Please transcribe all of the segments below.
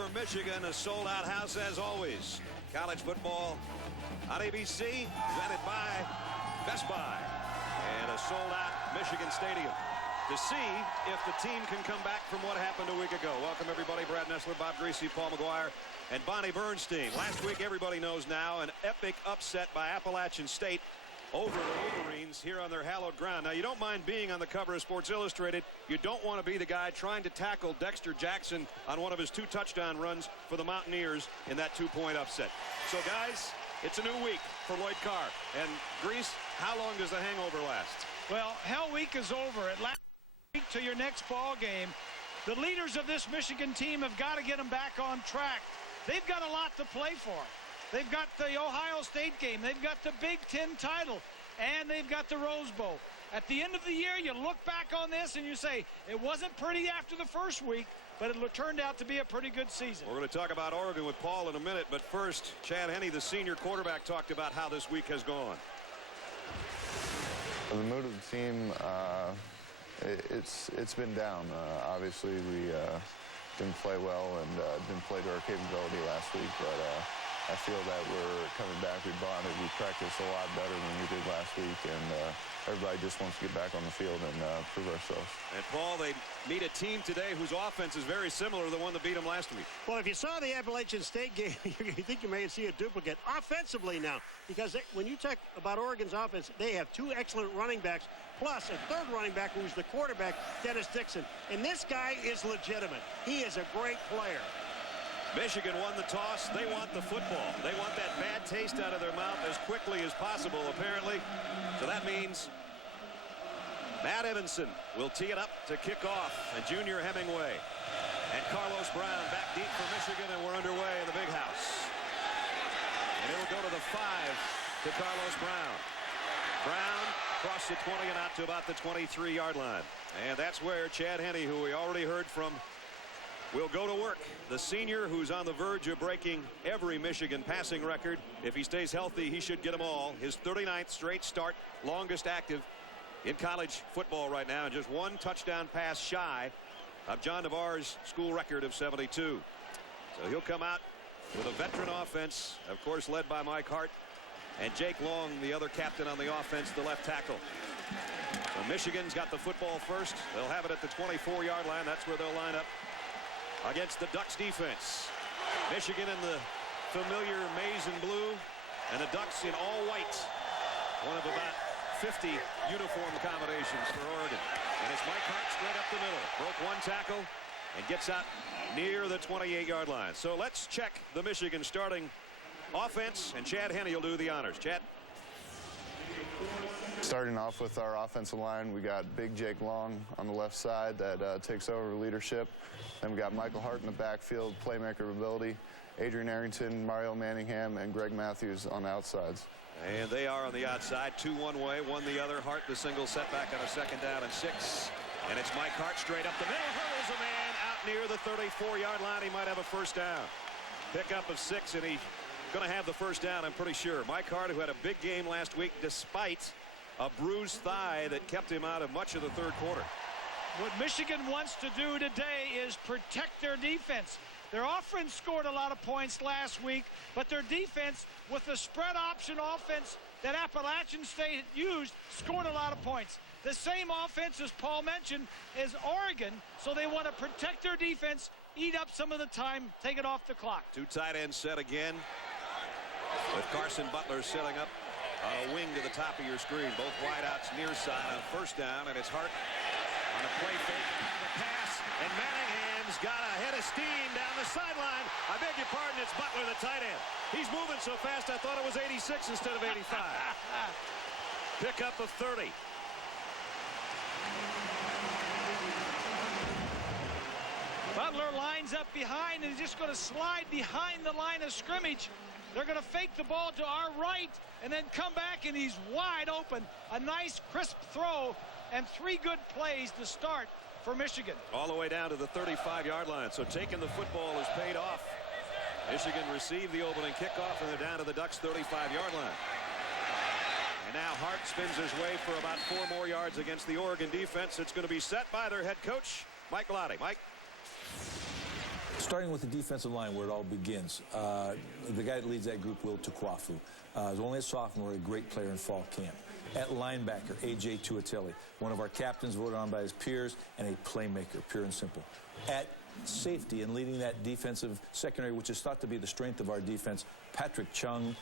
over Michigan, a sold-out house as always. College football on ABC, presented by Best Buy, and a sold-out Michigan Stadium to see if the team can come back from what happened a week ago. Welcome, everybody. Brad Nessler, Bob Greasy, Paul McGuire, and Bonnie Bernstein. Last week, everybody knows now, an epic upset by Appalachian State over the Wolverines here on their hallowed ground. Now, you don't mind being on the cover of Sports Illustrated. You don't want to be the guy trying to tackle Dexter Jackson on one of his 2 touchdown runs for the Mountaineers in that 2-point upset. So, guys, it's a new week for Lloyd Carr. And, Grease, how long does the hangover last? Well, Hell Week is over. It lasts week to your next ball game. The leaders of this Michigan team have got to get them back on track. They've got a lot to play for. They've got the Ohio State game. They've got the Big Ten title. And they've got the Rose Bowl. At the end of the year, you look back on this and you say, it wasn't pretty after the first week, but it turned out to be a pretty good season. We're going to talk about Oregon with Paul in a minute, but first, Chad Henne, the senior quarterback, talked about how this week has gone. The mood of the team, it's been down. Obviously, we didn't play well and didn't play to our capability last week, but I feel that we're coming back. We bonded. We practiced a lot better than we did last week, and everybody just wants to get back on the field and prove ourselves. And, Paul, they meet a team today whose offense is very similar to the one that beat them last week. Well, if you saw the Appalachian State game, you think you may see a duplicate offensively now, because when you talk about Oregon's offense, they have 2 excellent running backs, plus a 3rd running back who's the quarterback, Dennis Dixon. And this guy is legitimate. He is a great player. Michigan won the toss. They want the football. They want that bad taste out of their mouth as quickly as possible, apparently. So that means Matt Evanson will tee it up to kick off, and Junior Hemingway and Carlos Brown back deep for Michigan, and we're underway in the big house. And it'll go to the 5 to Carlos Brown. Brown across the 20 and out to about the 23-yard line. And that's where Chad Henne, who we already heard from, will go to work. The senior who's on the verge of breaking every Michigan passing record. If he stays healthy, he should get them all. His 39th straight start, longest active in college football right now, and just 1 touchdown pass shy of John Navarre's school record of 72. So he'll come out with a veteran offense, of course, led by Mike Hart, and Jake Long, the other captain on the offense, the left tackle. So Michigan's got the football first. They'll have it at the 24-yard line. That's where they'll line up against the Ducks defense. Michigan in the familiar maize and blue, and the Ducks in all white. One of about 50 uniform combinations for Oregon. And it's Mike Hart straight up the middle. Broke 1 tackle and gets out near the 28-yard line. So let's check the Michigan starting offense, and Chad Henne will do the honors. Chad? Starting off with our offensive line, we got Big Jake Long on the left side that takes over leadership. Then we got Michael Hart in the backfield, playmaker ability. Adrian Arrington, Mario Manningham, and Greg Matthews on the outsides. And they are on the outside, 2 one way, 1 the other. Hart the single setback on a 2nd down and 6. And it's Mike Hart straight up the middle, hurdles a man out near the 34-yard line. He might have a 1st down. Pickup of 6, and he's going to have the 1st down, I'm pretty sure. Mike Hart, who had a big game last week despite a bruised thigh that kept him out of much of the 3rd quarter. What Michigan wants to do today is protect their defense. Their offense scored a lot of points last week, but their defense, with the spread option offense that Appalachian State used, scored a lot of points. The same offense, as Paul mentioned, is Oregon, so they want to protect their defense, eat up some of the time, take it off the clock. 2 tight ends set again, with Carson Butler setting up on a wing to the top of your screen. Both wideouts near side on 1st down, and it's Hart on a play fake, the pass, and Manningham's got a head of steam down the sideline. I beg your pardon, it's Butler, the tight end. He's moving so fast I thought it was 86 instead of 85. Pick up of 30. Butler lines up behind, and he's just going to slide behind the line of scrimmage. They're going to fake the ball to our right and then come back, and he's wide open. A nice, crisp throw and 3 good plays to start for Michigan. All the way down to the 35-yard line. So taking the football has paid off. Michigan received the opening kickoff, and they're down to the Ducks' 35-yard line. And now Hart spins his way for about 4 more yards against the Oregon defense. It's going to be set by their head coach, Mike Lotti. Mike? Starting with the defensive line, where it all begins. The guy that leads that group, Will Tukwafu, is only a sophomore, a great player in fall camp. At linebacker, A.J. Tuatili, one of our captains voted on by his peers, and a playmaker, pure and simple. At safety and leading that defensive secondary, which is thought to be the strength of our defense, Patrick Chung.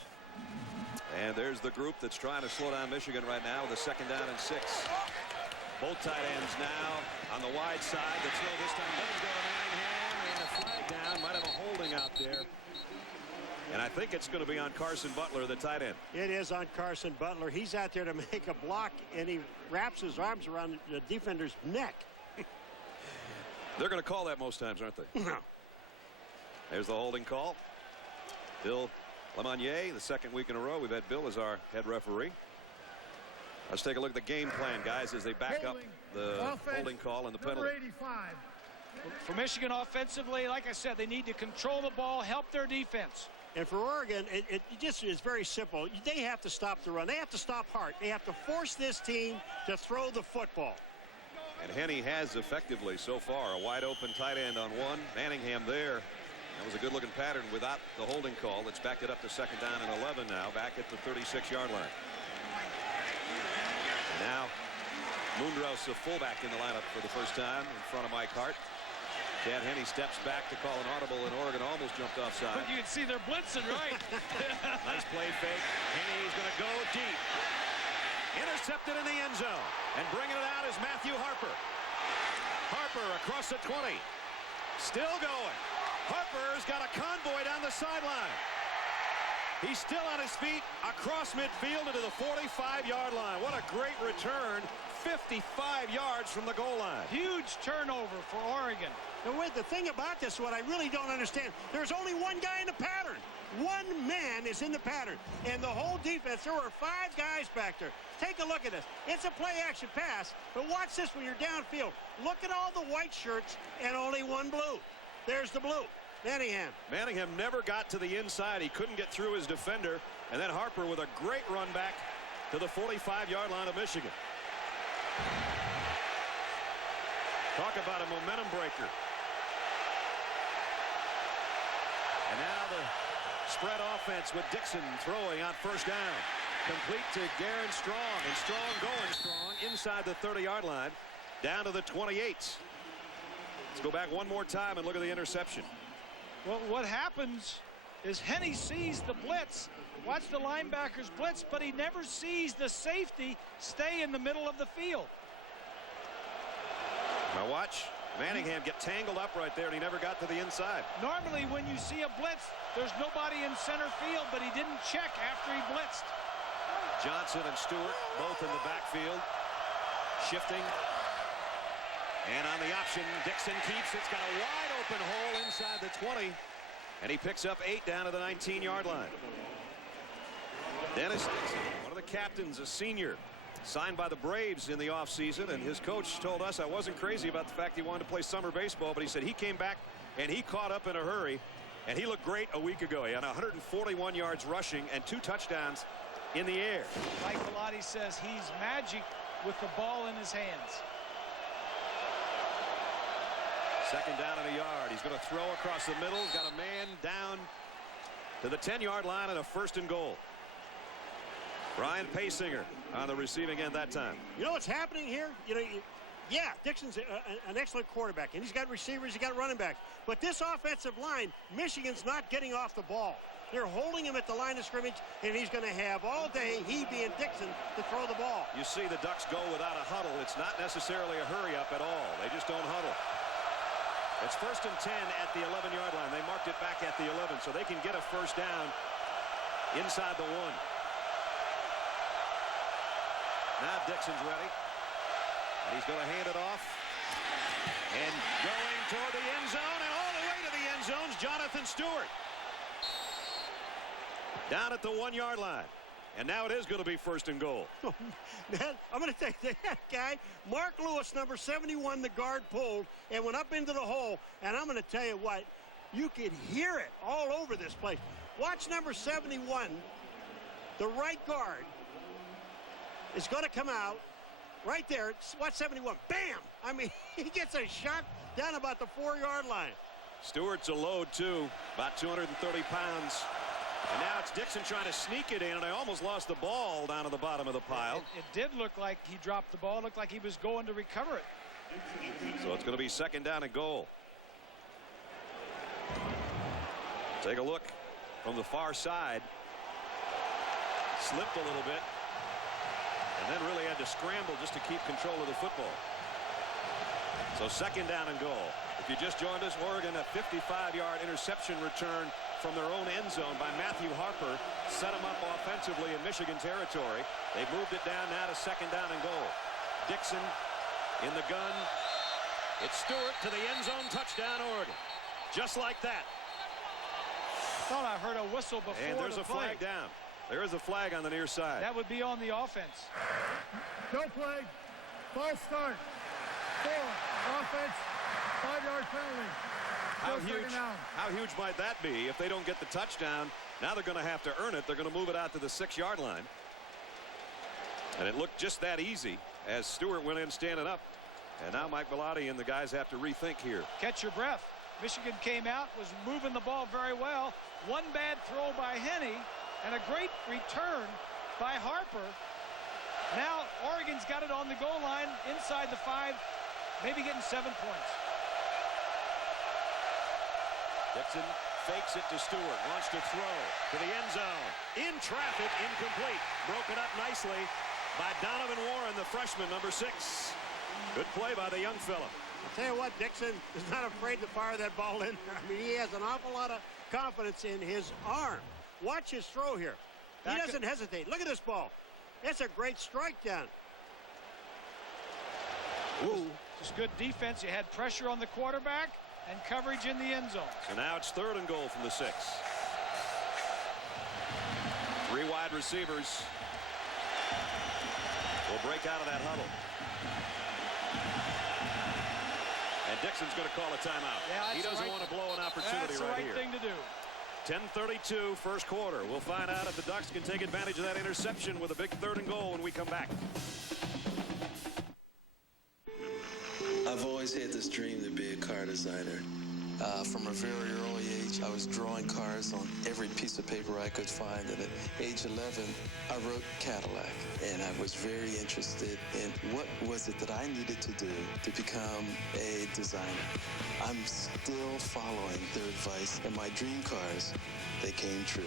And there's the group that's trying to slow down Michigan right now with a 2nd down and 6. Both tight ends now on the wide side. The throw this time doesn't go to Manningham, and a flag down. Might have a holding out there. And I think it's going to be on Carson Butler, the tight end. It is on Carson Butler. He's out there to make a block, and he wraps his arms around the defender's neck. They're going to call that most times, aren't they? No. There's the holding call. Bill Lemonier, the 2nd week in a row we've had Bill as our head referee. Let's take a look at the game plan, guys, as they back up the holding call and the penalty. 85. For Michigan offensively, like I said, they need to control the ball, help their defense. And for Oregon, it just is very simple. They have to stop the run. They have to stop Hart. They have to force this team to throw the football. And Henne has effectively so far a wide open tight end on one. Manningham there. That was a good looking pattern without the holding call. Let's back it up to 2nd down and 11 now, back at the 36-yard line. Now Mundros, the fullback, in the lineup for the first time in front of Mike Hart. Chad Henne steps back to call an audible, and Oregon almost jumped offside. You can see they're blitzing, right? Nice play fake. Henne's going to go deep. Intercepted in the end zone. And bringing it out is Matthew Harper. Harper across the 20. Still going. Harper's got a convoy down the sideline. He's still on his feet across midfield into the 45-yard line. What a great return. 55 yards from the goal line. Huge turnover for Oregon. And the thing about this, what I really don't understand, there's only one guy in the pattern. One man is in the pattern. And the whole defense, there were 5 guys back there. Take a look at this. It's a play-action pass, but watch this when you're downfield. Look at all the white shirts and only one blue. There's the blue. Manningham. Manningham never got to the inside. He couldn't get through his defender. And then Harper with a great run back to the 45-yard line of Michigan. Talk about a momentum breaker. And now the spread offense with Dixon throwing on 1st down. Complete to Garen Strong, and Strong going strong inside the 30-yard line down to the 28. Let's go back one more time and look at the interception. Well, what happens is Henne sees the blitz. Watch the linebackers blitz, but he never sees the safety stay in the middle of the field. Now watch Manningham get tangled up right there, and he never got to the inside. Normally when you see a blitz, there's nobody in center field, but he didn't check after he blitzed. Johnson and Stewart both in the backfield, shifting. And on the option, Dixon keeps. It's got a wide open hole inside the 20, and he picks up 8 down to the 19-yard line. Dennis Dixon, one of the captains, a senior, signed by the Braves in the offseason, and his coach told us, I wasn't crazy about the fact he wanted to play summer baseball, but he said he came back and he caught up in a hurry, and he looked great a week ago. He had 141 yards rushing and 2 touchdowns in the air. Mike Bellotti says he's magic with the ball in his hands. 2nd down and a yard. He's going to throw across the middle. Got a man down to the 10-yard line and a 1st and goal. Ryan Paysinger on the receiving end that time. You know what's happening here? Yeah, Dixon's an excellent quarterback, and he's got receivers, he's got running backs. But this offensive line, Michigan's not getting off the ball. They're holding him at the line of scrimmage, and he's going to have all day, he being Dixon, to throw the ball. You see the Ducks go without a huddle. It's not necessarily a hurry up at all. They just don't huddle. It's 1st and 10 at the 11-yard line. They marked it back at the 11, so they can get a 1st down inside the 1. Now Dixon's ready, and he's going to hand it off. And going toward the end zone, and all the way to the end zone's Jonathan Stewart. Down at the 1-yard line. And now it is going to be 1st and goal. Oh, man, I'm going to tell you that guy, Mark Lewis, number 71, the guard pulled and went up into the hole. And I'm going to tell you what, you could hear it all over this place. Watch number 71, the right guard, is going to come out right there. Watch 71. Bam! I mean, he gets a shot down about the 4-yard line. Stewart's a load, too, about 230 pounds. And now it's Dixon trying to sneak it in, and I almost lost the ball down at the bottom of the pile. It did look like he dropped the ball. It looked like he was going to recover it. So it's going to be 2nd down and goal. Take a look from the far side. Slipped a little bit, and then really had to scramble just to keep control of the football. So 2nd down and goal. If you just joined us, Oregon, a 55-yard interception return from their own end zone by Matthew Harper set them up offensively in Michigan territory. They've moved it down now to 2nd down and goal. Dixon in the gun. It's Stewart to the end zone, touchdown Oregon. Just like that. Thought I heard a whistle before And there's the a play. flag down. There is a flag on the near side. That would be on the offense. No flag. False start. 4. Offense. 5-yard penalty. How huge might that be if they don't get the touchdown? Now they're going to have to earn it. They're going to move it out to the 6-yard line. And it looked just that easy as Stewart went in standing up. And now Mike Bellotti and the guys have to rethink here. Catch your breath. Michigan came out, was moving the ball very well. One bad throw by Henne and a great return by Harper. Now Oregon's got it on the goal line inside the 5, maybe getting 7 points. Dixon fakes it to Stewart, wants to throw to the end zone. In traffic, incomplete. Broken up nicely by Donovan Warren, the freshman, number 6. Good play by the young fella. I'll tell you what, Dixon is not afraid to fire that ball in. I mean, he has an awful lot of confidence in his arm. Watch his throw here. He doesn't hesitate. Look at this ball. That's a great strike down. Ooh. Just good defense. You had pressure on the quarterback and coverage in the end zone. So now it's 3rd and goal from the 6. 3 wide receivers will break out of that huddle. And Dixon's going to call a timeout. Yeah, he doesn't want to blow an opportunity that's the right right here. thing to do. 10:32 first quarter. We'll find out if the Ducks can take advantage of that interception with a big 3rd and goal when we come back. I've always had this dream to be a car designer. From a very early age, I was drawing cars on every piece of paper I could find. And at age 11, I wrote Cadillac. And I was very interested in what was it that I needed to do to become a designer. I'm still following their advice, and my dream cars, they came true.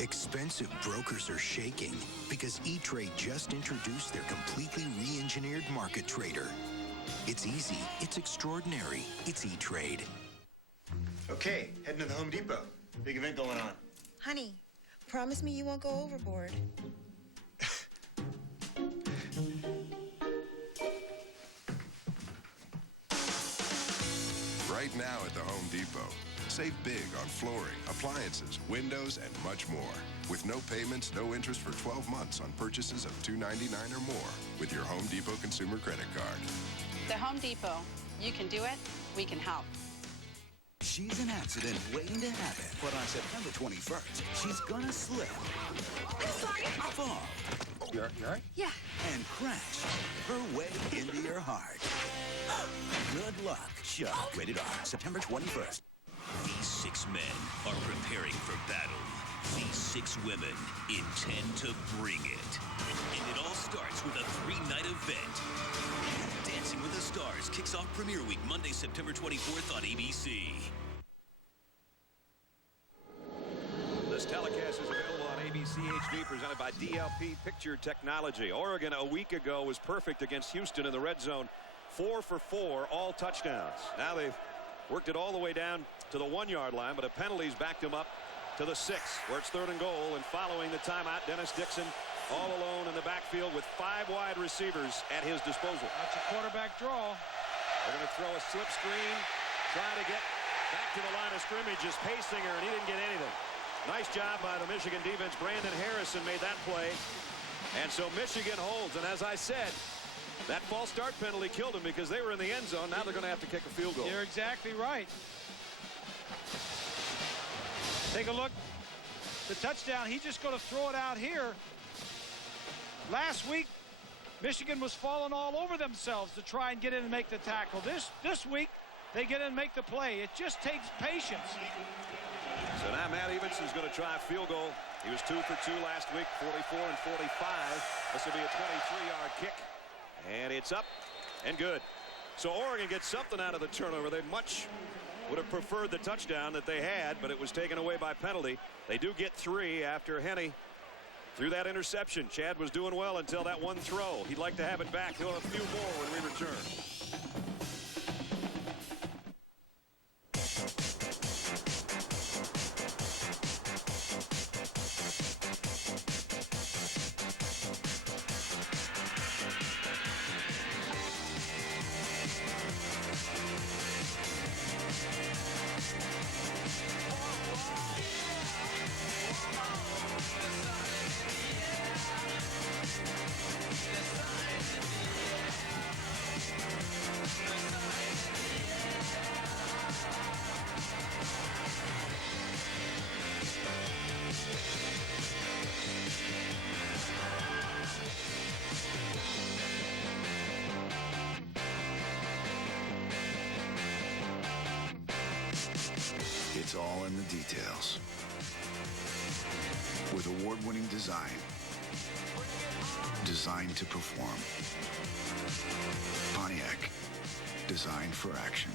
Expensive brokers are shaking because E-Trade just introduced their completely re-engineered market trader. It's easy, it's extraordinary, it's E-Trade. Okay, heading to the Home Depot. Big event going on. Honey, promise me you won't go overboard. Right now at the Home Depot. Save big on flooring, appliances, windows, and much more. With no payments, no interest for 12 months on purchases of $2.99 or more with your Home Depot consumer credit card. The Home Depot. You can do it. We can help. She's an accident waiting to happen, but on September 21st, she's gonna slip. I'm sorry. Fall. You all right? Yeah. And crash her way into your heart. Good luck. Chuck. Rated R. September 21st. These 6 men are preparing for battle. These 6 women intend to bring it. And it all starts with a 3-night event. Dancing with the Stars kicks off Premiere Week Monday, September 24th on ABC. This telecast is available on ABC HD, presented by DLP Picture Technology. Oregon a week ago was perfect against Houston in the red zone. 4 for 4, all touchdowns. Now they've worked it all the way down to the 1-yard line, but a penalty's backed him up to the 6, where it's 3rd and goal. And following the timeout, Dennis Dixon all alone in the backfield with 5 wide receivers at his disposal. That's a quarterback draw. They're going to throw a slip screen, trying to get back to the line of scrimmage is Paysinger, and he didn't get anything. Nice job by the Michigan defense. Brandon Harrison made that play. And so Michigan holds. And as I said, that false start penalty killed him because they were in the end zone. Now they're going to have to kick a field goal. You're exactly right. Take a look. the touchdown. He's just going to throw it out here. Last week, Michigan was falling all over themselves to try and get in and make the tackle. This week, they get in and make the play. It just takes patience. So now Matt Evenson's going to try a field goal. He was 2 for 2 last week, 44 and 45. This will be a 23-yard kick. And it's up and good. So Oregon gets something out of the turnover. They much would have preferred the touchdown that they had, but it was taken away by penalty. They do get 3 after Henne threw that interception. Chad was doing well until that one throw. He'd like to have it back. He'll have a few more when we return. It's all in the details. With award-winning design, designed to perform. Pontiac, designed for action.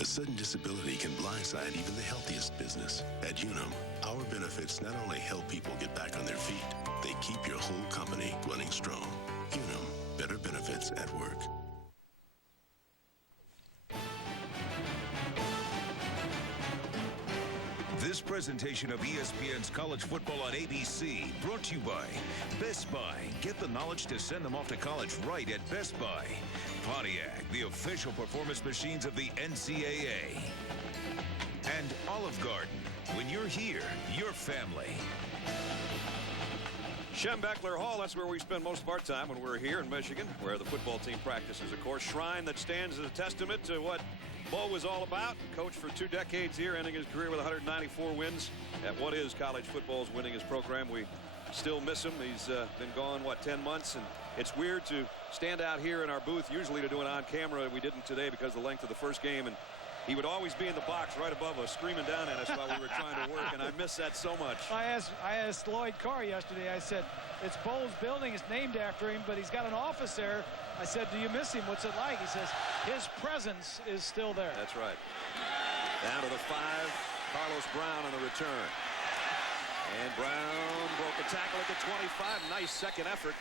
A sudden disability can blindside even the healthiest business. At Unum, our benefits not only help people get back on their feet, they keep your whole company running strong. Unum, better benefits at work. This presentation of ESPN's College Football on ABC brought to you by Best Buy. Get the knowledge to send them off to college right at Best Buy. Pontiac, the official performance machines of the NCAA. And Olive Garden. When you're here, you're family. Schembechler Hall, that's where we spend most of our time when we're here in Michigan, where the football team practices. Of course, shrine that stands as a testament to what Bo was all about. Coached for 2 decades here, ending his career with 194 wins at what is college football's winningest program. We still miss him. He's been gone, 10 months? And it's weird to stand out here in our booth, usually to do it on camera. We didn't today because of the length of the first game. And he would always be in the box right above us, screaming down at us while we were trying to work, and I miss that so much. I asked Lloyd Carr yesterday. I said, it's Bo's building. It's named after him, but he's got an office there. I said, do you miss him? What's it like? He says, his presence is still there. That's right. Down to the 5, Carlos Brown on the return. And Brown broke a tackle at the 25. Nice second effort.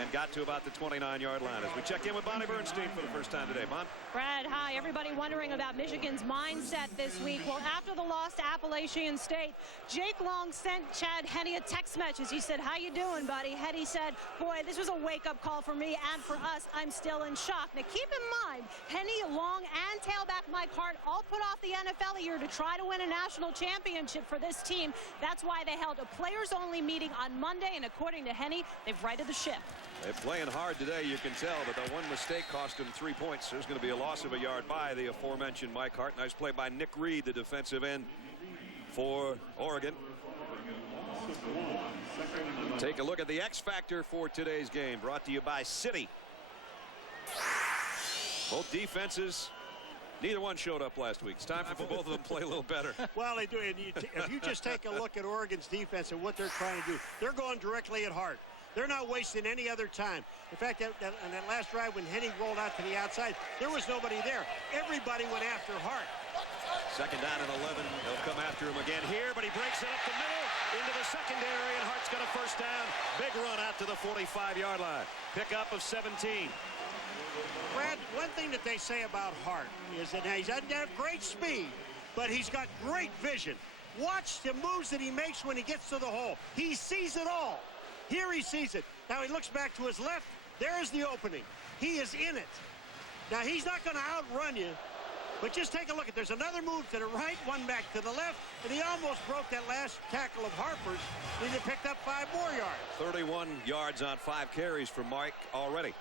And got to about the 29-yard line as we check in with Bonnie Bernstein for the first time today. Bon? Brad, hi. Everybody wondering about Michigan's mindset this week. Well, after the loss to Appalachian State, Jake Long sent Chad Henne a text message. He said, how you doing, buddy? Henne said, boy, this was a wake-up call for me and for us. I'm still in shock. Now, keep in mind, Henne, Long, and tailback Mike Hart all put off the NFL year to try to win a national championship for this team. That's why they held a players-only meeting on Monday, and according to Henne, they've righted the ship. They're playing hard today, you can tell, but that one mistake cost them 3 points. There's going to be a loss of a yard by the aforementioned Mike Hart. Nice play by Nick Reed, the defensive end for Oregon. Take a look at the X factor for today's game, brought to you by City. Both defenses, neither one showed up last week. It's time for both of them to play a little better. Well, they do. And if you just take a look at Oregon's defense and what they're trying to do, they're going directly at Hart. They're not wasting any other time. In fact, on that last drive when Henne rolled out to the outside, there was nobody there. Everybody went after Hart. Second down and 11. They'll come after him again here, but he breaks it up the middle into the secondary, and Hart's got a first down. Big run out to the 45-yard line. Pickup of 17. Brad, one thing that they say about Hart is that he doesn't have great speed, but he's got great vision. Watch the moves that he makes when he gets to the hole. He sees it all. Here he sees it. Now he looks back to his left. There's the opening. He is in it. Now he's not going to outrun you, but just take a look. There's another move to the right, one back to the left, and he almost broke that last tackle of Harper's. He picked up 5 more yards. 31 yards on 5 carries for Mike already.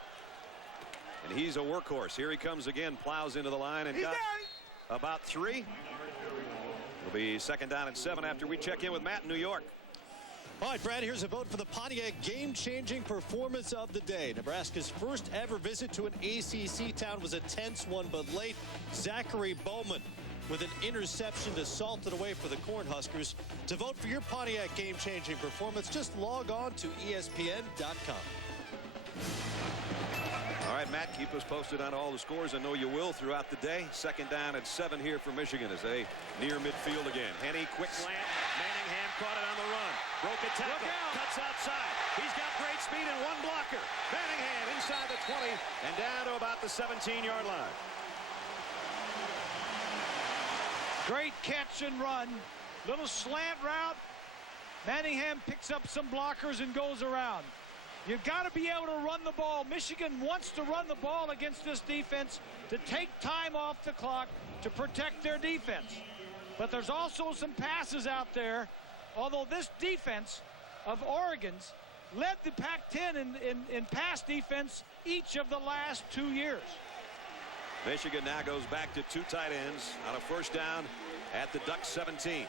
And he's a workhorse. Here he comes again, plows into the line and got about 3. It'll be second down and 7 after we check in with Matt in New York. All right, Brad, here's a vote for the Pontiac game-changing performance of the day. Nebraska's first ever visit to an ACC town was a tense one, but late. Zachary Bowman with an interception to salt it away for the Cornhuskers. To vote for your Pontiac game-changing performance, just log on to ESPN.com. All right, Matt, keep us posted on all the scores. I know you will throughout the day. Second down and 7 here for Michigan as they near midfield again. Henny, quick slant. Manningham caught it on the run. Broke a tackle. Cuts outside. He's got great speed and one blocker. Manningham inside the 20 and down to about the 17-yard line. Great catch and run. Little slant route. Manningham picks up some blockers and goes around. You've got to be able to run the ball. Michigan wants to run the ball against this defense to take time off the clock to protect their defense. But there's also some passes out there, although this defense of Oregon's led the Pac-10 in pass defense each of the last 2 years. Michigan now goes back to 2 tight ends on a first down at the Duck 17.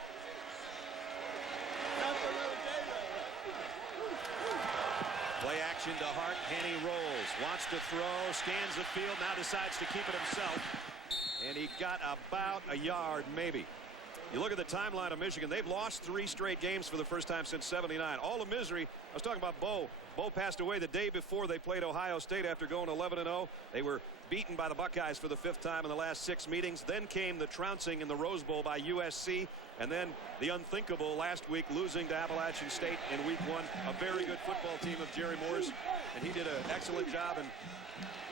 Play action to Hart. Henny rolls, wants to throw, scans the field, now decides to keep it himself. And he got about a yard, maybe. You look at the timeline of Michigan. They've lost 3 straight games for the first time since '79. All the misery. I was talking about Bo. Bo passed away the day before they played Ohio State after going 11-0. They were beaten by the Buckeyes for the 5th time in the last 6 meetings. Then came the trouncing in the Rose Bowl by USC. And then the unthinkable last week, losing to Appalachian State in week 1. A very good football team of Jerry Moore's. And he did an excellent job. And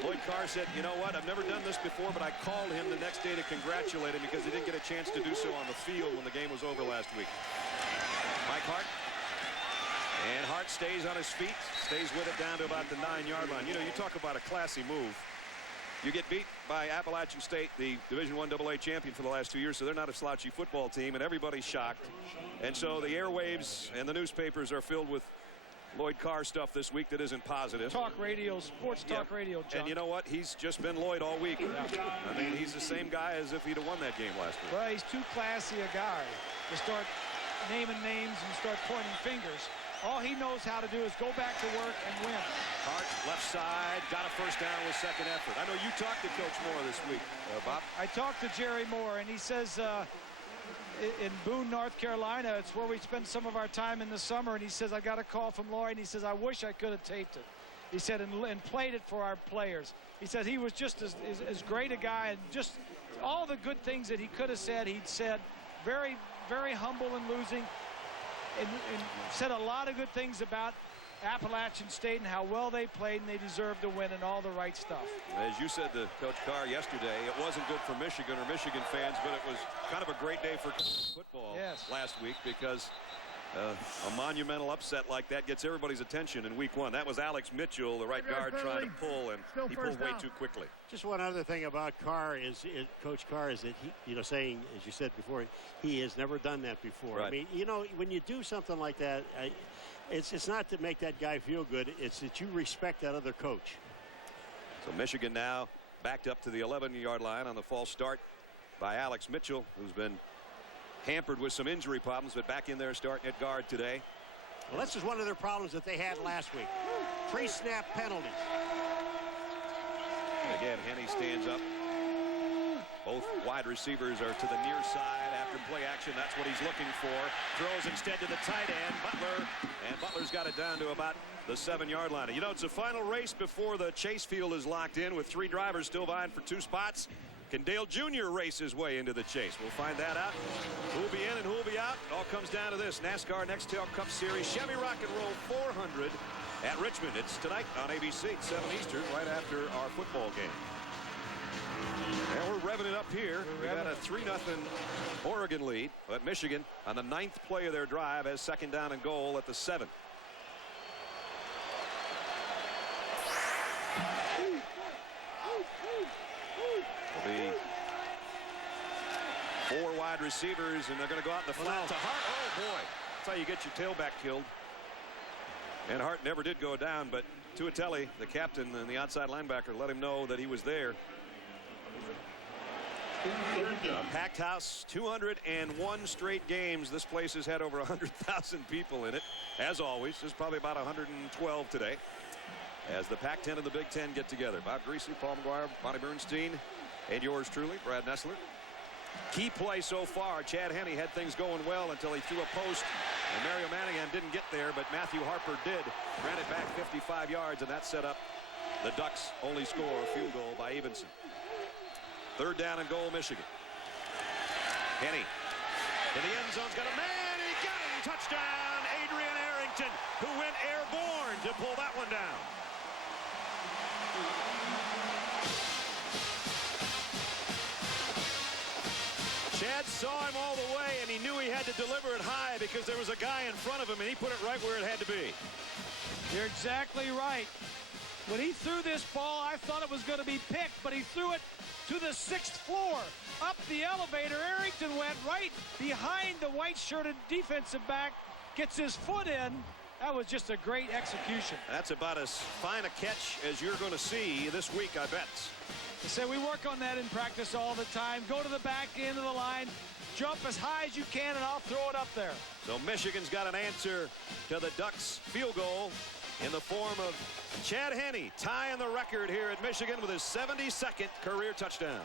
Lloyd Carr said, you know what, I've never done this before, but I called him the next day to congratulate him because he didn't get a chance to do so on the field when the game was over last week. Mike Hart. And Hart stays on his feet, stays with it down to about the 9-yard line. You know, you talk about a classy move. You get beat by Appalachian State, the Division I AA champion for the last 2 years, so they're not a slouchy football team, and everybody's shocked. And so the airwaves and the newspapers are filled with Lloyd Carr stuff this week that isn't positive. Talk radio, sports talk radio, John. And you know what? He's just been Lloyd all week. Yeah. I mean, he's the same guy as if he'd have won that game last week. Well, he's too classy a guy to start naming names and start pointing fingers. All he knows how to do is go back to work and win. Hart, left side, got a first down with second effort. I know you talked to Coach Moore this week, Bob. I talked to Jerry Moore, and he says in Boone, North Carolina, it's where we spend some of our time in the summer, and he says, I got a call from Lloyd, and he says, I wish I could have taped it. He said, and played it for our players. He said he was just as great a guy, and just all the good things that he could have said, he'd said. Very, very humble in losing. And said a lot of good things about Appalachian State and how well they played, and they deserved to win and all the right stuff. As you said to Coach Carr yesterday, it wasn't good for Michigan or Michigan fans, but it was kind of a great day for football last week because a monumental upset like that gets everybody's attention in week 1. That was Alex Mitchell, the right guard, trying to pull, and he pulled way too quickly. Just one other thing about Carr is Coach Carr is that he, saying, as you said before, he has never done that before. Right. I mean, when you do something like that, it's not to make that guy feel good. It's that you respect that other coach. So Michigan now backed up to the 11-yard line on the false start by Alex Mitchell, who's been hampered with some injury problems, but back in there starting at guard today. Well, this is one of their problems that they had last week. Pre-snap penalties. And again, Henny stands up. Both wide receivers are to the near side after play action. That's what he's looking for. Throws instead to the tight end, Butler. And Butler's got it down to about the 7-yard line. You know, it's a final race before the chase field is locked in with 3 drivers still vying for 2 spots. Can Dale Jr. race his way into the chase? We'll find that out. Who'll be in and who'll be out? It all comes down to this. NASCAR Nextel Cup Series Chevy Rock and Roll 400 at Richmond. It's tonight on ABC at 7 Eastern, right after our football game. And we're revving it up here. We got a 3-0 Oregon lead, but Michigan on the 9th play of their drive has second down and goal at the 7. Will be 4 wide receivers, and they're going to go out in the flat to Hart. Oh boy, that's how you get your tailback killed. And Hart never did go down, but Tuatelli, the captain and the outside linebacker, let him know that he was there. A packed house, 201 straight games. This place has had over 100,000 people in it. As always, there's probably about 112 today as the Pac-10 and the Big Ten get together. Bob Greasy, Paul McGuire, Bonnie Bernstein, and yours truly, Brad Nessler. Key play so far. Chad Henne had things going well until he threw a post, and Mario Manningham didn't get there, but Matthew Harper did. Ran it back 55 yards, and that set up the Ducks' only score, a field goal by Evenson. 3rd down and goal, Michigan. Henne in the end zone's got a man, and he got him. Touchdown, Adrian Arrington, who went airborne to pull that one down. Chad saw him all the way, and he knew he had to deliver it high because there was a guy in front of him, and he put it right where it had to be. You're exactly right. When he threw this ball, I thought it was going to be picked, but he threw it to the 6th floor. Up the elevator, Arrington went right behind the white-shirted defensive back, gets his foot in. That was just a great execution. That's about as fine a catch as you're going to see this week, I bet. I say we work on that in practice all the time. Go to the back end of the line, jump as high as you can, and I'll throw it up there. So Michigan's got an answer to the Ducks' field goal in the form of Chad Henne tying the record here at Michigan with his 72nd career touchdown.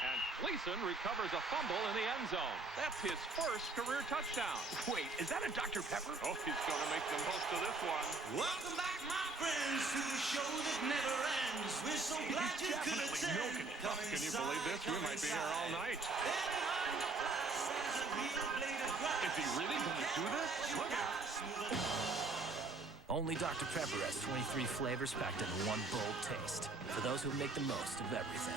And Gleason recovers a fumble in the end zone. That's his first career touchdown. Wait, is that a Dr. Pepper? Oh, he's going to make the most of this one. Welcome back, my friends, to the show that never ends. We're so glad you could attend. Can you believe this? We might be here all night. Is he really going to do this? Look out. Only Dr. Pepper has 23 flavors packed in one bold taste for those who make the most of everything.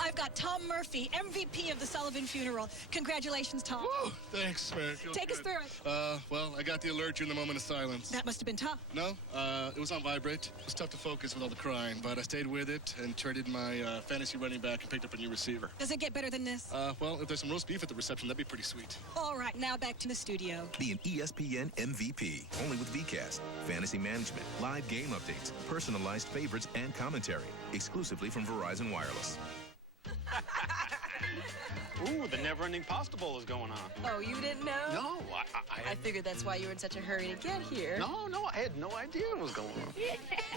I've got Tom Murphy, MVP of the Sullivan funeral. Congratulations, Tom. Woo, thanks, man. Take us through it. Well, I got the alert during the moment of silence. That must have been tough. No, it was on vibrate. It was tough to focus with all the crying, but I stayed with it and traded my fantasy running back and picked up a new receiver. Does it get better than this? Well, if there's some roast beef at the reception, that'd be pretty sweet. All right, now back to the studio. Be an ESPN MVP, only with VCast. Fantasy management, live game updates, personalized favorites, and commentary, exclusively from Verizon Wireless. Ooh, the never-ending pasta bowl is going on. Oh, you didn't know? No, I figured that's why you were in such a hurry to get here. No, I had no idea what was going on.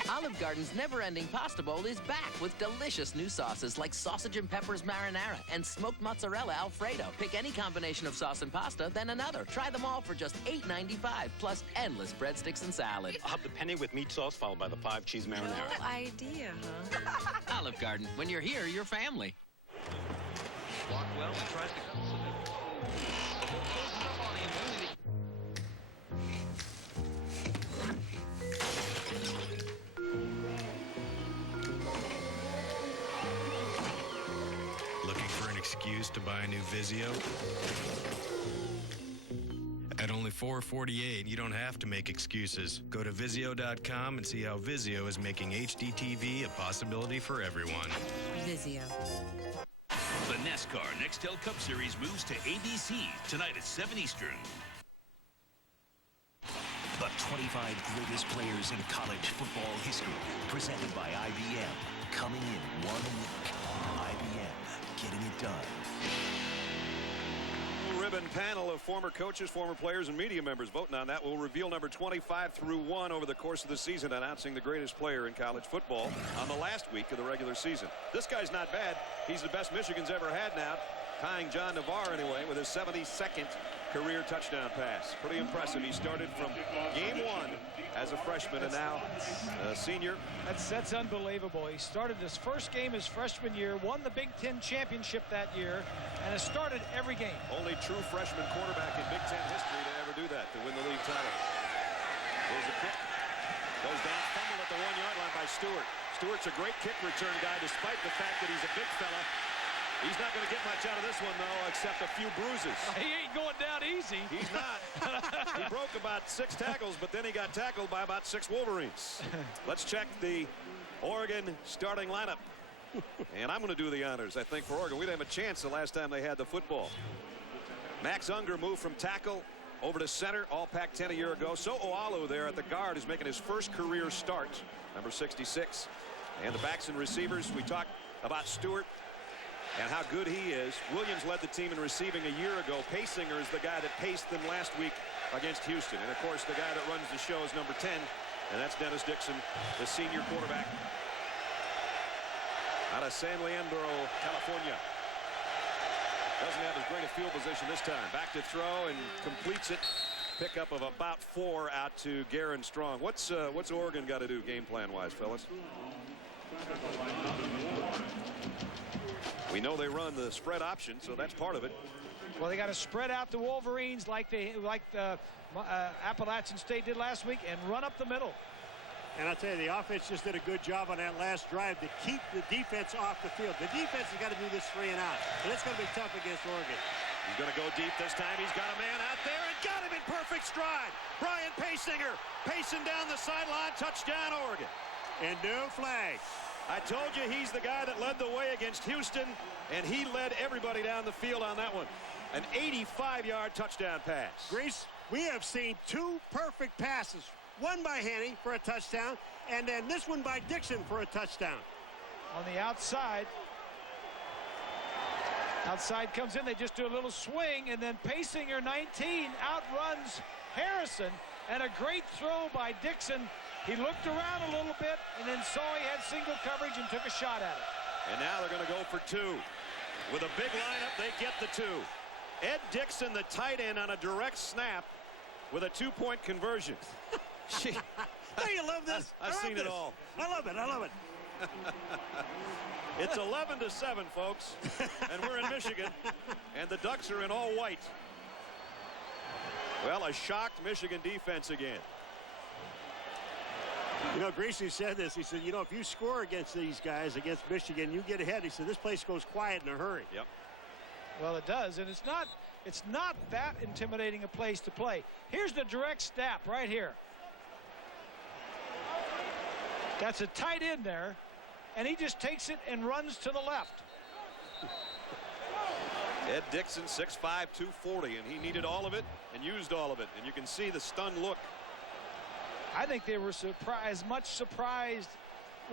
Olive Garden's never-ending pasta bowl is back with delicious new sauces like sausage and peppers marinara and smoked mozzarella alfredo. Pick any combination of sauce and pasta, then another. Try them all for just $8.95, plus endless breadsticks and salad. I'll have the penny with meat sauce followed by the 5-cheese marinara. No idea, huh? Olive Garden. When you're here, you're family. Blockwell tries to cut Looking for an excuse to buy a new Vizio? At only $448, you don't have to make excuses. Go to Vizio.com and see how Vizio is making HD TV a possibility for everyone. Vizio. The NASCAR Nextel Cup Series moves to ABC tonight at 7 Eastern. The 25 greatest players in college football history, presented by IBM. Coming in 1 week. IBM, getting it done. Ribbon panel of former coaches, former players, and media members voting on that. We'll reveal number 25 through 1 over the course of the season, announcing the greatest player in college football on the last week of the regular season. This guy's not bad. He's the best Michigan's ever had now. tying John Navarre anyway with his 72nd career touchdown pass. Pretty impressive. He started from game 1 as a freshman and now a senior. That's unbelievable. He started his first game his freshman year, won the Big Ten championship that year, and has started every game. Only true freshman quarterback in Big Ten history to ever do that, to win the league title. Here's a kick. Goes down, fumble at the 1-yard line by Stewart. Stewart's a great kick return guy, despite the fact that he's a big fella. He's not going to get much out of this one, though, except a few bruises. He ain't going down easy. He's not. He broke about 6 tackles, but then he got tackled by about 6 Wolverines. Let's check the Oregon starting lineup. And I'm going to do the honors, I think, for Oregon. We didn't have a chance the last time they had the football. Max Unger moved from tackle over to center, all Pac-10 a year ago. So Oalu there at the guard is making his first career start, number 66. And the backs and receivers, we talked about Stewart and how good he is. Williams led the team in receiving a year ago. Paysinger is the guy that paced them last week against Houston. And, of course, the guy that runs the show is number 10, and that's Dennis Dixon, the senior quarterback out of San Leandro, California. Doesn't have as great a field position this time. Back to throw and completes it. Pickup of about 4 out to Garen Strong. What's Oregon got to do game plan-wise, fellas? We know they run the spread option, so that's part of it. Well, they got to spread out the Wolverines like Appalachian State did last week and run up the middle. And I'll tell you, the offense just did a good job on that last drive to keep the defense off the field. The defense has got to do this 3 and out, and it's going to be tough against Oregon. He's going to go deep this time. He's got a man out there and got him in perfect stride. Brian Paysinger pacing down the sideline. Touchdown, Oregon. And no flag. I told you he's the guy that led the way against Houston, and he led everybody down the field on that one. An 85-yard touchdown pass. Grease, we have seen 2 perfect passes. One by Hanney for a touchdown, and then this one by Dixon for a touchdown. On the outside. Outside comes in. They just do a little swing, and then Paysinger, 19, outruns Harrison, and a great throw by Dixon. He looked around a little bit and then saw he had single coverage and took a shot at it. And now they're going to go for 2. With a big lineup, they get the 2. Ed Dixon, the tight end, on a direct snap with a 2-point conversion. Don't you love this? I've seen it all. I love it. I love it. It's 11-7, folks, and we're in Michigan, and the Ducks are in all white. Well, a shocked Michigan defense again. You know, Greasy said this. He said, you know, if you score against these guys, against Michigan, you get ahead. He said, this place goes quiet in a hurry. Yep. Well, it does, and it's not that intimidating a place to play. Here's the direct snap right here. That's a tight end there, and he just takes it and runs to the left. Ed Dixon, 6'5", 240, and he needed all of it and used all of it. And you can see the stunned look. I think they were much surprised.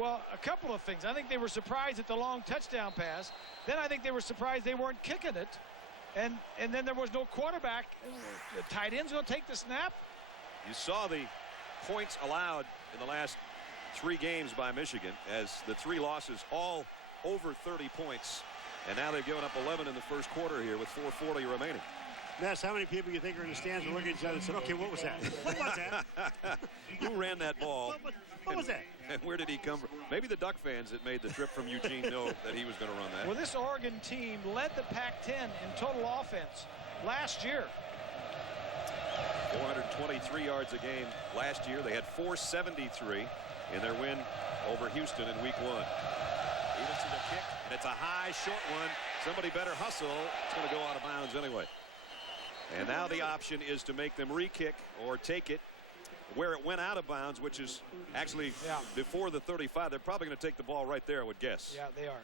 Well, a couple of things. I think they were surprised at the long touchdown pass. Then I think they were surprised they weren't kicking it. And then there was no quarterback. The tight end's going to take the snap. You saw the points allowed in the last 3 games by Michigan, as the 3 losses all over 30 points. And now they've given up 11 in the first quarter here with 4:40 remaining. Ness, how many people you think are in the stands and looking at each other and said, okay, what was that? What was that? Who ran that ball? What was that? And where did he come from? Maybe the Duck fans that made the trip from Eugene know that he was going to run that. Well, this Oregon team led the Pac-10 in total offense last year. 423 yards a game last year. They had 473 in their win over Houston in week 1. Stevenson a kick, and it's a high, short one. Somebody better hustle. It's going to go out of bounds anyway. And now the option is to make them re-kick or take it where it went out of bounds, which is actually before the 35. They're probably going to take the ball right there, I would guess. Yeah, they are.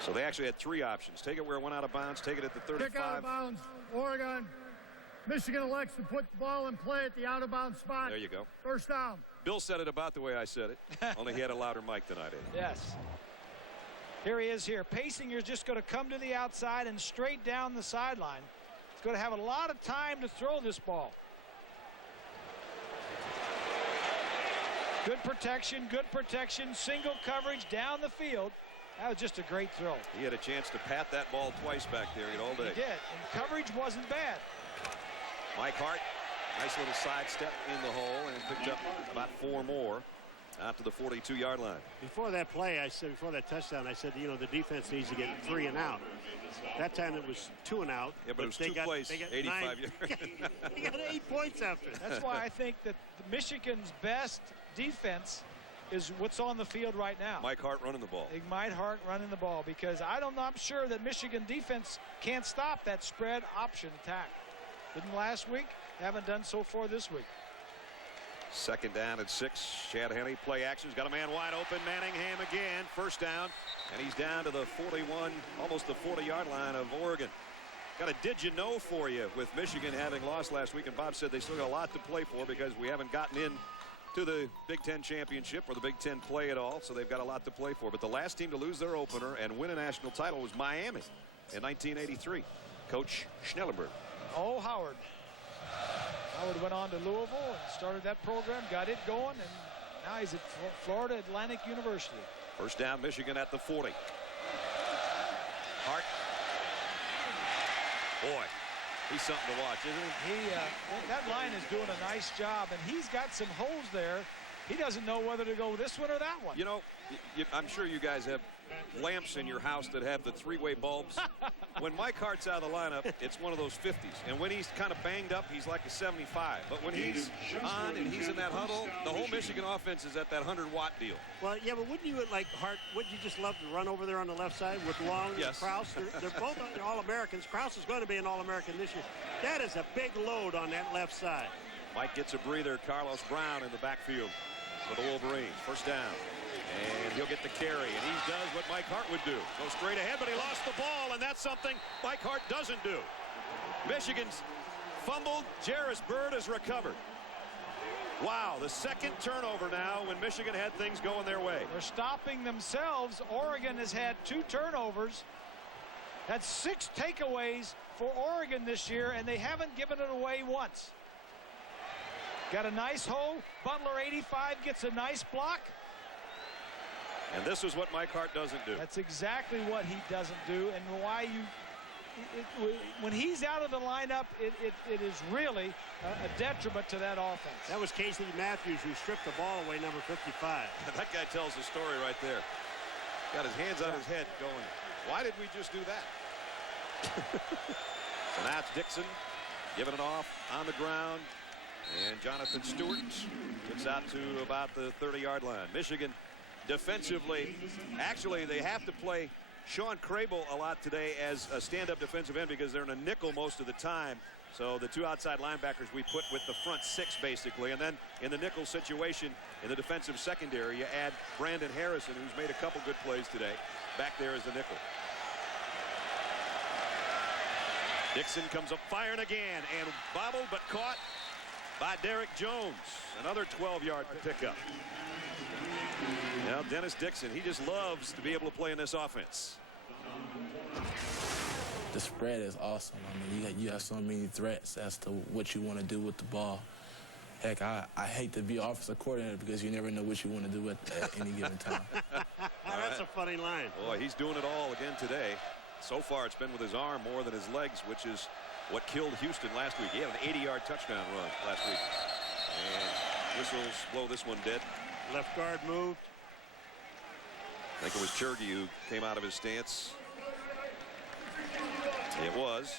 So they actually had 3 options. Take it where it went out of bounds, take it at the 35. Kick out of bounds, Oregon. Michigan elects to put the ball in play at the out-of-bounds spot. There you go. First down. Bill said it about the way I said it, only he had a louder mic than I did. Yes. Here he is here. Paysinger's just going to come to the outside and straight down the sideline. He's going to have a lot of time to throw this ball. Good protection, single coverage down the field. That was just a great throw. He had a chance to pat that ball twice back there all day. He did, and coverage wasn't bad. Mike Hart, nice little sidestep in the hole, and picked up about 4 more out to the 42-yard line. Before that play, I said, before that touchdown, I said, you know, the defense needs to get 3 and out. That time it was 2 and out. Yeah, but it was 2 plays, 85 yards. He got 8 points after. That's why I think that Michigan's best defense is what's on the field right now. Mike Hart running the ball. Mike Hart running the ball, because I'm sure that Michigan defense can't stop that spread option attack. Didn't last week, haven't done so far this week. 2nd down and 6. Chad Henne play action. He's got a man wide open. Manningham again. 1st down. And he's down to the 41, almost the 40-yard line of Oregon. Got a did you know for you with Michigan having lost last week. And Bob said they still got a lot to play for because we haven't gotten in to the Big Ten championship or the Big Ten play at all. So they've got a lot to play for. But the last team to lose their opener and win a national title was Miami in 1983. Coach Schnellenberg. Oh, Howard. Howard went on to Louisville and started that program, got it going, and now he's at Florida Atlantic University. 1st down, Michigan at the 40. Hart. Boy, he's something to watch, isn't he? That line is doing a nice job, and he's got some holes there. He doesn't know whether to go this one or that one. You know, I'm sure you guys have lamps in your house that have the 3-way bulbs. When Mike Hart's out of the lineup, it's one of those 50s. And when he's kind of banged up, he's like a 75. But when he's on and he's in that huddle, the whole Michigan offense is at that 100-watt deal. Well, yeah, but wouldn't you like Hart? Wouldn't you just love to run over there on the left side with Long and Krause? They're both All-Americans. Krause is going to be an All-American this year. That is a big load on that left side. Mike gets a breather. Carlos Brown in the backfield for the Wolverines. 1st down. And he'll get the carry, and he does what Mike Hart would do. Go straight ahead, but he lost the ball, and that's something Mike Hart doesn't do. Michigan's fumbled. Jarris Bird has recovered. Wow, the 2nd turnover now when Michigan had things going their way. They're stopping themselves. Oregon has had 2 turnovers. That's 6 takeaways for Oregon this year, and they haven't given it away once. Got a nice hole. Butler, 85, gets a nice block. And this is what Mike Hart doesn't do. That's exactly what he doesn't do, and why when he's out of the lineup, it is really a detriment to that offense. That was Casey Matthews who stripped the ball away, number 55. That guy tells the story right there. Got his hands on his head going, why did we just do that? So now it's Dixon giving it off on the ground. And Jonathan Stewart gets out to about the 30-yard line. Michigan defensively, actually they have to play Sean Crable a lot today as a stand-up defensive end because they're in a nickel most of the time. So the 2 outside linebackers we put with the front 6 basically, and then in the nickel situation in the defensive secondary you add Brandon Harrison, who's made a couple good plays today, back there as the nickel. Dixon comes up firing again and bobbled but caught by Derek Jones. Another 12-yard pickup. Now Dennis Dixon, he just loves to be able to play in this offense. The spread is awesome. I mean, you have so many threats as to what you want to do with the ball. Heck, I hate to be offensive coordinator because you never know what you want to do at any given time. That's a funny line. Boy, he's doing it all again today. So far, it's been with his arm more than his legs, which is what killed Houston last week. He had an 80-yard touchdown run last week. And whistles blow this one dead. Left guard moved. I think it was Chergy who came out of his stance. It was.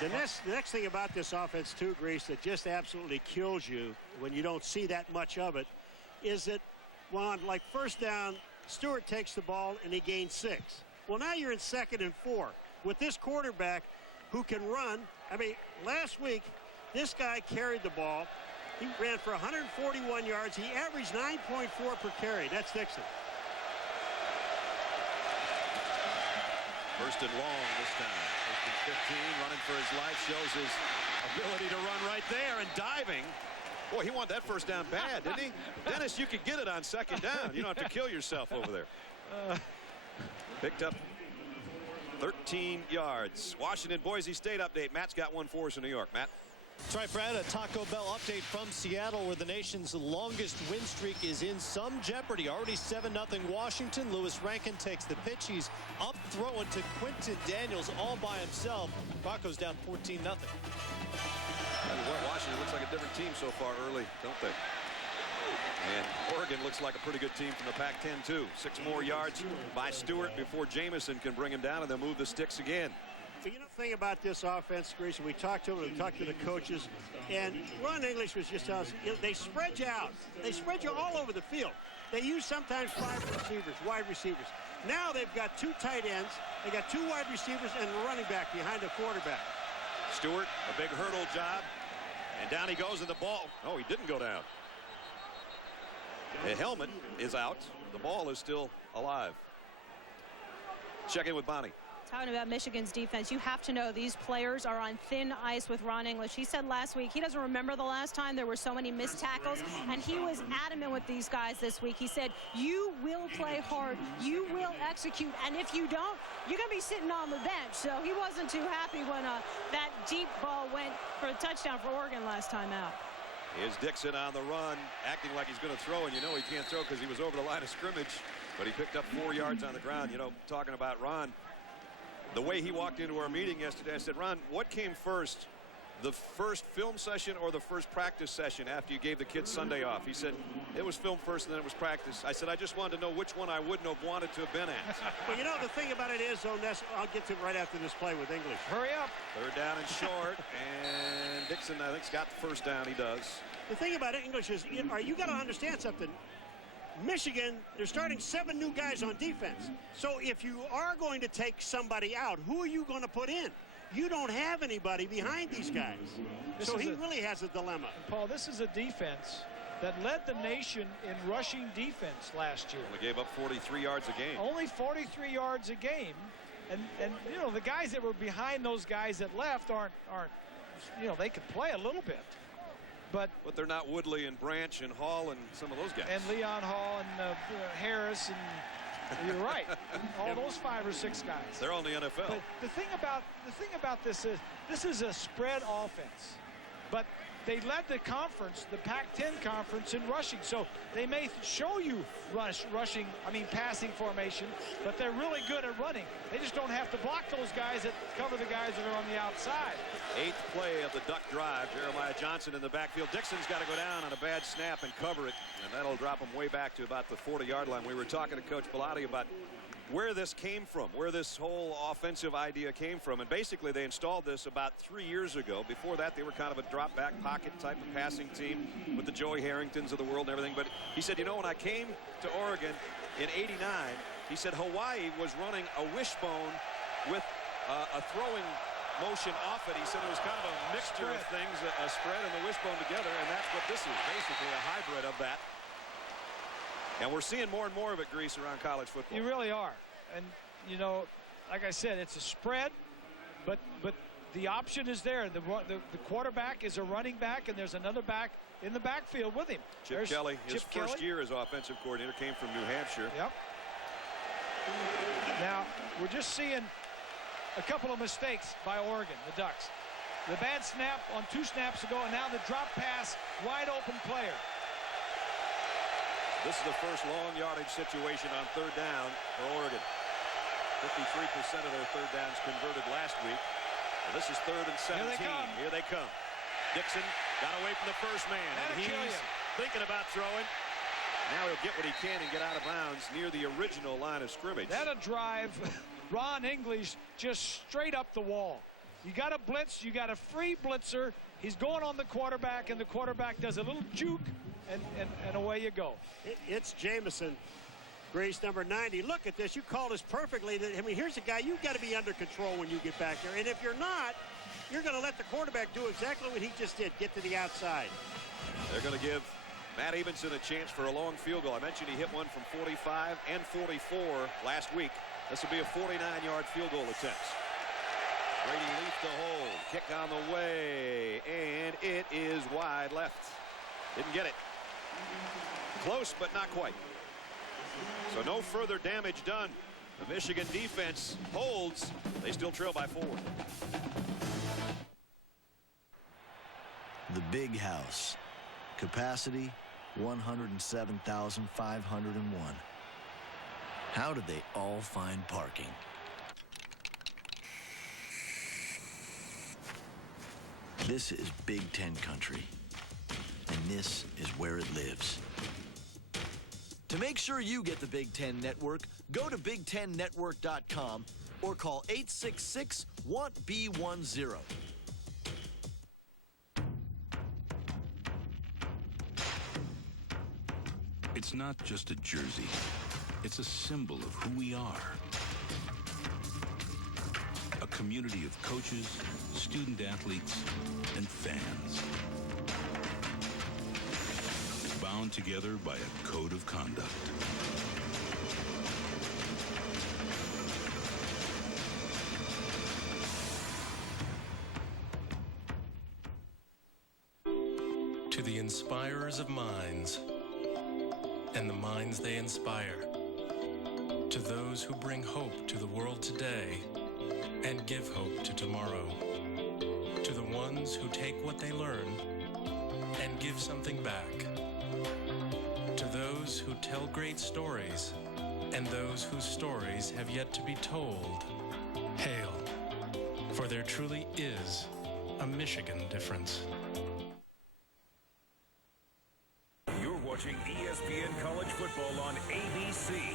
The next thing about this offense, too, Grease, that just absolutely kills you when you don't see that much of it, is that, well, on like 1st down, Stewart takes the ball and he gains 6. Well, now you're in 2nd and 4 with this quarterback who can run. I mean, last week, this guy carried the ball. He ran for 141 yards. He averaged 9.4 per carry. That's Dixon. 1st and long this time. 1st and 15, running for his life, shows his ability to run right there and diving. Boy, he wanted that 1st down bad, didn't he? Dennis, you could get it on 2nd down. You don't have to kill yourself over there. Picked up 13 yards. Washington, Boise State update. Matt's got one for us in New York. Matt. That's right, Brad. A Taco Bell update from Seattle, where the nation's longest win streak is in some jeopardy. Already 7-0 Washington. Lewis Rankin takes the pitch. He's up throwing to Quinton Daniels all by himself. Broncos down 14-0. Washington looks like a different team so far early, don't they? And Oregon looks like a pretty good team from the Pac-10 too. 6 more yards by Stewart before Jamison can bring him down, and they'll move the sticks again. But you know the thing about this offense, Grace, we talked to them, we talked to the coaches, and Ron English was just telling us, they spread you out. They spread you all over the field. They use sometimes 5 receivers, wide receivers. Now they've got 2 tight ends, they got 2 wide receivers and a running back behind the quarterback. Stewart, a big hurdle job, and down he goes, and the ball, oh, he didn't go down. The helmet is out. The ball is still alive. Check in with Bonnie. Talking about Michigan's defense, you have to know these players are on thin ice with Ron English. He said last week he doesn't remember the last time there were so many missed tackles, and he was adamant with these guys this week. He said, you will play hard, you will execute, and if you don't, you're going to be sitting on the bench. So he wasn't too happy when that deep ball went for a touchdown for Oregon last time out. Here's Dixon on the run, acting like he's going to throw, and you know he can't throw because he was over the line of scrimmage, but he picked up 4 yards on the ground. You know, talking about Ron, the way he walked into our meeting yesterday, I said, Ron, what came first, the first film session or the first practice session after you gave the kids Sunday off? He said, it was film first and then it was practice. I said, I just wanted to know which one I wouldn't have wanted to have been at. Well, you know, the thing about it is, though, Ness, I'll get to it right after this play with English. Hurry up. 3rd down and short, and Dixon, I think, has got the 1st down. He does. The thing about English is, you got to understand something. Michigan, they're starting 7 new guys on defense. So if you are going to take somebody out, who are you going to put in? You don't have anybody behind these guys. So he really has a dilemma. Paul, this is a defense that led the nation in rushing defense last year. Only gave up 43 yards a game. Only 43 yards a game. And you know, the guys that were behind those guys that left aren't you know, they could play a little bit. But they're not Woodley and Branch and Hall and some of those guys. And Leon Hall and Harris, and you're right, all those 5 or 6 guys. They're on the NFL. But the thing about this is a spread offense. But they led the conference, the Pac-10 conference, in rushing. So they may show you passing formation, but they're really good at running. They just don't have to block those guys that cover the guys that are on the outside. 8th play of the duck drive. Jeremiah Johnson in the backfield. Dixon's got to go down on a bad snap and cover it, and that'll drop him way back to about the 40-yard line. We were talking to Coach Bellotti about where this came from, where this whole offensive idea came from. And basically they installed this about 3 years ago. Before that, they were kind of a drop back pocket type of passing team with the Joey Harringtons of the world and everything. But he said, you know, when I came to Oregon in '89, he said Hawaii was running a wishbone with a throwing motion off it. He said it was kind of a mixture of things, a spread and the wishbone together, and that's what this is, basically a hybrid of that. And we're seeing more and more of it, Grease, around college football. You really are. And, you know, like I said, it's a spread, but the option is there. The quarterback is a running back, and there's another back in the backfield with him. Chip Kelly, his first year as offensive coordinator, came from New Hampshire. Yep. Now, we're just seeing a couple of mistakes by Oregon, the Ducks. The bad snap on 2 snaps ago, and now the drop pass, wide open player. This is the first long yardage situation on 3rd down for Oregon. 53% of their 3rd downs converted last week. And this is 3rd and 17. Here they come. Dixon got away from the first man. And he's thinking about throwing. Now he'll get what he can and get out of bounds near the original line of scrimmage. That'll drive Ron English just straight up the wall. You got a blitz. You got a free blitzer. He's going on the quarterback, and the quarterback does a little juke. And away you go. It's Jamison, Grace, number 90. Look at this. You called us perfectly. I mean, here's a guy you've got to be under control when you get back there. And if you're not, you're going to let the quarterback do exactly what he just did, get to the outside. They're going to give Matt Evenson a chance for a long field goal. I mentioned he hit one from 45 and 44 last week. This will be a 49-yard field goal attempt. Brady Leaf to hold. Kick on the way, and it is wide left. Didn't get it. Close, but not quite. So no further damage done. The Michigan defense holds. They still trail by 4. the big house. Capacity, 107,501. How did they all find parking? This is Big Ten country, and this is where it lives. To make sure you get the Big Ten Network, go to BigTenNetwork.com or call 866-WANT-B10. It's not just a jersey. It's a symbol of who we are. A community of coaches, student athletes, and fans. Bound together by a code of conduct. To the inspirers of minds and the minds they inspire. To those who bring hope to the world today and give hope to tomorrow. To the ones who take what they learn and give something back. To those who tell great stories and those whose stories have yet to be told. Hail, for there truly is a Michigan difference. You're watching ESPN College Football on ABC.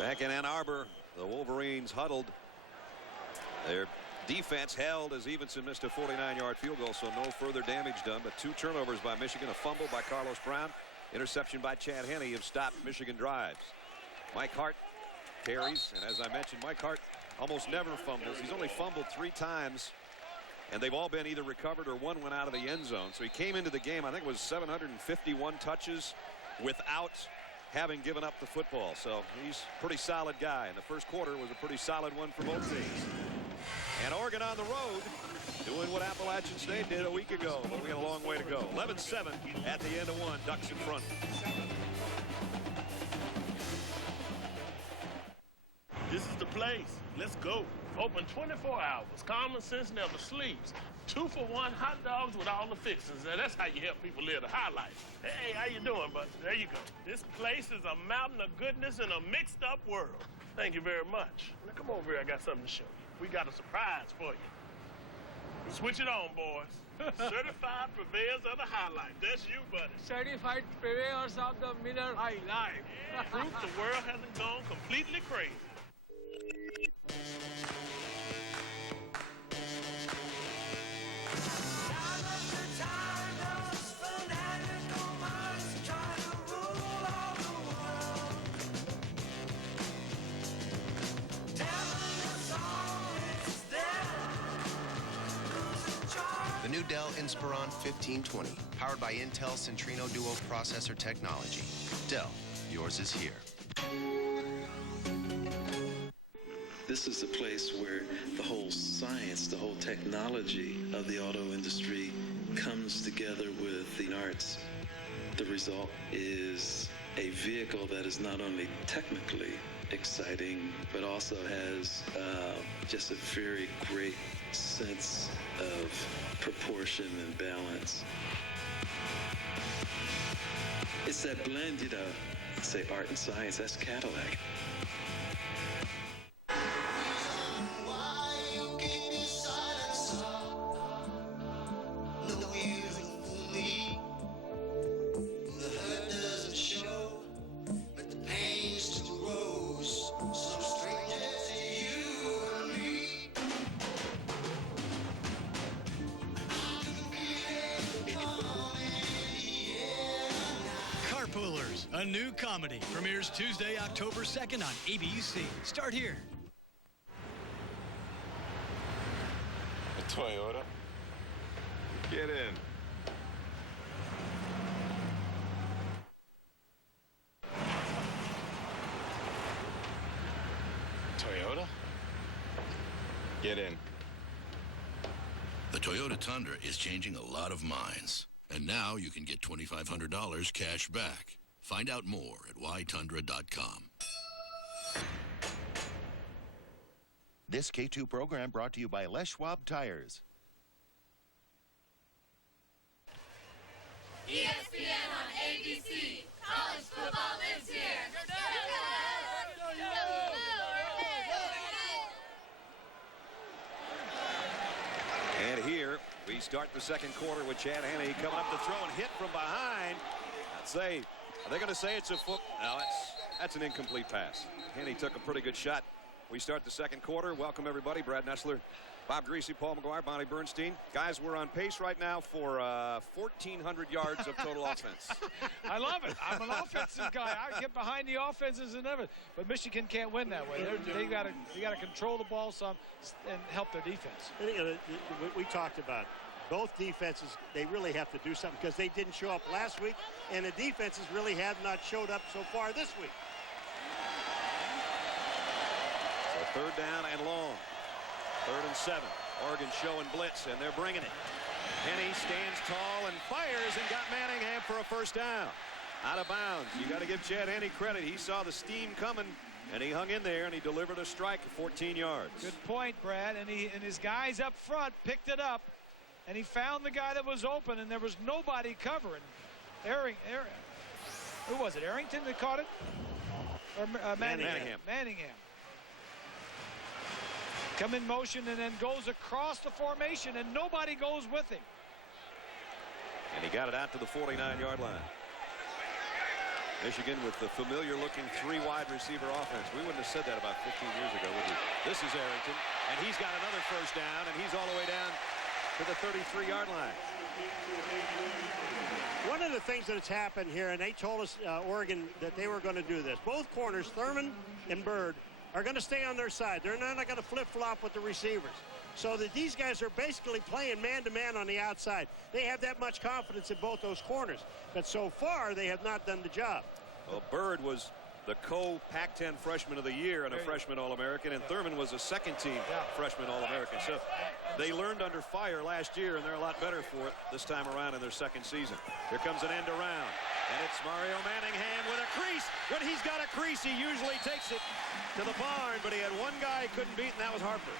Back in Ann Arbor, the Wolverines huddled. Their defense held as Evenson missed a 49-yard field goal, so no further damage done. But 2 turnovers by Michigan, a fumble by Carlos Brown, interception by Chad Henne have stopped Michigan drives. Mike Hart carries, and as I mentioned, Mike Hart almost never fumbles. He's only fumbled 3 times, and they've all been either recovered or one went out of the end zone. So he came into the game, I think it was 751 touches without having given up the football. So he's a pretty solid guy, and the first quarter was a pretty solid one for both teams. And Oregon on the road doing what Appalachian State did a week ago, but we got a long way to go. 11-7 at the end of one. Ducks in front. This is the place. Let's go. Open 24 hours. Common sense never sleeps. 2 for $1 hot dogs with all the fixings. Now, that's how you help people live the high life. Hey, how you doing, bud? There you go. This place is a mountain of goodness in a mixed-up world. Thank you very much. Now, come over here. I got something to show you. We got a surprise for you. Switch it on, boys. Certified purveyors of the high life. That's you, buddy. Certified purveyors of the Miller High Life. Yeah, proof the world hasn't gone completely crazy. The new Dell Inspiron 1520, powered by Intel Centrino Duo processor technology. Dell, yours is here. This is the place where the whole science, the whole technology of the auto industry comes together with the arts. The result is a vehicle that is not only technically exciting, but also has just a very great sense of proportion and balance. It's that blend, you know, say art and science, that's Cadillac. A new comedy premieres Tuesday, October 2nd on ABC. Start here. A Toyota? Get in. Toyota? Get in. The Toyota Tundra is changing a lot of minds. And now you can get $2,500 cash back. Find out more at ytundra.com. This K2 program brought to you by Les Schwab Tires. ESPN on ABC. College football lives here. And here we start the second quarter with Chad Henne coming up to throw and hit from behind. I'd say, are they going to say it's a foot? No, that's an incomplete pass. Henne took a pretty good shot. We start the second quarter. Welcome, everybody. Brad Nessler, Bob Greasy, Paul McGuire, Bonnie Bernstein. Guys, we're on pace right now for 1,400 yards of total offense. I love it. I'm an offensive guy. I get behind the offenses and everything. But Michigan can't win that way. They got to control the ball some and help their defense. We talked about both defenses. They really have to do something because they didn't show up last week, and the defenses really have not showed up so far this week. So third down and long. 3rd and 7. Oregon showing blitz, and they're bringing it. Henne stands tall and fires and got Manningham for a first down. Out of bounds. You got to give Chad Henne credit. He saw the steam coming, and he hung in there, and he delivered a strike of 14 yards. Good point, Brad. And his guys up front picked it up, and he found the guy that was open, and there was nobody covering. Who was it? Arrington that caught it? Or Manningham. Manningham. Come in motion and then goes across the formation, and nobody goes with him. And he got it out to the 49-yard line. Michigan with the familiar-looking 3 wide receiver offense. We wouldn't have said that about 15 years ago, would we? This is Arrington, and he's got another first down, and he's all the way down to the 33-yard line. One of the things that's happened here, and they told us, Oregon, that they were going to do this. Both corners, Thurman and Bird, are going to stay on their side. They're not going to flip-flop with the receivers. So that these guys are basically playing man-to-man on the outside. They have that much confidence in both those corners. But so far, they have not done the job. Well, Bird was the co-Pac-10 freshman of the year and a freshman All-American, and Thurman was a second-team freshman All-American. So they learned under fire last year, and they're a lot better for it this time around in their second season. Here comes an end around, and it's Mario Manningham with a crease. When he's got a crease, he usually takes it to the barn, but he had one guy he couldn't beat, and that was Harper.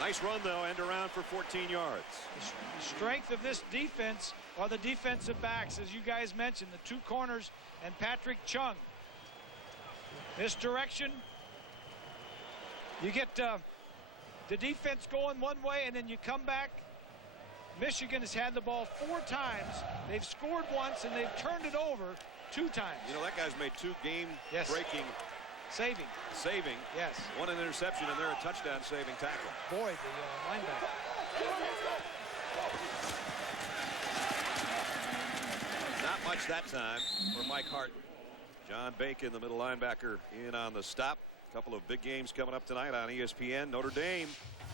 Nice run, though, end around for 14 yards. The strength of this defense are the defensive backs, as you guys mentioned, the 2 corners and Patrick Chung. Misdirection. You get the defense going one way, and then you come back. Michigan has had the ball 4 times. They've scored once, and they've turned it over 2 times. You know, that guy's made 2 game-breaking saving. Yes. 1 an interception, and they're a touchdown-saving tackle. Boyd, the linebacker. Not much that time for Mike Hart. John Bacon, the middle linebacker, in on the stop. A couple of big games coming up tonight on ESPN. Notre Dame,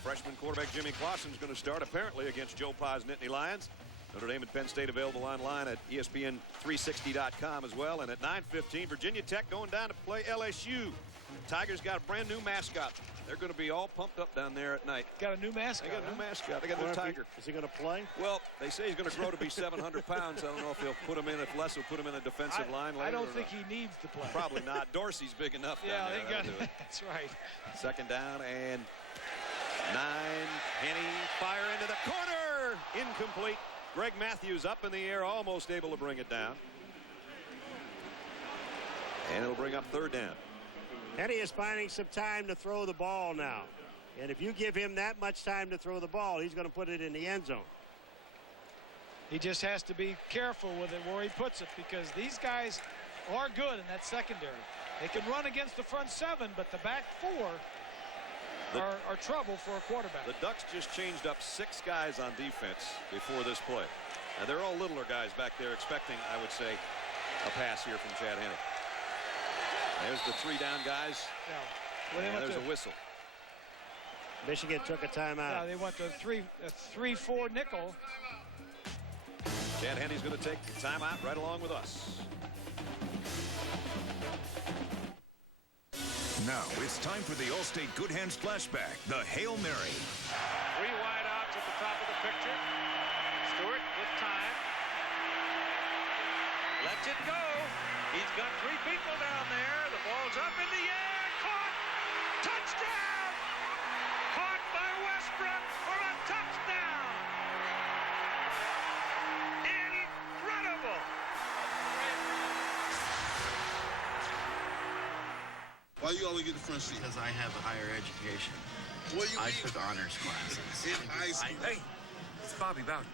freshman quarterback Jimmy Clausen is going to start apparently against Joe Pa's Nittany Lions. Notre Dame and Penn State available online at ESPN360.com as well. And at 9:15, Virginia Tech going down to play LSU. Tigers got a brand new mascot. They're going to be all pumped up down there at night. Got a new mascot. They got a new mascot. They got a new tiger. Is he going to play? Well, they say he's going to grow to be 700 pounds. I don't know if they'll put him in. If Les will put him in a defensive line later. I don't think he needs to play. Probably not. Dorsey's big enough. Yeah, down there. they got it. That's right. Second down and 9. Henne fire into the corner. Incomplete. Greg Matthews up in the air, almost able to bring it down. And it'll bring up 3rd down. Henne is finding some time to throw the ball now. And if you give him that much time to throw the ball, he's going to put it in the end zone. He just has to be careful with it where he puts it, because these guys are good in that secondary. They can run against the front 7, but the back 4 are trouble for a quarterback. The Ducks just changed up 6 guys on defense before this play. And they're all littler guys back there expecting, I would say, a pass here from Chad Henne. There's the 3 down guys. Yeah. There's a whistle. Michigan took a timeout. Yeah, they went to a 3-4 nickel. Chad Henne's going to take the timeout right along with us. Now it's time for the Allstate Good Hands flashback, the Hail Mary. 3 wide outs at the top of the picture. Stewart with time. Lets it go. He's got 3 people down there. The ball's up in the air. Caught. Touchdown. Caught by Westbrook for a touchdown. Incredible. Why you always get the front seat? Because I have a higher education. What do you I mean? took honors classes. In high school. Hey, it's Bobby Bowden.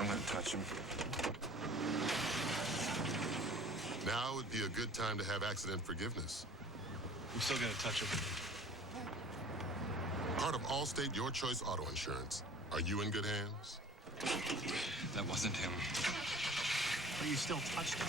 I'm going to touch him. Now would be a good time to have accident forgiveness. I'm still going to touch him. Part of Allstate Your Choice Auto Insurance. Are you in good hands? That wasn't him. But you still touched him.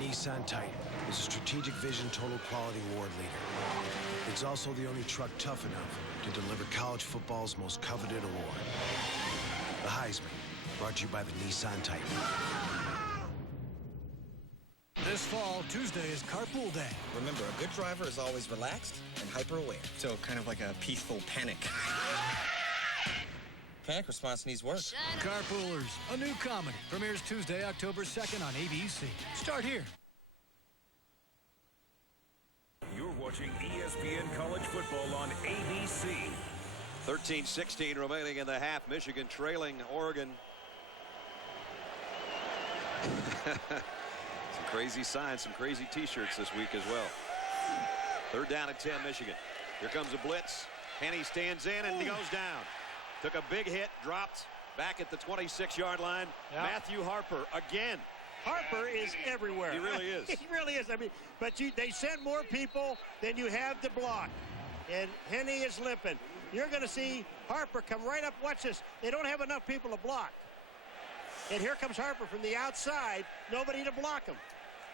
Nissan Titan is a Strategic Vision Total Quality Award leader. It's also the only truck tough enough to deliver college football's most coveted award. The Heisman, brought to you by the Nissan Titan. This fall, Tuesday is Carpool Day. Remember, a good driver is always relaxed and hyper-aware. So kind of like a peaceful panic. Panic response needs work. Carpoolers, a new comedy, premieres Tuesday, October 2nd on ABC. Start here. You're watching ESPN College Football on ABC. 13-16 remaining in the half. Michigan trailing Oregon. Some crazy signs, some crazy T-shirts this week as well. 3rd down and 10, Michigan. Here comes a blitz. Henny stands in and he goes down. Took a big hit, dropped back at the 26-yard line. Yeah. Matthew Harper again. Harper is everywhere. He really is. He really is. I mean, but they send more people than you have to block. And Henny is limping. You're going to see Harper come right up. Watch this. They don't have enough people to block. And here comes Harper from the outside. Nobody to block him.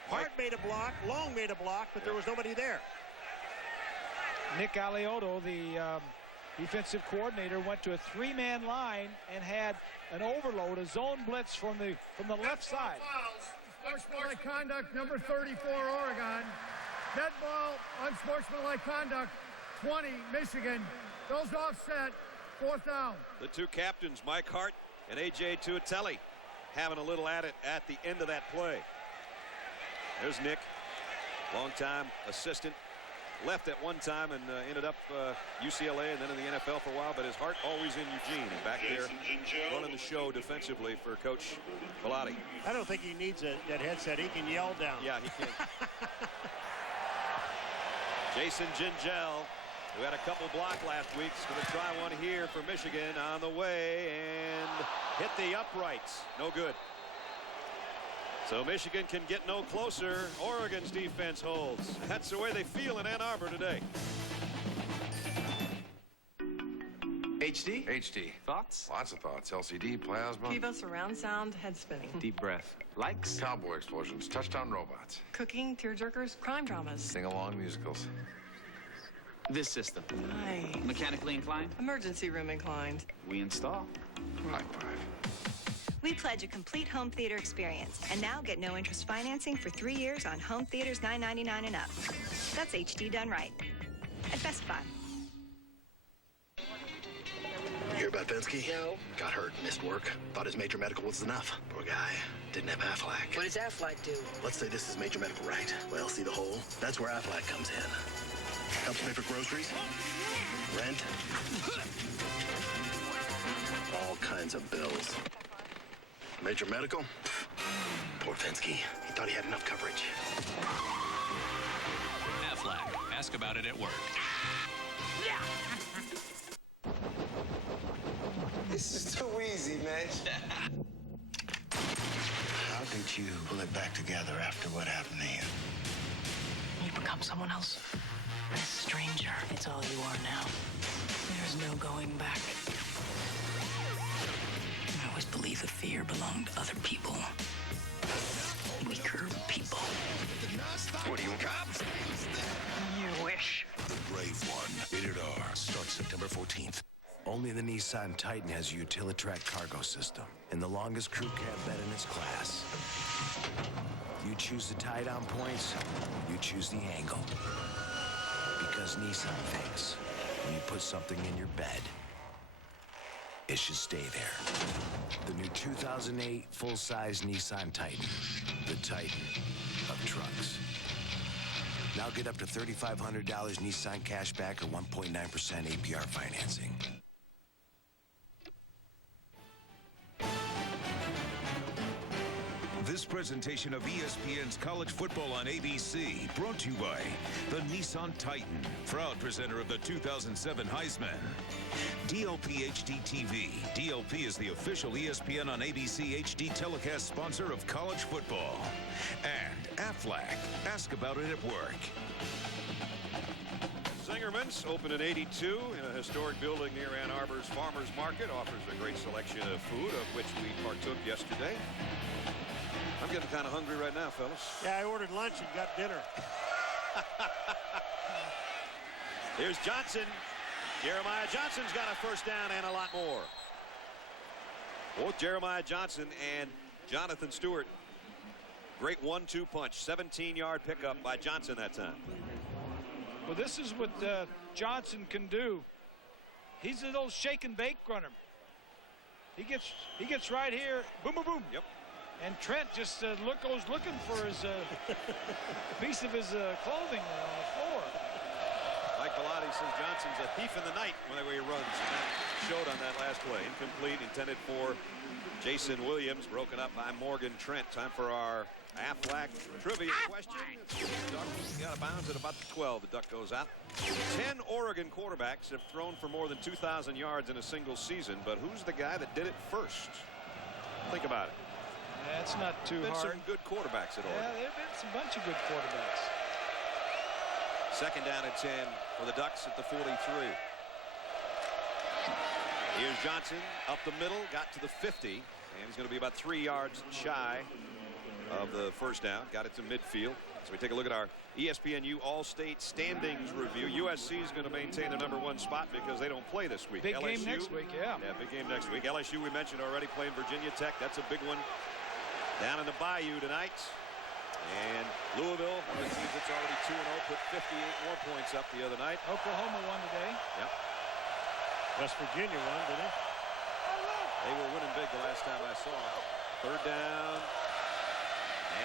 Hart made a block. Long made a block, but there was nobody there. Nick Alioto, the defensive coordinator, went to a 3-man line and had an overload, a zone blitz from the left side. Unsportsmanlike conduct, number 34, Oregon. Dead ball, unsportsmanlike conduct, 20, Michigan. Those offset, 4th down. The two captains, Mike Hart and A.J. Tuatelli, having a little at it at the end of that play. There's Nick, longtime assistant. Left at one time and ended up UCLA and then in the NFL for a while, but his heart always in Eugene and back there running the show defensively for Coach Bellotti. I don't think he needs that headset. He can yell down. Yeah, he can. Jason Gingell, who had a couple block last week, is going to try one here for Michigan on the way and hit the uprights. No good. So Michigan can get no closer. Oregon's defense holds. That's the way they feel in Ann Arbor today. HD? HD. Thoughts? Lots of thoughts. LCD, plasma. Vivo surround sound, head spinning. Deep breath. Likes? Cowboy explosions. Touchdown robots. Cooking, tearjerkers, crime dramas. Sing-along musicals. This system. Hi. Mechanically inclined? Emergency room inclined. We install. High five. We pledge a complete home theater experience, and now get no interest financing for 3 years on home theaters $9.99 and up. That's HD done right. At Best Buy. You hear about Pensky? No. Got hurt, missed work. Thought his major medical was enough. Poor guy. Didn't have Aflac. What does Aflac do? Let's say this is major medical, right? Well, see the hole? That's where Aflac comes in. Helps pay for groceries, rent, all kinds of bills. Major medical? Poor Pensky. He thought he had enough coverage. Aflac. Ask about it at work. This is too easy, man. How did you pull it back together after what happened to you? You become someone else. A stranger. It's all you are now. There's no going back. I always believed the fear belonged to other people. Weaker people. What do you want, cops? You wish. The Brave One. Rated R. Starts September 14th. Only the Nissan Titan has a Utilitrack cargo system and the longest crew cab bed in its class. You choose the tie-down points, you choose the angle. Because Nissan thinks when you put something in your bed, it should stay there. The new 2008 full-size Nissan Titan. The Titan of trucks. Now get up to $3,500 Nissan cash back or 1.9% APR financing. This presentation of ESPN's College Football on ABC brought to you by the Nissan Titan, proud presenter of the 2007 Heisman. DLP HD TV. DLP is the official ESPN on ABC HD telecast sponsor of college football. And Aflac. Ask about it at work. Zingerman's, opened in '82 in a historic building near Ann Arbor's Farmers Market, offers a great selection of food, of which we partook yesterday. I'm getting kind of hungry right now, fellas. Yeah, I ordered lunch and got dinner. Here's Johnson. Jeremiah Johnson's got a first down and a lot more. Both Jeremiah Johnson and Jonathan Stewart. Great 1-2 punch. 17-yard pickup by Johnson that time. Well, this is what Johnson can do. He's an old shake and bake runner. He gets right here. Boom, boom, boom. Yep. And Trent just goes looking for his piece of his clothing there on the floor. Mike Bellotti says Johnson's a thief in the night when he runs. And that showed on that last play. Incomplete, intended for Jason Williams, broken up by Morgan Trent. Time for our Aflac trivia question. Duck got out of bounds at about the 12. The duck goes out. 10 Oregon quarterbacks have thrown for more than 2,000 yards in a single season, but who's the guy that did it first? Think about it. That's not too hard. hard. Some good quarterbacks at Oregon. Yeah, there have been some bunch of good quarterbacks. Second down and 10 for the Ducks at the 43. Here's Johnson up the middle, got to the 50, and he's going to be about 3 yards shy of the first down. Got it to midfield. So we take a look at our ESPNU All-State Standings review. USC is going to maintain the #1 spot because they don't play this week. Big LSU, game next week, yeah. Yeah, big game next week. LSU, we mentioned already, playing Virginia Tech. That's a big one down in the Bayou tonight. And Louisville, one of the teams that's already 2-0, put 58 more points up the other night. Oklahoma won today. Yep. West Virginia won, didn't they? They were winning big the last time I saw them. Third down.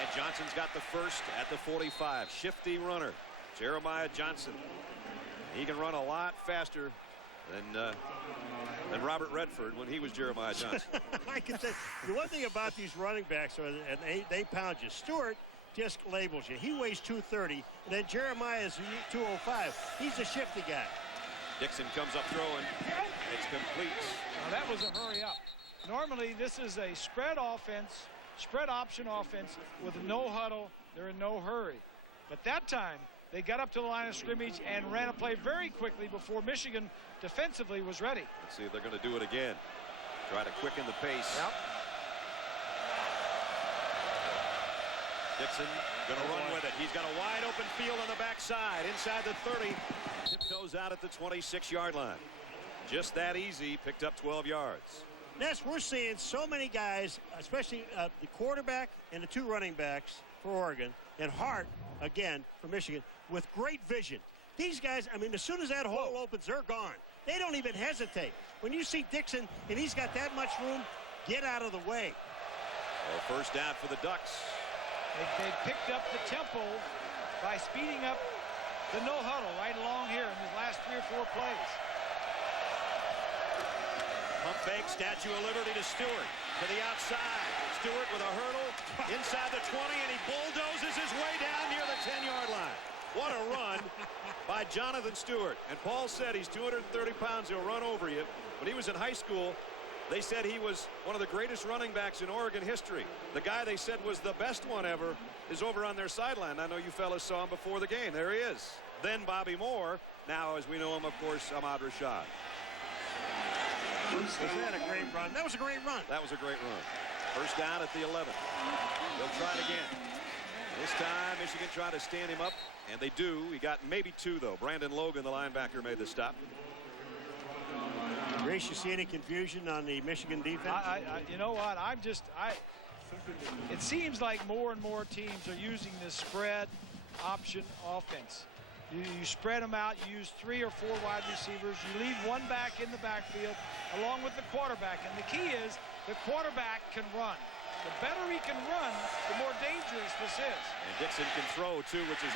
And Johnson's got the first at the 45. Shifty runner, Jeremiah Johnson. He can run a lot faster than Robert Redford when he was Jeremiah Johnson. I can say the one thing about these running backs, and they pound you. Stewart just labels you. He weighs 230, and then Jeremiah is 205. He's a shifty guy. Dixon comes up throwing. It's complete. Now that was a hurry up. Normally this is a spread offense, spread option offense with no huddle. They're in no hurry. But that time they got up to the line of scrimmage and ran a play very quickly before Michigan defensively was ready. Let's see if they're going to do it again. Try to quicken the pace. Yep. Dixon going to run with it. He's got a wide open field on the backside inside the 30. Tiptoes out at the 26-yard line. Just that easy. Picked up 12 yards. Ness, we're seeing so many guys, especially the quarterback and the 2 running backs for Oregon, and Hart, again, for Michigan, with great vision. These guys, I mean, as soon as that hole opens, they're gone. They don't even hesitate. When you see Dixon and he's got that much room, get out of the way. Well, first down for the Ducks. They picked up the tempo by speeding up the no huddle right along here in the last 3 or 4 plays. Pump fake, Statue of Liberty to Stewart. To the outside. Stewart with a hurdle inside the 20, and he bulldozes his way down near the 10-yard line. What a run by Jonathan Stewart. And Paul said he's 230 pounds. He'll run over you. When he was in high school, they said he was one of the greatest running backs in Oregon history. The guy they said was the best one ever is over on their sideline. I know you fellas saw him before the game. There he is. Then Bobby Moore. Now, as we know him, of course, Ahmad Rashad. Was that a great run? That was a great run. That was a great run. First down at the 11. They'll try it again. This time, Michigan tried to stand him up, and they do. He got maybe 2, though. Brandon Logan, the linebacker, made the stop. Grace, you see any confusion on the Michigan defense? You know what? it seems like more and more teams are using this spread option offense. You spread them out. You use 3 or 4 wide receivers. You leave one back in the backfield along with the quarterback. And the key is the quarterback can run. The better he can run, the more dangerous this is. And Dixon can throw, too, which is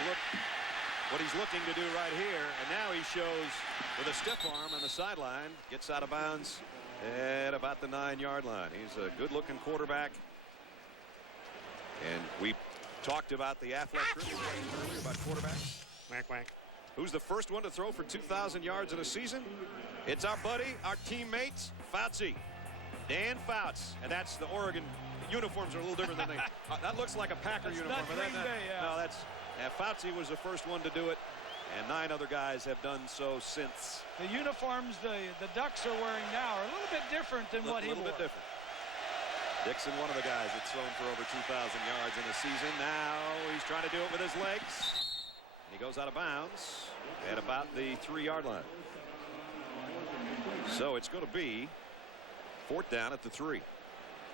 what he's looking to do right here. And now he shows with a stiff arm on the sideline. Gets out of bounds at about the 9-yard line. He's a good-looking quarterback. And we talked about the athletic earlier about quarterbacks. Whack, whack. Who's the first one to throw for 2,000 yards in a season? It's our buddy, our teammate, Fauci. Dan Fouts. And that's the Oregon uniforms are a little different than they. That looks like a Packer uniform. Not Green Bay, yeah. No, that's. Fauci was the first one to do it, and 9 other guys have done so since. The uniforms the Ducks are wearing now are a little bit different than what he wore. A little bit different. Dixon, one of the guys that's thrown for over 2,000 yards in a season. Now he's trying to do it with his legs. And he goes out of bounds at about the 3-yard line. So it's going to be 4th down at the 3.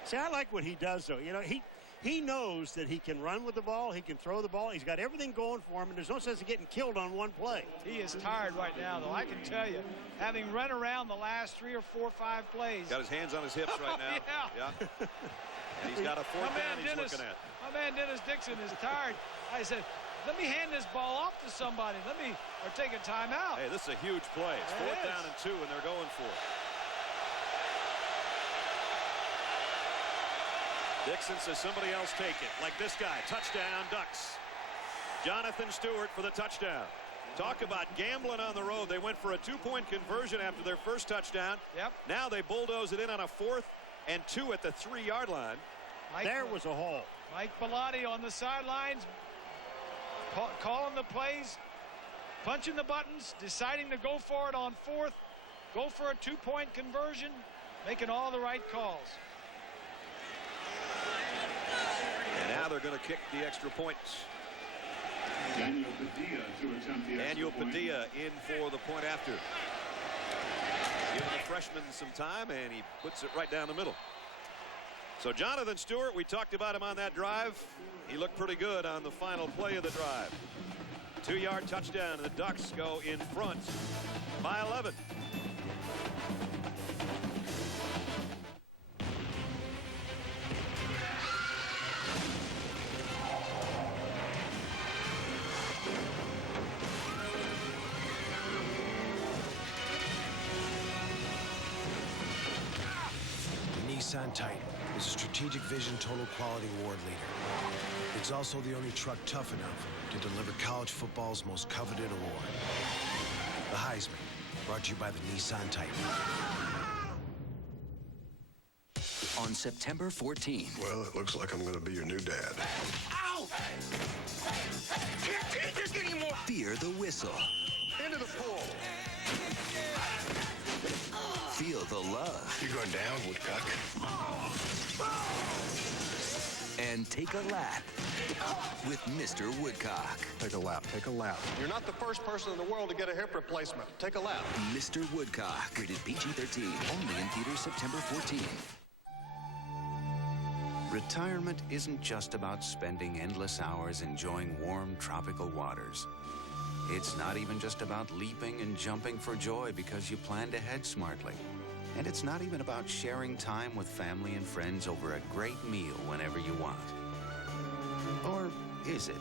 See, I like what he does, though. You know, he knows that he can run with the ball. He can throw the ball. He's got everything going for him, and there's no sense of getting killed on one play. He is tired right now, though. I can tell you, having run around the last 3 or 4 or 5 plays. Got his hands on his hips right now. Yeah. And he's got a 4th down he's looking at. My man Dennis Dixon is tired. I said, let me hand this ball off to somebody. Or take a timeout. Hey, this is a huge play. It's 4th down and 2, and they're going for it. Dixon says somebody else take it, like this guy. Touchdown, Ducks. Jonathan Stewart for the touchdown. Talk about gambling on the road. They went for a 2-point conversion after their first touchdown. Yep. Now they bulldoze it in on a 4th and 2 at the 3-yard line. There was a hole. Mike Bellotti on the sidelines, calling the plays, punching the buttons, deciding to go for it on 4th, go for a 2-point conversion, making all the right calls. And now they're going to kick the extra point. Daniel Padilla to attempt the Daniel extra point. Padilla in for the point after. Giving the freshman some time, and he puts it right down the middle. So Jonathan Stewart, we talked about him on that drive. He looked pretty good on the final play of the drive. 2-yard touchdown, and the Ducks go in front by 11. Nissan Titan is a Strategic Vision Total Quality Award leader. It's also the only truck tough enough to deliver college football's most coveted award. The Heisman, brought to you by the Nissan Titan. On September 14th. Well, it looks like I'm going to be your new dad. Ow! Can't take this anymore! Fear the whistle. Into the pool. Feel the love. You going down, Woodcock? And take a lap with Mr. Woodcock. Take a lap. Take a lap. You're not the first person in the world to get a hip replacement. Take a lap. Mr. Woodcock. Rated PG-13. Only in theaters September 14th. Retirement isn't just about spending endless hours enjoying warm tropical waters. It's not even just about leaping and jumping for joy because you planned ahead smartly. And it's not even about sharing time with family and friends over a great meal whenever you want. Or is it?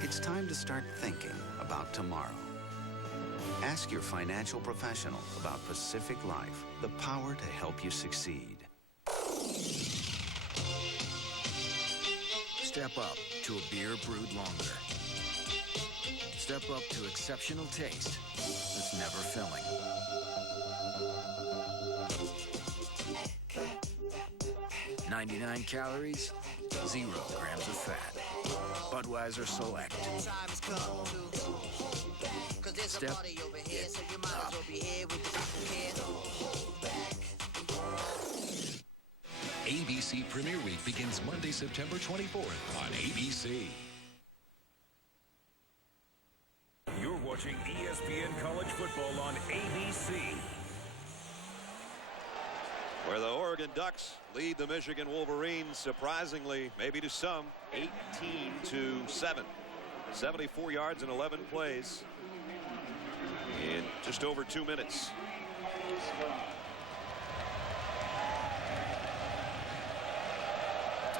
It's time to start thinking about tomorrow. Ask your financial professional about Pacific Life, the power to help you succeed. Step up to a beer brewed longer. Step up to exceptional taste that's never filling. $99 calories, 0 grams of fat. Budweiser Select. Step it up. ABC Premier Week begins Monday, September 24th on ABC. You're watching ESPN College Football on ABC. Where the Oregon Ducks lead the Michigan Wolverines, surprisingly, maybe to some, 18-7. 74 yards in 11 plays in just over 2 minutes.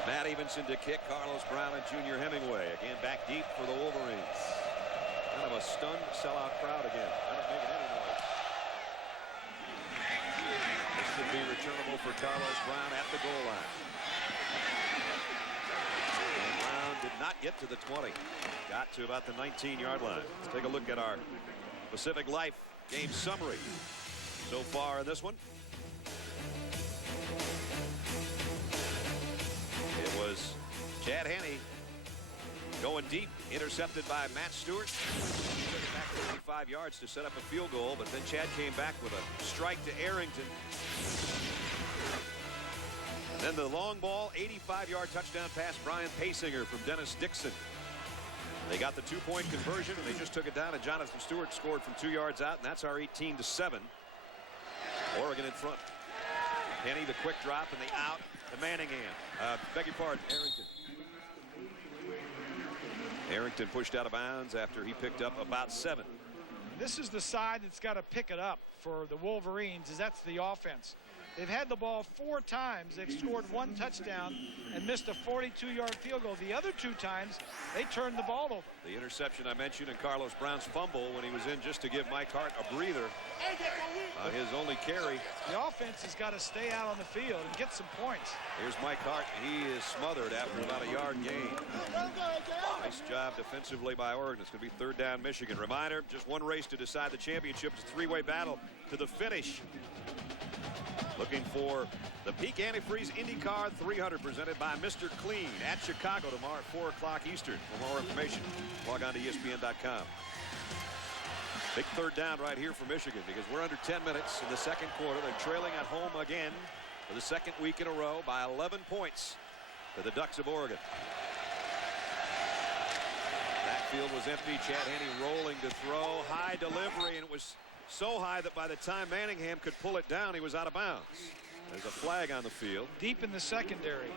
Matt Evenson to kick. Carlos Brown and Junior Hemingway again back deep for the Wolverines. Kind of a stunned sellout crowd again. Not making any noise. This should be returnable for Carlos Brown at the goal line. And Brown did not get to the 20. Got to about the 19-yard line. Let's take a look at our Pacific Life game summary so far in this one. It was Chad Henne going deep, intercepted by Matt Stewart. Took it back 35 yards to set up a field goal, but then Chad came back with a strike to Arrington. And then the long ball, 85-yard touchdown pass, Brian Pasinger from Dennis Dixon. They got the 2-point conversion, and they just took it down, and Jonathan Stewart scored from 2 yards out, and that's our 18-7. Oregon in front. Henne, the quick drop, and the out to Manningham. Beg your pardon, Arrington. Arrington pushed out of bounds after he picked up about 7. This is the side that's got to pick it up for the Wolverines, as that's the offense. They've had the ball 4 times. They've scored 1 touchdown and missed a 42-yard field goal. The other 2 times, they turned the ball over. The interception I mentioned and Carlos Brown's fumble when he was in just to give Mike Hart a breather. His only carry. The offense has got to stay out on the field and get some points. Here's Mike Hart. He is smothered after about a yard gain. Nice job defensively by Oregon. It's going to be 3rd down Michigan. Reminder, just 1 race to decide the championship. It's a 3-way battle to the finish. Looking for the Peak Antifreeze IndyCar 300 presented by Mr. Clean at Chicago tomorrow at 4 o'clock Eastern. For more information, log on to ESPN.com. Big 3rd down right here for Michigan because we're under 10 minutes in the 2nd quarter. They're trailing at home again for the 2nd week in a row by 11 points to the Ducks of Oregon. Backfield was empty. Chad Henne rolling to throw. High delivery, and it was so high that by the time Manningham could pull it down, he was out of bounds. There's a flag on the field. Deep in the secondary.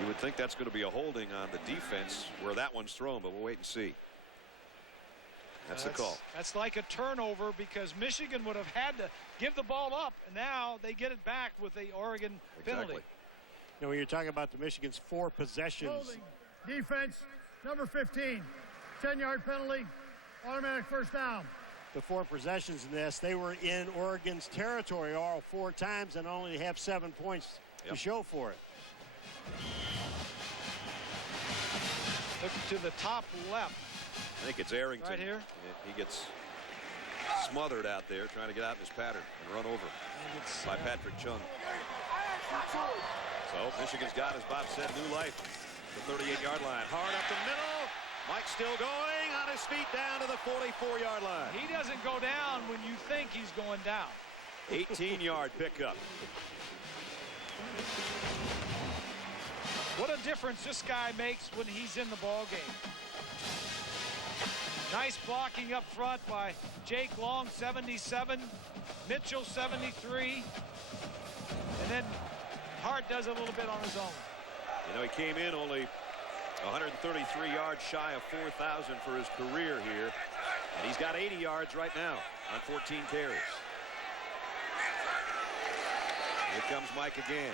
You would think that's going to be a holding on the defense where that one's thrown, but we'll wait and see. That's the call. That's like a turnover because Michigan would have had to give the ball up, and now they get it back with the Oregon penalty. You know, when you're talking about the Michigan's 4 possessions. Holding. Defense, number 15. 10-yard penalty, automatic 1st down. The 4 possessions in this, they were in Oregon's territory all 4 times and only have 7 points to show for it. Look to the top left. I think it's Arrington. Right here. He gets smothered out there trying to get out in his pattern and run over by Patrick Chung. So Michigan's got, as Bob said, new life. The 38-yard line. Hard up the middle. Mike still going on his feet down to the 44-yard line. He doesn't go down when you think he's going down. 18-yard pickup. What a difference this guy makes when he's in the ball game. Nice blocking up front by Jake Long, 77, Mitchell, 73, and then Hart does a little bit on his own. You know, he came in only 133 yards shy of 4,000 for his career here, and he's got 80 yards right now on 14 carries. Here comes Mike again.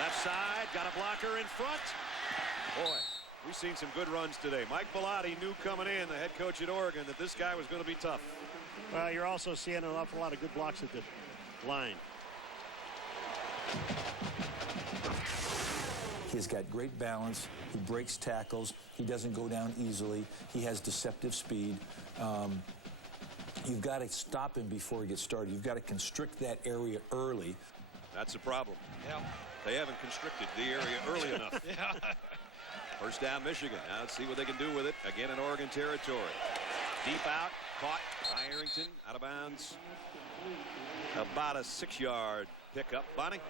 Left side, got a blocker in front. Boy, we've seen some good runs today. Mike Bellotti knew coming in, the head coach at Oregon, that this guy was going to be tough. Well, you're also seeing an awful lot of good blocks at the line. He's got great balance. He breaks tackles. He doesn't go down easily. He has deceptive speed. You've got to stop him before he gets started. You've got to constrict that area early. That's a problem. Yeah. They haven't constricted the area early enough. Yeah. First down, Michigan. Now let's see what they can do with it. Again in Oregon territory. Deep out, caught by Arrington, out of bounds. About a 6-yard pickup. Bonnie?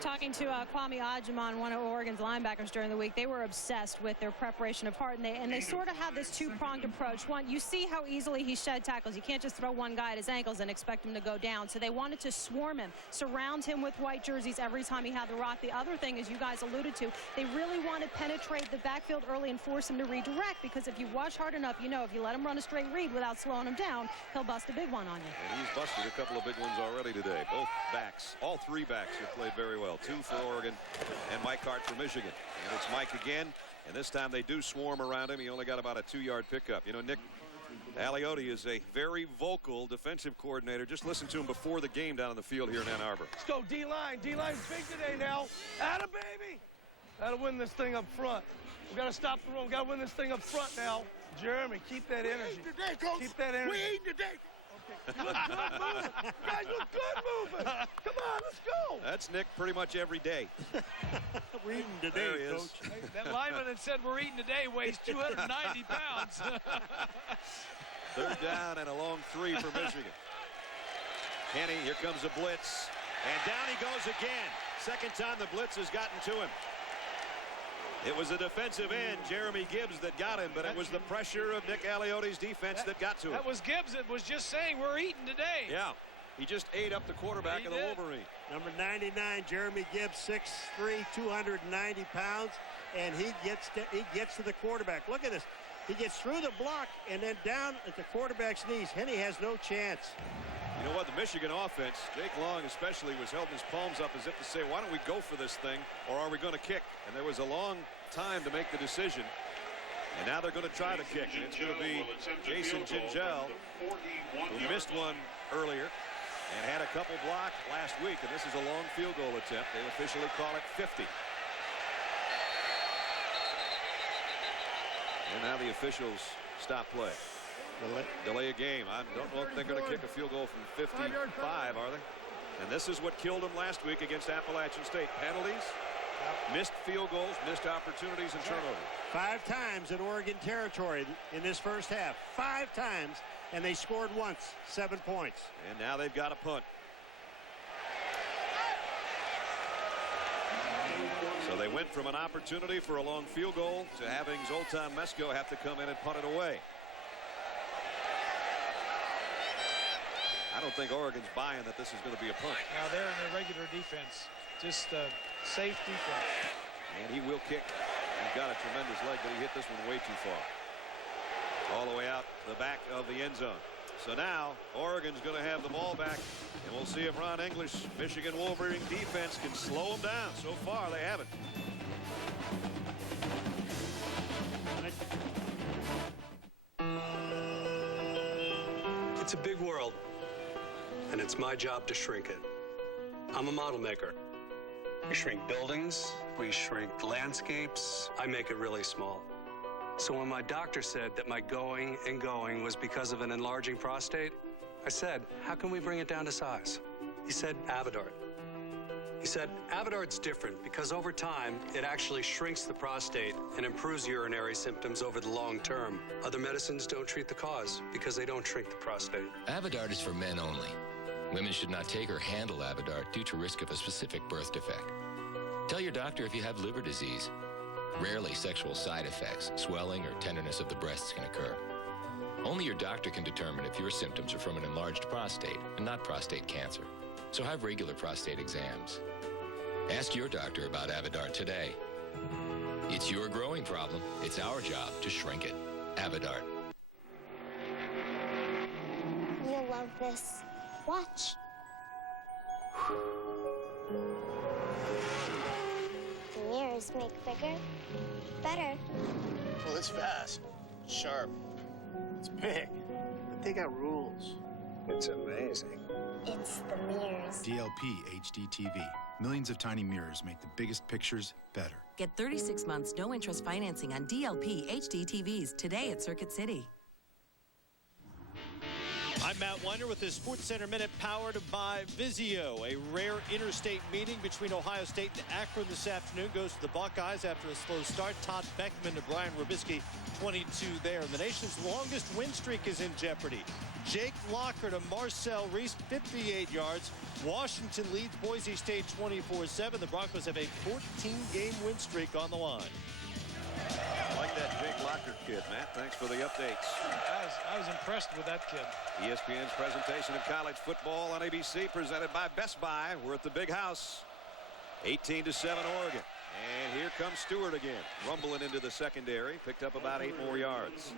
Talking to Kwame Ajiman, one of Oregon's linebackers during the week, they were obsessed with their preparation of Hart, and they sort of have this two-pronged approach. One, you see how easily he shed tackles. You can't just throw one guy at his ankles and expect him to go down. So they wanted to swarm him, surround him with white jerseys every time he had the rock. The other thing, as you guys alluded to, they really want to penetrate the backfield early and force him to redirect, because if you watch hard enough, you know if you let him run a straight read without slowing him down, he'll bust a big one on you. And he's busted a couple of big ones already today. Both backs, all three backs have played very well. 2 for Oregon and Mike Hart for Michigan. And it's Mike again, and this time they do swarm around him. He only got about a 2-yard pickup. You know, Nick Aliotti is a very vocal defensive coordinator. Just listen to him before the game down on the field here in Ann Arbor. Let's go D-line. D-line's big today now. Atta baby. Gotta win this thing up front. We gotta stop the run. We gotta win this thing up front now. Jeremy, keep that energy. Today, Coach. Keep that energy. We eating today. Okay. You look good moving. Guys look good moving. Come on, let's go. That's Nick pretty much every day. We're eating There today, he is. Coach. Hey, that lineman that said we're eating today weighs 290 pounds. 3rd down and a long 3 for Michigan. Kenny, here comes a blitz. And down he goes again. Second time the blitz has gotten to him. It was the defensive end, Jeremy Gibbs, that got him, but it was the pressure of Nick Aliotti's defense that got to him. That was Gibbs that was just saying we're eating today. Yeah, he just ate up the quarterback of the Wolverines. Number 99, Jeremy Gibbs, 6'3", 290 pounds, and he gets to the quarterback. Look at this. He gets through the block and then down at the quarterback's knees. Henny has no chance. You know what? The Michigan offense, Jake Long especially, was holding his palms up as if to say, why don't we go for this thing, or are we going to kick? And there was a long time to make the decision. And now they're going to try to kick. And it's going to be Jason Gingell, who missed one earlier and had a couple blocked last week. And this is a long field goal attempt. They officially call it 50. And now the officials stop play. Delay a game. I don't know if they're going to kick a field goal from 55, are they? And this is what killed them last week against Appalachian State. Penalties, missed field goals, missed opportunities, and turnovers. 5 times in Oregon territory in this first half. 5 times, and they scored once. 7 points. And now they've got a punt. So they went from an opportunity for a long field goal to having Zoltan Mesko have to come in and punt it away. I don't think Oregon's buying that this is going to be a punt. Now they're in their regular defense. Just safe defense. And he will kick. He's got a tremendous leg, but he hit this one way too far. All the way out the back of the end zone. So now Oregon's going to have the ball back, and we'll see if Ron English, Michigan Wolverine defense, can slow them down. So far, they haven't. It's a big world, and it's my job to shrink it. I'm a model maker. We shrink buildings, we shrink landscapes. I make it really small. So when my doctor said that my going and going was because of an enlarging prostate, I said, how can we bring it down to size? He said, Avodart. He said, Avodart's different because over time, it actually shrinks the prostate and improves urinary symptoms over the long term. Other medicines don't treat the cause because they don't shrink the prostate. Avodart is for men only. Women should not take or handle Avodart due to risk of a specific birth defect. Tell your doctor if you have liver disease. Rarely sexual side effects, swelling, or tenderness of the breasts can occur. Only your doctor can determine if your symptoms are from an enlarged prostate and not prostate cancer. So have regular prostate exams. Ask your doctor about Avodart today. It's your growing problem. It's our job to shrink it. Avodart. You'll love this. Watch. The mirrors make bigger, better. Well, it's fast, sharp, it's big. But they got rules. It's amazing. It's the mirrors. DLP HD TV. Millions of tiny mirrors make the biggest pictures better. Get 36 months no interest financing on DLP HD TVs today at Circuit City. I'm Matt Weiner with this SportsCenter Minute powered by Vizio. A rare interstate meeting between Ohio State and Akron this afternoon goes to the Buckeyes after a slow start. Todd Beckman to Brian Rubisky, 22 there. And the nation's longest win streak is in jeopardy. Jake Locker to Marcel Reese, 58 yards. Washington leads Boise State 24-7. The Broncos have a 14-game win streak on the line. I like that Jake Locker kid, Matt. Thanks for the updates. I was impressed with that kid. ESPN's presentation of college football on ABC, presented by Best Buy. We're at the big house. 18-7 Oregon. And here comes Stewart again, rumbling into the secondary. Picked up about 8 more yards.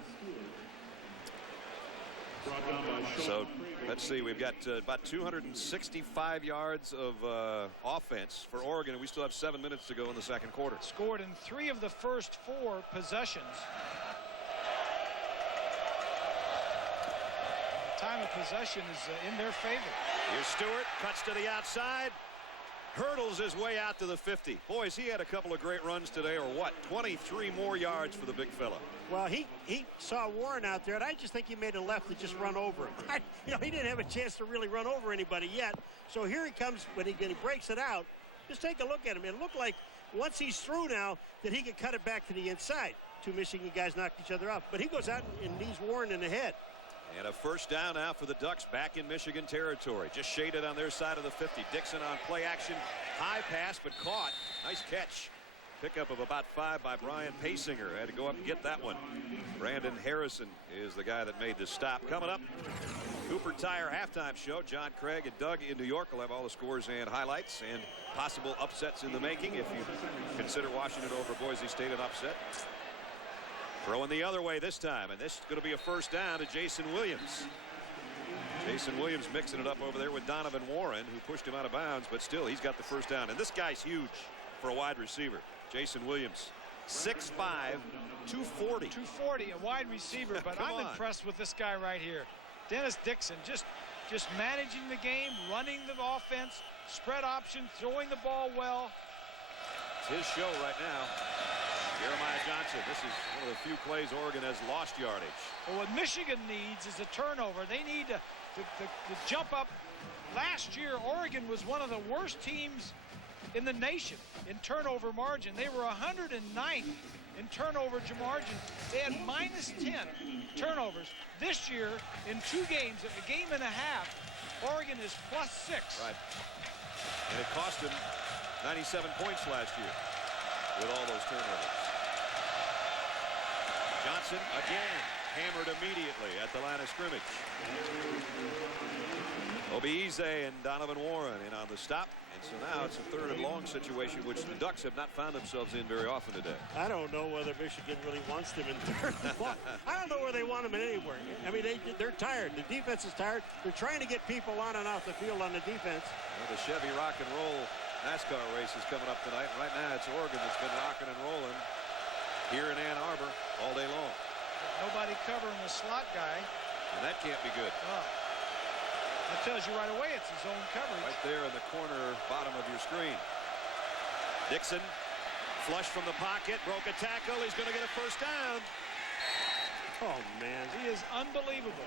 So let's see, we've got about 265 yards of offense for Oregon, and we still have 7 minutes to go in the second quarter. Scored in 3 of the first 4 possessions. Time of possession is in their favor. Here's Stewart, cuts to the outside, hurdles his way out to the 50. Boys, he had a couple of great runs today, or what? 23 more yards for the big fella. Well, he saw Warren out there, and I just think he made a left to just run over him. He didn't have a chance to really run over anybody yet. So here he comes when he breaks it out. Just take a look at him. It looked like once he's through now that he could cut it back to the inside. 2 Michigan guys knocked each other off. But he goes out and knees Warren in the head. And a first down now for the Ducks back in Michigan territory. Just shaded on their side of the 50. Dixon on play action. High pass, but caught. Nice catch. Pickup of about 5 by Brian Pasinger. Had to go up and get that one. Brandon Harrison is the guy that made the stop. Coming up, Cooper Tire halftime show. John Craig and Doug in New York will have all the scores and highlights and possible upsets in the making if you consider Washington over Boise State an upset. Throwing the other way this time, and this is going to be a first down to Jason Williams. Jason Williams mixing it up over there with Donovan Warren, who pushed him out of bounds, but still he's got the first down. And this guy's huge for a wide receiver. Jason Williams, 6'5", 240. 240, a wide receiver, but I'm impressed with this guy right here. Dennis Dixon, just managing the game, running the offense, spread option, throwing the ball well. It's his show right now. Jeremiah Johnson, this is one of the few plays Oregon has lost yardage. Well, what Michigan needs is a turnover. They need to jump up. Last year, Oregon was one of the worst teams in the nation in turnover margin. They were 109th in turnover margin. They had -10 turnovers. This year, in 2 games, a game and a half, Oregon is +6. Right. And it cost him 97 points last year with all those turnovers. Johnson again hammered immediately at the line of scrimmage. Obieze and Donovan Warren in on the stop. And so now it's a 3rd and long situation, which the Ducks have not found themselves in very often today. I don't know whether Michigan really wants them in 3rd and long. I don't know where they want them in anywhere. I mean, they're tired. The defense is tired. They're trying to get people on and off the field on the defense. Well, the Chevy Rock and Roll NASCAR race is coming up tonight. Right now, it's Oregon that's been rocking and rolling here in Ann Arbor all day long. Nobody covering the slot guy. And that can't be good. Oh. That tells you right away it's his own coverage. Right there in the corner bottom of your screen. Dixon flush from the pocket, broke a tackle. He's going to get a first down. Oh, man. He is unbelievable.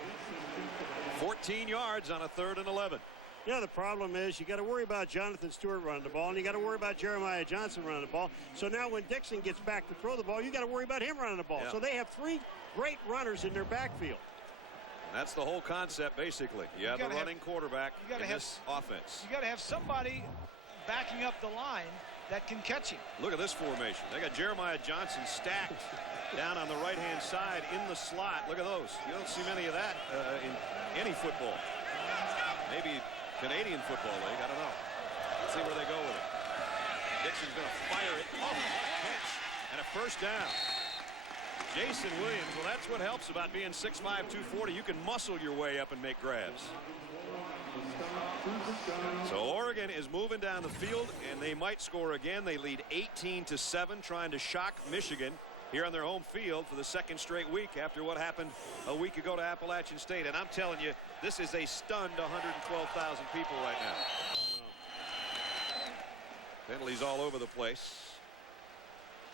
14 yards on a 3rd and 11. You know, the problem is you got to worry about Jonathan Stewart running the ball, and you got to worry about Jeremiah Johnson running the ball. So now when Dixon gets back to throw the ball, you got to worry about him running the ball. Yeah. So they have 3 great runners in their backfield. That's the whole concept, basically. You have a running quarterback in this offense. You got to have somebody backing up the line that can catch him. Look at this formation. They got Jeremiah Johnson stacked down on the right-hand side in the slot. Look at those. You don't see many of that in any football. Maybe Canadian Football League. I don't know. Let's see where they go with it. Dixon's going to fire it. Oh, catch. And a first down. Jason Williams, well, that's what helps about being 6'5", 240. You can muscle your way up and make grabs. So Oregon is moving down the field, and they might score again. They lead 18-7, trying to shock Michigan here on their home field for the 2nd straight week after what happened a week ago to Appalachian State. And I'm telling you, this is a stunned 112,000 people right now. Penalties all over the place.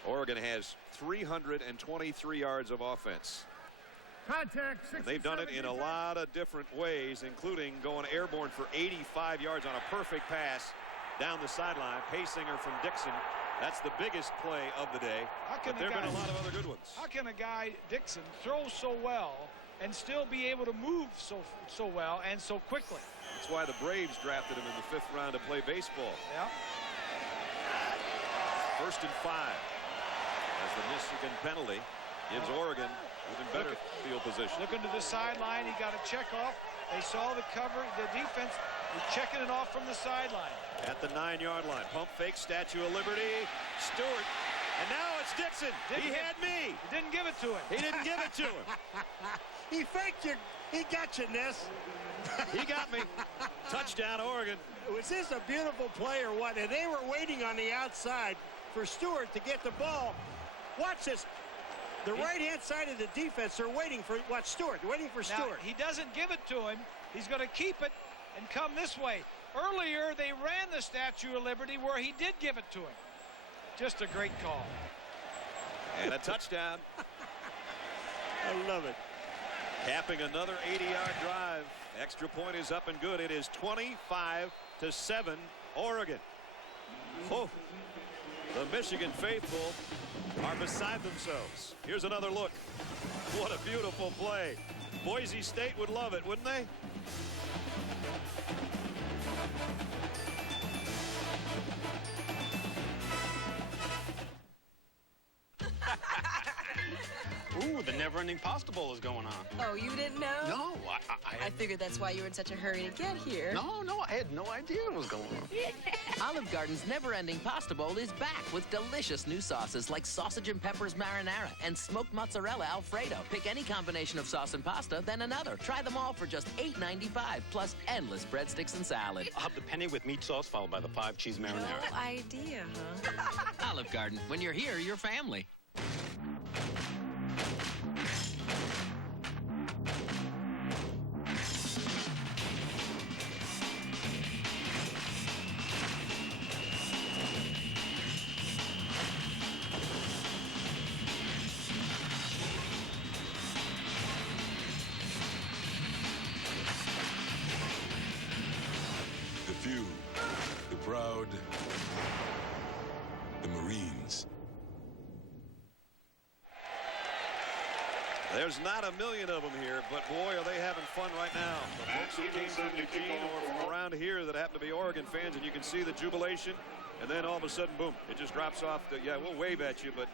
Oregon has 323 yards of offense. Contact. And they've done it in a lot of different ways, including going airborne for 85 yards on a perfect pass down the sideline. Paysinger from Dixon. That's the biggest play of the day. But there have been a lot of other good ones. How can a guy, Dixon, throw so well and still be able to move so well and so quickly? That's why the Braves drafted him in the 5th round to play baseball. Yeah. 1st and 5. As the Michigan penalty gives Oregon even better field position. Looking to the sideline, he got a check off. They saw the cover, the defense. They're checking it off from the sideline. At the 9-yard line. Pump fake, Statue of Liberty. Stewart. And now it's Dixon. He had me. He didn't give it to him. He didn't give it to him. He faked you. He got you, Ness. He got me. Touchdown, Oregon. Was this a beautiful play or what? And they were waiting on the outside for Stewart to get the ball. Watch this. The right-hand side of the defense, they're waiting for, watch, Stewart. They're waiting for Stewart. Now, he doesn't give it to him. He's going to keep it and come this way. Earlier, they ran the Statue of Liberty where he did give it to him. Just a great call. And a touchdown. I love it. Capping another 80-yard drive. Extra point is up and good. It is 25-7, Oregon. Oh, the Michigan faithful are beside themselves. Here's another look. What a beautiful play. Boise State would love it, wouldn't they? Ooh, the never-ending pasta bowl is going on. Oh, you didn't know? No, I figured that's why you were in such a hurry to get here. No, I had no idea what was going on. Olive Garden's never-ending pasta bowl is back with delicious new sauces like sausage and peppers marinara and smoked mozzarella alfredo. Pick any combination of sauce and pasta, then another. Try them all for just $8.95, plus endless breadsticks and salad. I'll have the penne with meat sauce followed by the 5-cheese marinara. No idea, huh? Olive Garden. When you're here, you're family. The few, the proud, the Marines. There's not a million of them here, but boy, are they having fun right now. The folks who came from Eugene or from around here that happen to be Oregon fans, and you can see the jubilation, and then all of a sudden, boom, it just drops off. Yeah, we'll wave at you, but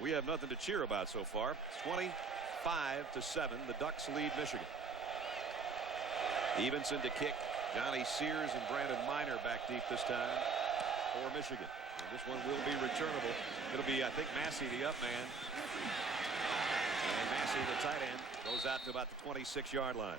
we have nothing to cheer about so far. It's 25-7. The Ducks lead Michigan. Evenson to kick. Johnny Sears and Brandon Miner back deep this time for Michigan. And this one will be returnable. It'll be, I think, Massey, the up man. And Massey, the tight end, goes out to about the 26-yard line.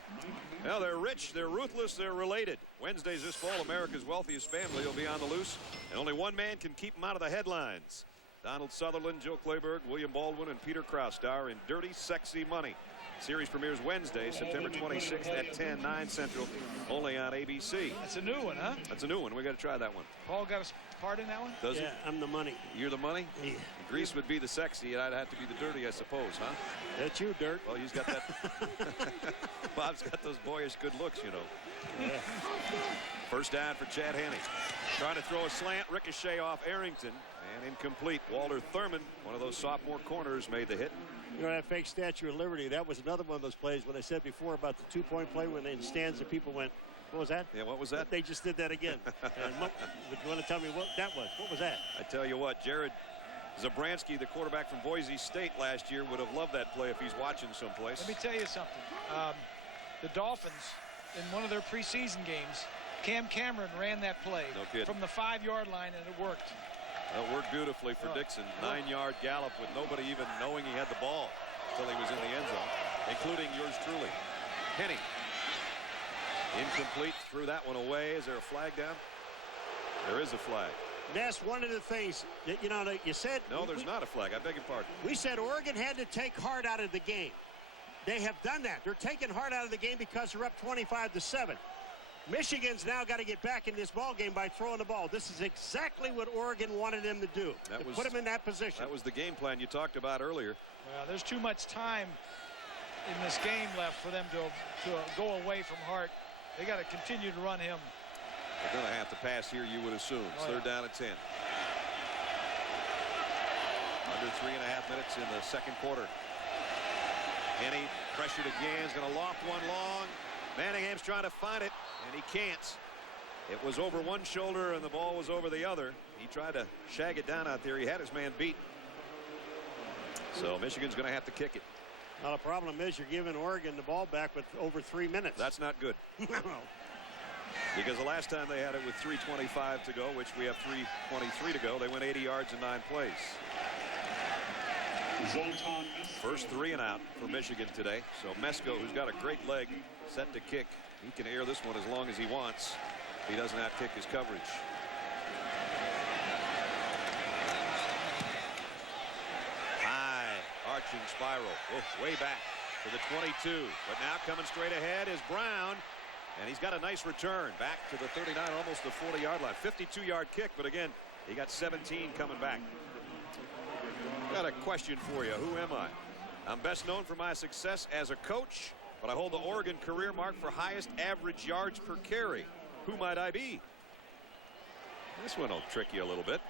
Now, they're rich, they're ruthless, they're related. Wednesdays this fall, America's wealthiest family will be on the loose, and only one man can keep them out of the headlines. Donald Sutherland, Joe Clayburgh, William Baldwin, and Peter Krause star in Dirty Sexy Money. Series premieres Wednesday, September 26th at 10, 9 Central, only on ABC. That's a new one, huh? That's a new one. We got to try that one. Paul got a part in that one? Does he? Yeah, I'm the money. You're the money? Yeah. Grease would be the sexy, and I'd have to be the dirty, I suppose, huh? That's you, Dirt. Well, he's got that. Bob's got those boyish good looks, you know. Yeah. First down for Chad Henne. Trying to throw a slant, ricochet off Arrington, and incomplete. Walter Thurman, one of those sophomore corners, made the hit. You know, that fake Statue of Liberty, that was another one of those plays when I said before about the two-point play when in stands the people went, what was that? Yeah, what was that? They just did that again. And what, would you want to tell me what that was? What was that? I tell you what, Jared Zabransky, the quarterback from Boise State last year, would have loved that play if he's watching someplace. Let me tell you something. The Dolphins, in one of their preseason games, Cam Cameron ran that play from the 5-yard line, and it worked. That worked beautifully for Dixon. 9-yard gallop with nobody even knowing he had the ball until he was in the end zone, including yours truly. Henne. Incomplete, threw that one away. Is there a flag down? There is a flag. That's one of the things that, you know, that you said. No, there's not a flag. I beg your pardon. We said Oregon had to take heart out of the game. They have done that. They're taking heart out of the game because they're up 25-7. Michigan's now got to get back in this ball game by throwing the ball. This is exactly what Oregon wanted them to do. Put them in that position. That was the game plan you talked about earlier. Well, there's too much time in this game left for them to go away from Hart. They got to continue to run him. They're going to have to pass here, you would assume. It's third down at 10. Under 3.5 minutes in the second quarter. Henny pressured again. Is going to loft one long. Manningham's trying to find it, and he can't. It was over one shoulder, and the ball was over the other. He tried to shag it down out there. He had his man beat. So Michigan's going to have to kick it. Well, the problem is you're giving Oregon the ball back with over 3 minutes. That's not good. Because the last time they had it with 3:25 to go, which we have 3:23 to go, they went 80 yards in 9 plays. First 3 and out for Michigan today. So Mesko, who's got a great leg, set to kick. He can air this one as long as he wants. He doesn't outkick his coverage. High arching spiral. Way back to the 22. But now coming straight ahead is Brown. And he's got a nice return back to the 39, almost the 40-yard line. 52-yard kick, but again, he got 17 coming back. Got a question for you. Who am I? I'm best known for my success as a coach, but I hold the Oregon career mark for highest average yards per carry. Who might I be? This one will trick you a little bit.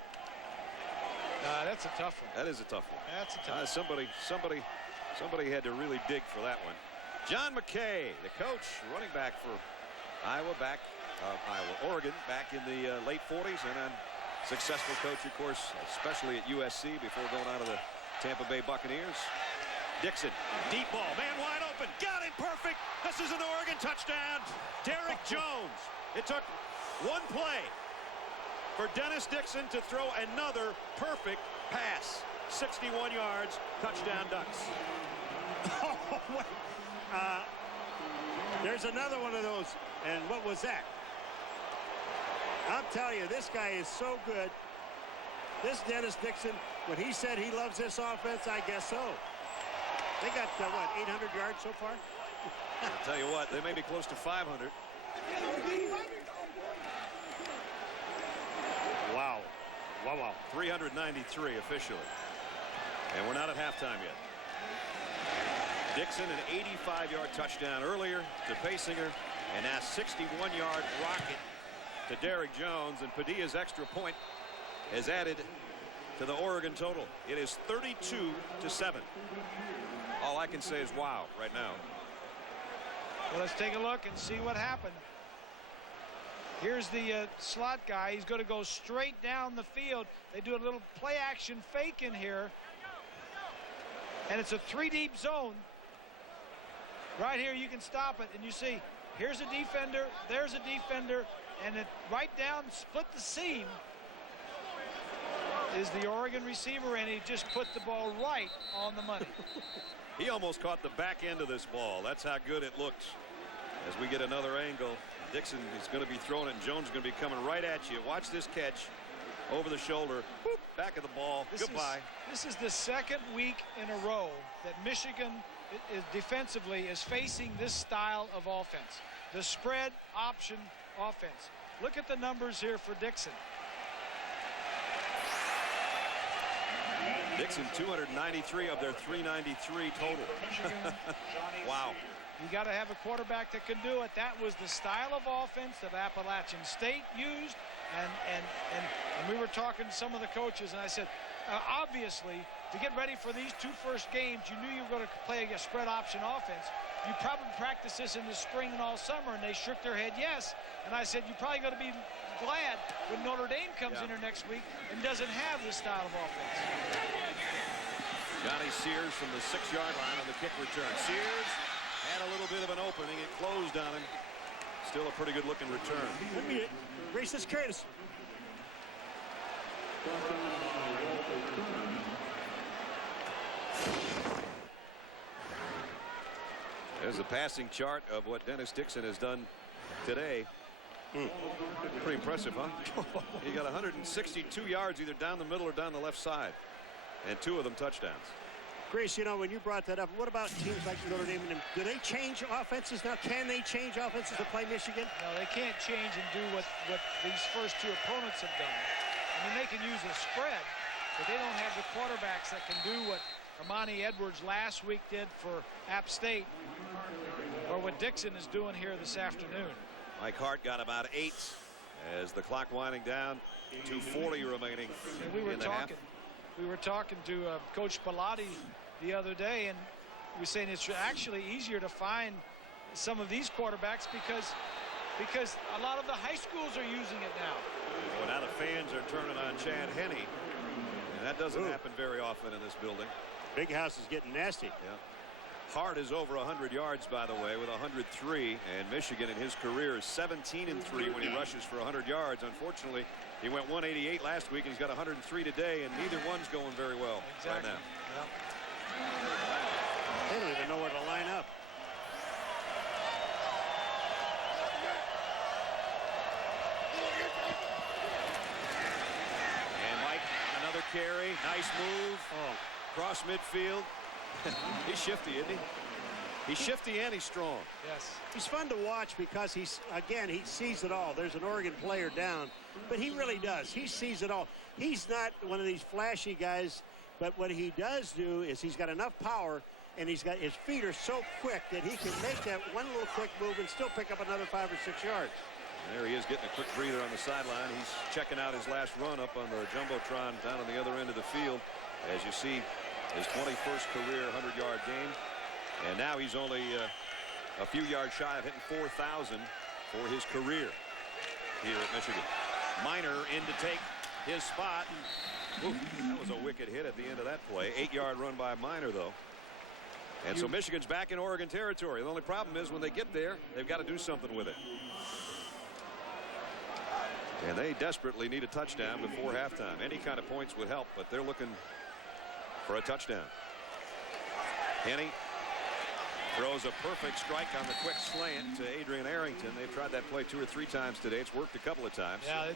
That's a tough one. That is a tough one. That's a tough one. Somebody had to really dig for that one. John McKay, the coach, running back for Oregon back in the late 40s, and a successful coach, of course, especially at USC before going out of the Tampa Bay Buccaneers. Dixon, deep ball, man wide open, got it, perfect. This is an Oregon touchdown. Derek Jones. It took one play for Dennis Dixon to throw another perfect pass. 61 yards, touchdown Ducks. There's another one of those. And what was that? I'm telling you, this guy is so good. This Dennis Dixon, when he said he loves this offense, I guess so. They got, what, 800 yards so far? I'll tell you what, they may be close to 500. Wow. Wow. 393 officially. And we're not at halftime yet. Dixon, an 85-yard touchdown earlier to Paysinger, and now 61-yard rocket to Derek Jones, and Padilla's extra point has added to the Oregon total. It is 32-7. All I can say is wow right now. Well, let's take a look and see what happened. Here's the slot guy. He's going to go straight down the field. They do a little play action fake in here, and it's a 3-deep zone. Right here, you can stop it, and you see, here's a defender, there's a defender, and it right down, split the seam, is the Oregon receiver, and he just put the ball right on the money. He almost caught the back end of this ball. That's how good it looked. As we get another angle, Dixon is going to be throwing it, and Jones is going to be coming right at you. Watch this catch over the shoulder. Whoop, back of the ball. Goodbye. This is the second week in a row that Michigan defensively is facing this style of offense, the spread option offense. Look at the numbers here for Dixon. Dixon 293 of their 393 total. Wow. You got to have a quarterback that can do it. That was the style of offense that Appalachian State used, and we were talking to some of the coaches, and I said, obviously, to get ready for these two first games, you knew you were going to play a spread option offense. You probably practiced this in the spring and all summer, and they shook their head yes. And I said, you're probably going to be glad when Notre Dame comes in here next week and doesn't have this style of offense. Johnny Sears from the 6-yard line on the kick return. Sears had a little bit of an opening. It closed on him. Still a pretty good looking return. Let me grace this Curtis. There's a passing chart of what Dennis Dixon has done today. Pretty impressive, huh? He got 162 yards either down the middle or down the left side, and 2 of them touchdowns. Grace, you know, when you brought that up, what about teams like Notre Dame? Do they change offenses now? Can they change offenses to play Michigan? No, they can't change and do what these first 2 opponents have done. I mean, they can use a spread, but they don't have the quarterbacks that can do what Armani Edwards last week did for App State, or what Dixon is doing here this afternoon. Mike Hart got about 8 as the clock winding down. 2:40 remaining in the half. We were talking to Coach Pilati the other day, and we were saying it's actually easier to find some of these quarterbacks because a lot of the high schools are using it now. Well, now the fans are turning on Chad Henne, and that doesn't happen very often in this building. Big House is getting nasty. Yeah. Hart is over 100 yards, by the way, with 103, and Michigan in his career is 17-3 when he rushes for 100 yards. Unfortunately, he went 188 last week, and he's got 103 today, and neither one's going very well right now. Yep. They don't even know where to line up. And Mike, another carry. Nice move. Cross midfield. He's shifty, isn't he? He's shifty and he's strong. Yes. He's fun to watch because he sees it all. There's an Oregon player down, but he really does. He sees it all. He's not one of these flashy guys, but what he does do is he's got enough power, and his feet are so quick that he can make that one little quick move and still pick up another 5 or 6 yards. And there he is getting a quick breather on the sideline. He's checking out his last run up on the Jumbotron down on the other end of the field. As you see, his 21st career 100-yard game. And now he's only a few yards shy of hitting 4,000 for his career here at Michigan. Minor in to take his spot. Ooh, that was a wicked hit at the end of that play. 8-yard run by Minor, though. And so Michigan's back in Oregon territory. The only problem is when they get there, they've got to do something with it. And they desperately need a touchdown before halftime. Any kind of points would help, but they're looking for a touchdown. Henne throws a perfect strike on the quick slant to Adrian Arrington. They've tried that play 2 or 3 times today. It's worked a couple of times. Yeah,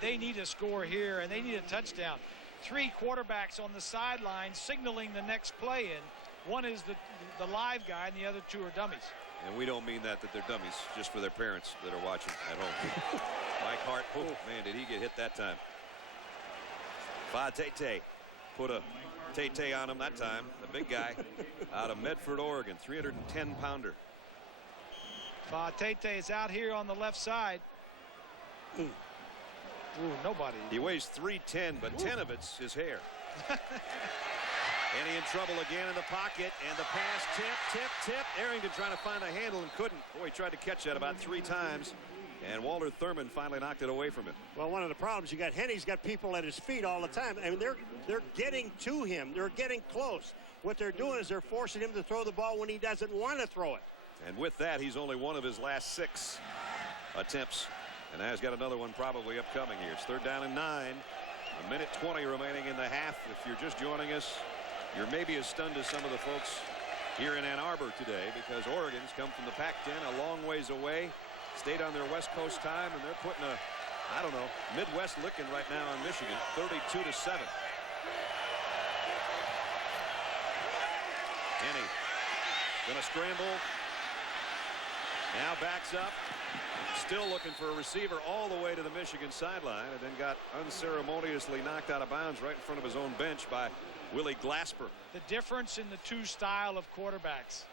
they need a score here, and they need a touchdown. 3 quarterbacks on the sideline signaling the next play in. One is the live guy, and the other 2 are dummies. And we don't mean that they're dummies, just for their parents that are watching at home. Mike Hart, oh man, did he get hit that time. Fatete put a Tay on him that time. The big guy out of Medford, Oregon, 310-pounder. Fatete is out here on the left side. Ooh, nobody. He weighs 310, but 10 of it's his hair. And he in trouble again in the pocket, and the pass tip. Arrington trying to find a handle and couldn't. Boy, he tried to catch that about 3 times. And Walter Thurman finally knocked it away from him. Well, one of the problems you got, Henne's got people at his feet all the time. I mean, they're getting to him. They're getting close. What they're doing is they're forcing him to throw the ball when he doesn't want to throw it. And with that, he's only one of his last 6 attempts. And now he's got another one probably upcoming here. It's 3rd down and 9. 1:20 remaining in the half. If you're just joining us, you're maybe as stunned as some of the folks here in Ann Arbor today, because Oregon's come from the Pac-10 a long ways away. Stayed on their West Coast time, and they're putting a, I don't know, Midwest licking right now on Michigan, 32-7. Henne gonna scramble. Now backs up. Still looking for a receiver all the way to the Michigan sideline, and then got unceremoniously knocked out of bounds right in front of his own bench by Willie Glasper. The difference in the 2 style of quarterbacks.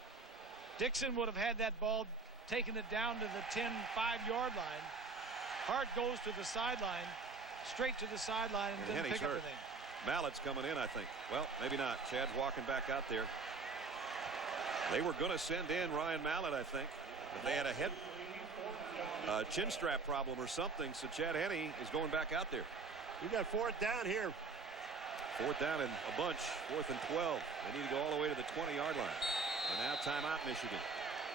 Dixon would have had that ball, taking it down to the 10, 5-yard line. Hart goes to the sideline, straight to the sideline, and didn't pick up anything. Mallett's coming in, I think. Well, maybe not. Chad's walking back out there. They were going to send in Ryan Mallett, I think, but they had a chin strap problem or something, so Chad Henne is going back out there. You got 4th down here. 4th down and a bunch. 4th and 12. They need to go all the way to the 20-yard line. And now timeout, Michigan.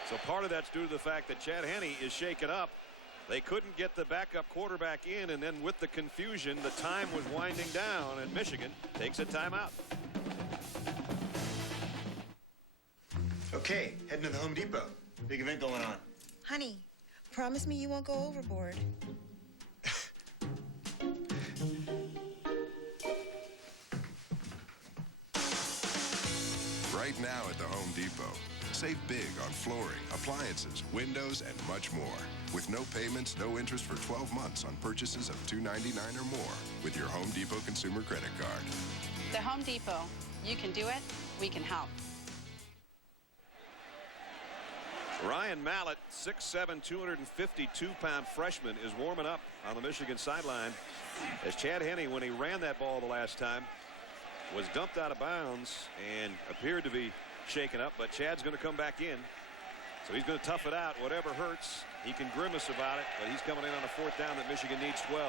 So part of that's due to the fact that Chad Henne is shaken up. They couldn't get the backup quarterback in, and then with the confusion, the time was winding down, and Michigan takes a timeout. Okay, heading to the Home Depot. Big event going on. Honey, promise me you won't go overboard. Right now at the Home Depot. Save big on flooring, appliances, windows, and much more. With no payments, no interest for 12 months on purchases of $299 or more with your Home Depot consumer credit card. The Home Depot. You can do it. We can help. Ryan Mallett, 6'7", 252-pound freshman, is warming up on the Michigan sideline as Chad Henne, when he ran that ball the last time, was dumped out of bounds and appeared to be shaken up, but Chad's going to come back in. So he's going to tough it out. Whatever hurts, he can grimace about it, but he's coming in on a 4th down that Michigan needs 12.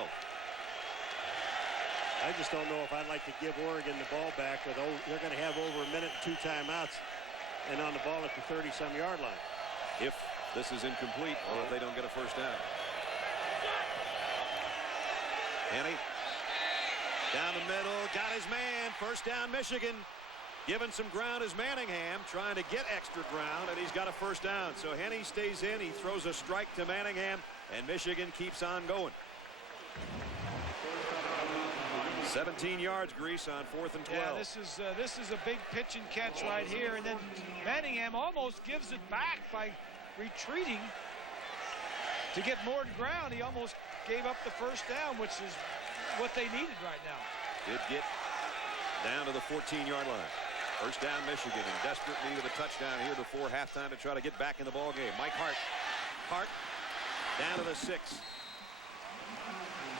I just don't know if I'd like to give Oregon the ball back with they're going to have over a minute and 2 timeouts and on the ball at the 30-some yard line. If this is incomplete or if they don't get a first down. Henne down the middle, got his man. First down, Michigan. Given some ground is Manningham, trying to get extra ground, and he's got a first down. So Henne stays in. He throws a strike to Manningham, and Michigan keeps on going. 17 yards, Grease, on 4th and 12. Yeah, this is a big pitch and catch right here, and then Manningham almost gives it back by retreating to get more ground. He almost gave up the first down, which is what they needed right now. Did get down to the 14-yard line. First down, Michigan, in desperate need of a touchdown here before halftime to try to get back in the ball game. Mike Hart down to the 6.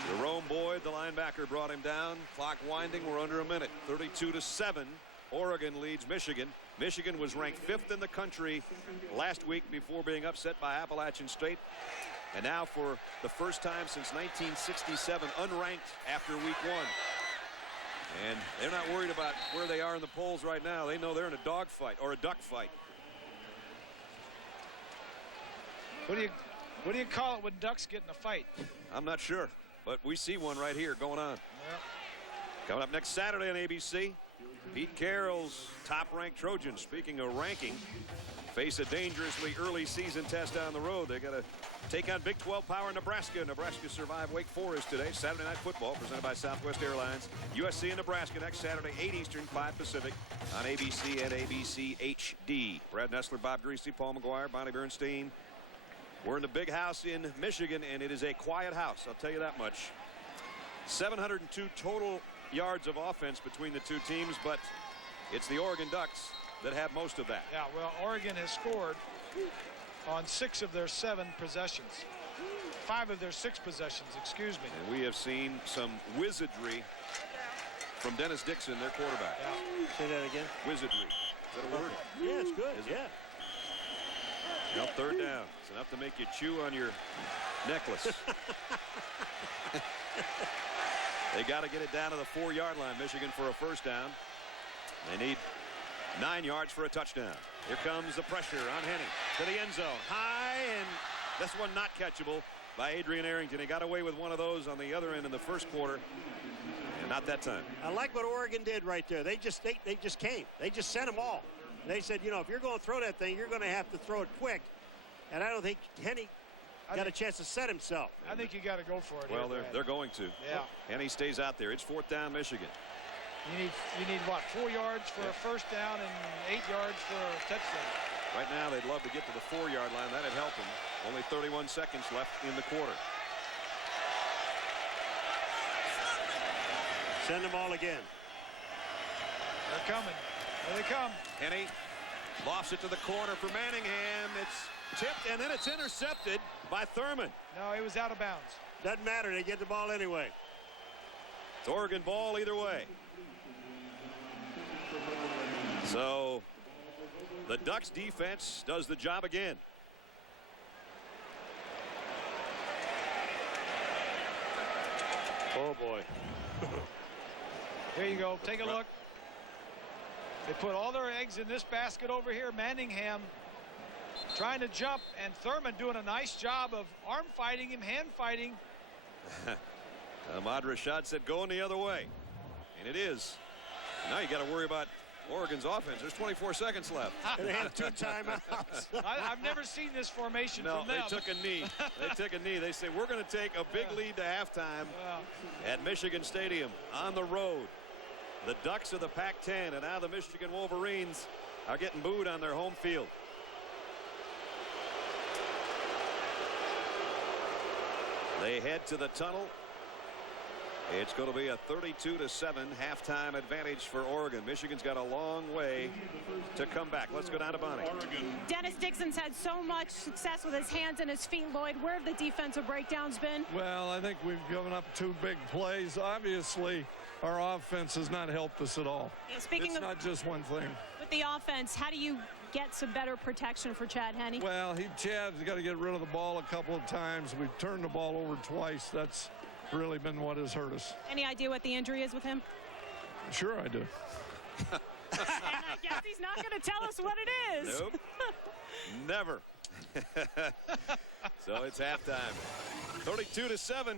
Jerome Boyd, the linebacker, brought him down. Clock winding. We're under a minute. 32-7. Oregon leads Michigan. Michigan was ranked 5th in the country last week before being upset by Appalachian State. And now for the first time since 1967, unranked after week 1. And they're not worried about where they are in the polls right now. They know they're in a dogfight or a duck fight. What do you call it when ducks get in a fight? I'm not sure, but we see one right here going on. Yep. Coming up next Saturday on ABC, Pete Carroll's top-ranked Trojans, speaking of ranking, face a dangerously early season test down the road. They got to take on Big 12 power Nebraska. Nebraska survived Wake Forest today. Saturday Night Football presented by Southwest Airlines. USC and Nebraska next Saturday, 8 Eastern, 5 Pacific on ABC and ABC HD. Brad Nessler, Bob Greasy, Paul McGuire, Bonnie Bernstein. We're in the big house in Michigan, and it is a quiet house, I'll tell you that much. 702 total yards of offense between the two teams, but it's the Oregon Ducks that have most of that. Yeah, well, Oregon has scored on 6 of their 7 possessions. 5 of their 6 possessions, excuse me. And we have seen some wizardry from Dennis Dixon, their quarterback. Yeah. Say that again. Wizardry. Is that a word? Yeah, it's good. Yeah. Well, 3rd down. It's enough to make you chew on your necklace. They got to get it down to the 4-yard line, Michigan, for a first down. They need 9 yards for a touchdown. Here comes the pressure on Henne to the end zone. High, and this one not catchable by Adrian Arrington. He got away with one of those on the other end in the first quarter, and not that time. I like what Oregon did right there. They just came. They just sent them all. They said, you know, if you're going to throw that thing, you're going to have to throw it quick. And I don't think Henne got a chance to set himself. I think you got to go for it. Well, they're going to. Yeah. Henne stays out there. It's 4th down, Michigan. You need what, 4 yards for a first down and 8 yards for a touchdown. Right now, they'd love to get to the 4-yard line. That'd help them. Only 31 seconds left in the quarter. Send them all again. They're coming. Here they come. Henne lofts it to the corner for Manningham. It's tipped, and then it's intercepted by Thurman. No, he was out of bounds. Doesn't matter. They get the ball anyway. It's Oregon ball either way. So the Ducks defense does the job again. Oh, boy. Here you go. Take a look. They put all their eggs in this basket over here. Manningham trying to jump, and Thurman doing a nice job of arm fighting him, hand fighting. Ahmad Rashad said going the other way, and it is. Now you got to worry about Oregon's offense. There's 24 seconds left. They have 2 timeouts. I've never seen this formation No, from them. they took a knee. They took a knee. They say we're going to take a big lead to halftime at Michigan Stadium on the road. The Ducks of the Pac-10, and now the Michigan Wolverines are getting booed on their home field. They head to the tunnel. It's going to be a 32-7 halftime advantage for Oregon. Michigan's got a long way to come back. Let's go down to Bonnie. Dennis Dixon's had so much success with his hands and his feet, Lloyd. Where have the defensive breakdowns been? Well, I think we've given up 2 big plays. Obviously, our offense has not helped us at all. Speaking it's of not just one thing. With the offense, how do you get some better protection for Chad Henne? Well, Chad's got to get rid of the ball a couple of times. We've turned the ball over twice. That's really been what has hurt us. Any idea what the injury is with him? Sure I do. And I guess he's not going to tell us what it is. Nope. Never. So it's halftime. 32-7.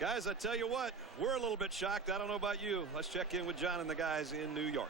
Guys, I tell you what, we're a little bit shocked. I don't know about you. Let's check in with John and the guys in New York.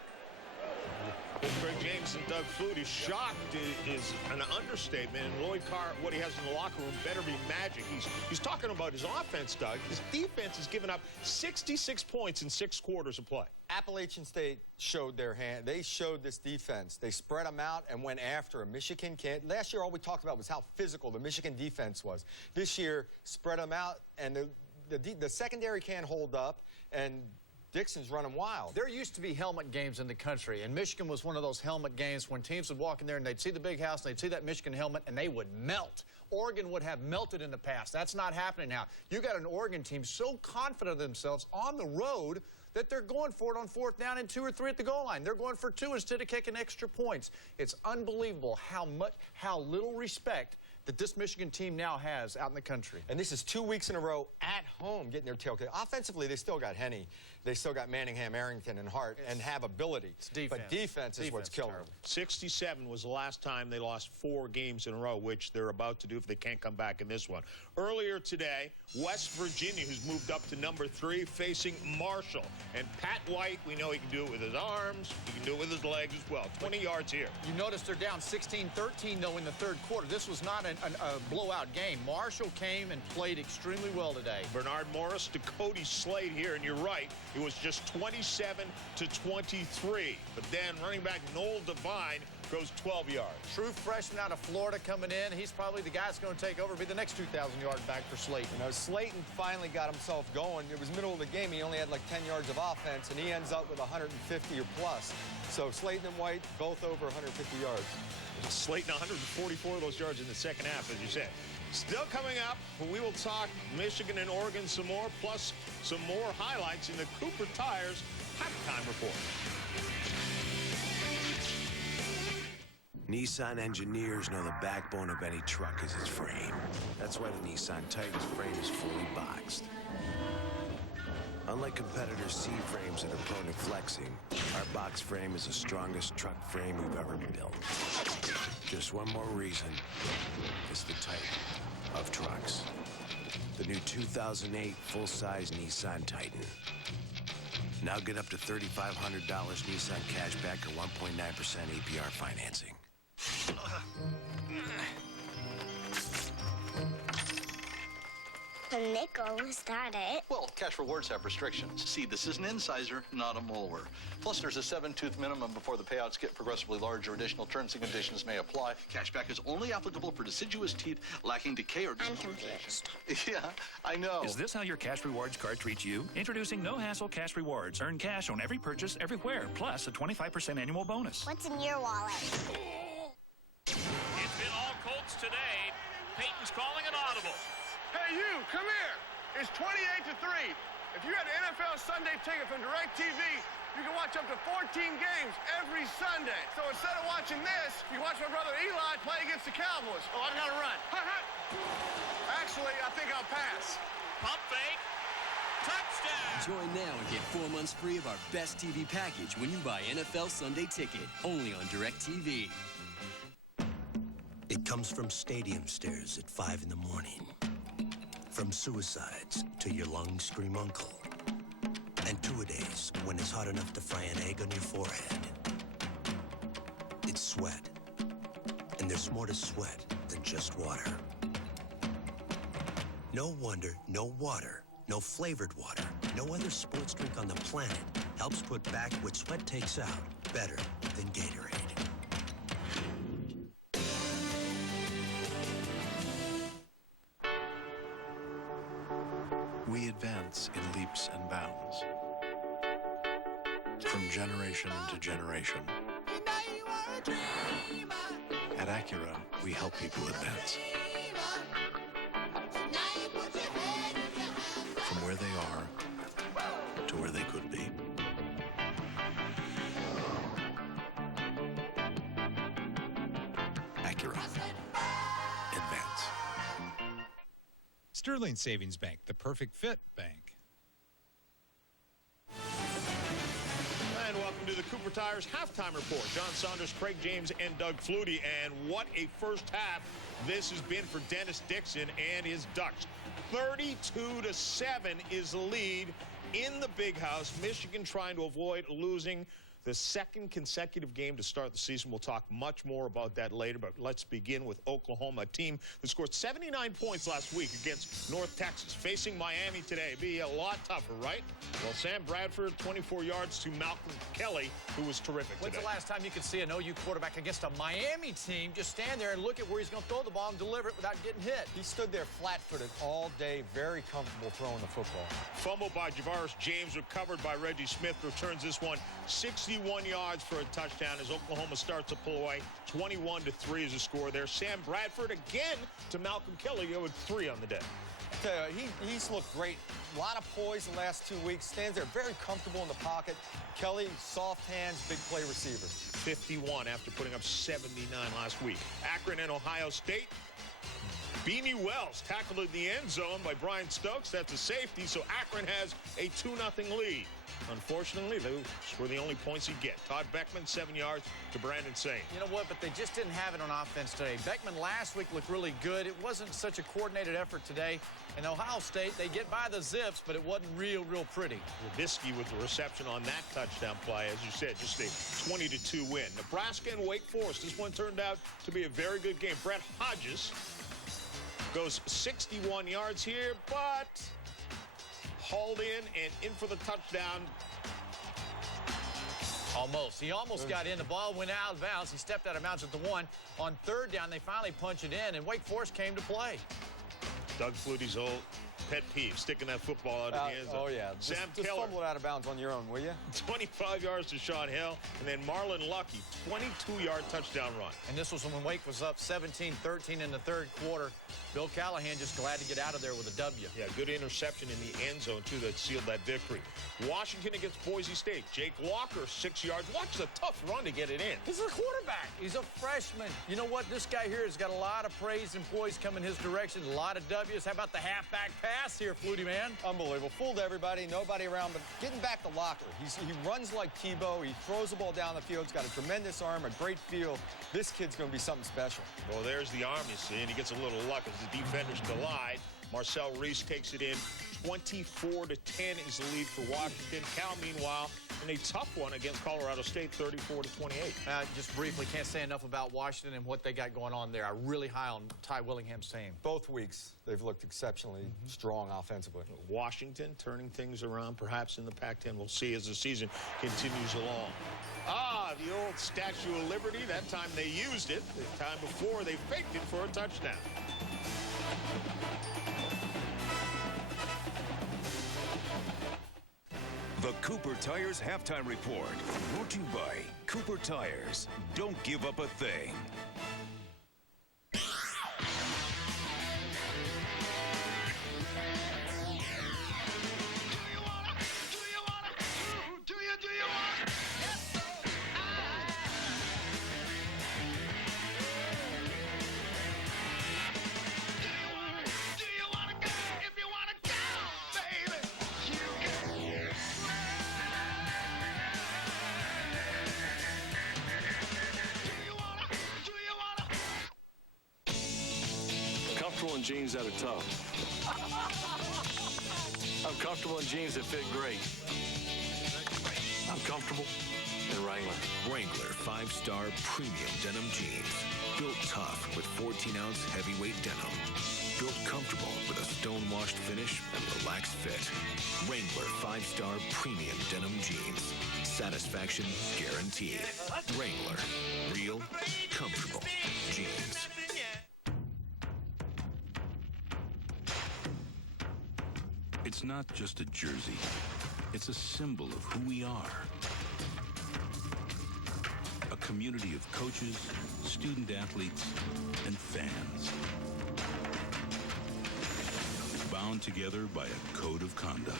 Well, Greg James and Doug Flutie, shocked is an understatement. And Lloyd Carr, what he has in the locker room, better be magic. He's talking about his offense, Doug. His defense has given up 66 points in 6 quarters of play. Appalachian State showed their hand. They showed this defense. They spread them out and went after them. Michigan can't. Last year, all we talked about was how physical the Michigan defense was. This year, spread them out, and the secondary can't hold up, and Dixon's running wild. There used to be helmet games in the country, and Michigan was one of those helmet games when teams would walk in there and they'd see the big house and they'd see that Michigan helmet and they would melt. Oregon would have melted in the past. That's not happening now. You got an Oregon team so confident of themselves on the road that they're going for it on 4th down and 2 or 3 at the goal line. They're going for 2 instead of kicking extra points. It's unbelievable how little respect that this Michigan team now has out in the country. And this is 2 weeks in a row at home getting their tail kicked. Offensively, they still got Henne. They still got Manningham, Arrington, and Hart, and have ability. It's defense. But defense is what's killing them. 67 was the last time they lost 4 games in a row, which they're about to do if they can't come back in this one. Earlier today, West Virginia, who's moved up to number 3, facing Marshall. And Pat White, we know he can do it with his arms. He can do it with his legs as well. 20 yards here. You notice they're down 16-13, though, in the 3rd quarter. This was not a blowout game. Marshall came and played extremely well today. Bernard Morris to Cody Slade here, and you're right. It was just 27-23. But then running back Noel Devine goes 12 yards. True freshman out of Florida coming in. He's probably the guy that's going to take over, be the next 2,000-yard back for Slayton. You know, Slayton finally got himself going. It was middle of the game. He only had like 10 yards of offense, and he ends up with 150 or plus. So Slayton and White both over 150 yards. Slayton 144 of those yards in the second half, as you said. Still coming up, we will talk Michigan and Oregon some more, plus some more highlights in the Cooper Tires halftime report. Nissan engineers know the backbone of any truck is its frame. That's why the Nissan Titan's frame is fully boxed. Unlike competitors' C frames that are prone to flexing, our box frame is the strongest truck frame we've ever built. Just one more reason, it's the Titan of trucks. The new 2008 full-size Nissan Titan. Now get up to $3,500 Nissan cashback or 1.9% APR financing. A nickel, is that it? Well, cash rewards have restrictions. See, this is an incisor, not a molar. Plus, there's a 7-tooth minimum before the payouts get progressively larger. Additional terms and conditions may apply. Cashback is only applicable for deciduous teeth lacking decay or... I'm confused. Yeah, I know. Is this how your cash rewards card treats you? Introducing no-hassle cash rewards. Earn cash on every purchase, everywhere, plus a 25% annual bonus. What's in your wallet? It's been all Colts today. Peyton's calling an audible. Hey, you, come here. It's 28-3. If you had an NFL Sunday ticket from DirecTV, you can watch up to 14 games every Sunday. So instead of watching this, you watch my brother Eli play against the Cowboys. Oh, I gotta run. Actually, I think I'll pass. Pump fake. Touchdown. Join now and get 4 months free of our best TV package when you buy NFL Sunday ticket. Only on DirecTV. It comes from stadium stairs at 5 in the morning. From suicides to your lungs scream uncle. And two-a-days when it's hot enough to fry an egg on your forehead. It's sweat. And there's more to sweat than just water. No wonder no water, no flavored water, no other sports drink on the planet helps put back what sweat takes out better than Gatorade. we advance in leaps and bounds. From generation to generation. At Acura, we help people advance. From where they are to where they could be. Acura. Advance. Sterling Savings Bank, the perfect fit bank. And welcome to the Cooper Tires Halftime Report. John Saunders, Craig James, and Doug Flutie. And what a first half this has been for Dennis Dixon and his Ducks. 32-7 is the lead in the Big House. Michigan trying to avoid losing the second consecutive game to start the season. We'll talk much more about that later, but let's begin with Oklahoma, a team that scored 79 points last week against North Texas. Facing Miami today, be a lot tougher, right? Well, Sam Bradford, 24 yards to Malcolm Kelly, who was terrific today. When's the last time you could see an OU quarterback against a Miami team just stand there and look at where he's going to throw the ball and deliver it without getting hit? He stood there flat-footed all day, very comfortable throwing the football. Fumble by Javaris James, recovered by Reggie Smith, returns this one 61 yards for a touchdown as Oklahoma starts to pull away. 21-3 is the score there. Sam Bradford again to Malcolm Kelly, who had 3 on the day. He's looked great. A lot of poise the last 2 weeks. Stands there very comfortable in the pocket. Kelly, soft hands, big play receiver. 51 after putting up 79 last week. Akron and Ohio State. Beanie Wells tackled in the end zone by Brian Stokes. That's a safety, so Akron has a 2-0 lead. Unfortunately, those were the only points he'd get. Todd Beckman, 7 yards to Brandon Sain. You know what? But they just didn't have it on offense today. Beckman last week looked really good. It wasn't such a coordinated effort today. And Ohio State, they get by the Zips, but it wasn't real pretty. Trubisky with the reception on that touchdown play. As you said, just a 20-2 win. Nebraska and Wake Forest. This one turned out to be a very good game. Brett Hodges goes 61 yards here, but hauled in and in for the touchdown. Almost. He almost got in. The ball went out of bounds. He stepped out of bounds at the 1. On third down, they finally punch it in, and Wake Forest came to play. Doug Flutie's old pet peeve, sticking that football out of the end zone. Oh, yeah. Sam just Keller. Fumble it out of bounds on your own, will you? 25 yards to Sean Hill. And then Marlon Lucky, 22-yard touchdown run. And this was when Wake was up 17-13 in the third quarter. Bill Callahan just glad to get out of there with a W. Yeah, good interception in the end zone, too, that sealed that victory. Washington against Boise State. Jake Walker, 6 yards. Walker's a tough run to get it in. He's a quarterback. He's a freshman. You know what? This guy here has got a lot of praise and poise coming his direction. A lot of W's. How about the halfback pass here, Flutie, man? Unbelievable. Fooled everybody. Nobody around, but getting back to Locker. He runs like Tebow. He throws the ball down the field. He's got a tremendous arm, a great feel. This kid's going to be something special. Well, there's the arm, you see, and he gets a little luck as the defenders collide. Marcel Reese takes it in. 24-10 is the lead for Washington. Cal, meanwhile, in a tough one against Colorado State, 34-28. Just briefly, can't say enough about Washington and what they got going on there. I'm really high on Ty Willingham's team. Both weeks, they've looked exceptionally strong offensively. Washington turning things around, perhaps in the Pac-10. We'll see as the season continues along. The old Statue of Liberty. That time they used it. The time before, they faked it for a touchdown. The Cooper Tires Halftime Report. Brought to you by Cooper Tires. Don't give up a thing. In jeans that are tough. I'm comfortable in jeans that fit great. I'm comfortable in Wrangler. Wrangler 5-star premium denim jeans. Built tough with 14-ounce heavyweight denim. Built comfortable with a stone-washed finish and relaxed fit. Wrangler 5-star premium denim jeans. Satisfaction guaranteed. Wrangler. Real, comfortable jeans. It's It's not just a jersey. It's a symbol of who we are. A community of coaches, student athletes, and fans. Bound together by a code of conduct.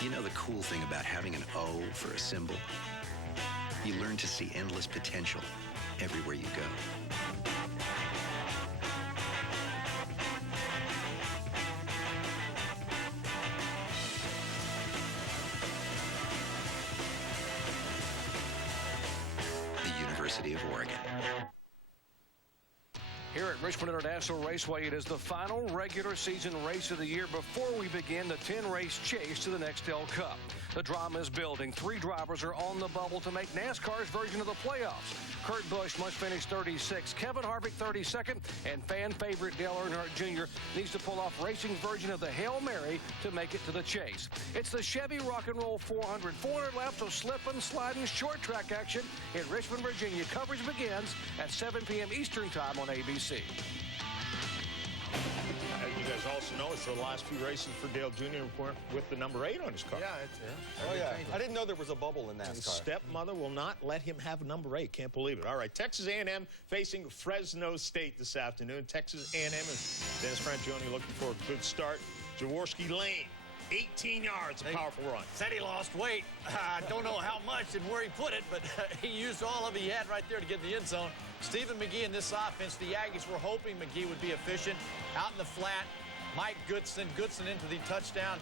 You know the cool thing about having an O for a symbol? You learn to see endless potential everywhere you go. The University of Oregon. Here at Richmond International Raceway, it is the final regular season race of the year before we begin the 10-race chase to the Nextel Cup. The drama is building. 3 drivers are on the bubble to make NASCAR's version of the playoffs. Kurt Busch must finish 36th, Kevin Harvick 32nd, and fan favorite Dale Earnhardt Jr. needs to pull off racing's version of the Hail Mary to make it to the chase. It's the Chevy Rock and Roll 400. 400 laps of slipping, sliding, short track action in Richmond, Virginia. Coverage begins at 7 p.m. Eastern Time on ABC. As you guys also know, it's the last few races for Dale Jr. with the number 8 on his car. Oh, yeah. I didn't know there was a bubble in NASCAR. His stepmother will not let him have number 8. Can't believe it. All right, Texas A&M facing Fresno State this afternoon. Texas A&M is Dennis Franchione looking for a good start. Jaworski Lane, 18 yards, a powerful run. Said he lost weight. I don't know how much and where he put it, but he used all of it he had right there to get in the end zone. Stephen McGee in this offense, the Aggies were hoping McGee would be efficient. Out in the flat, Mike Goodson into the touchdown.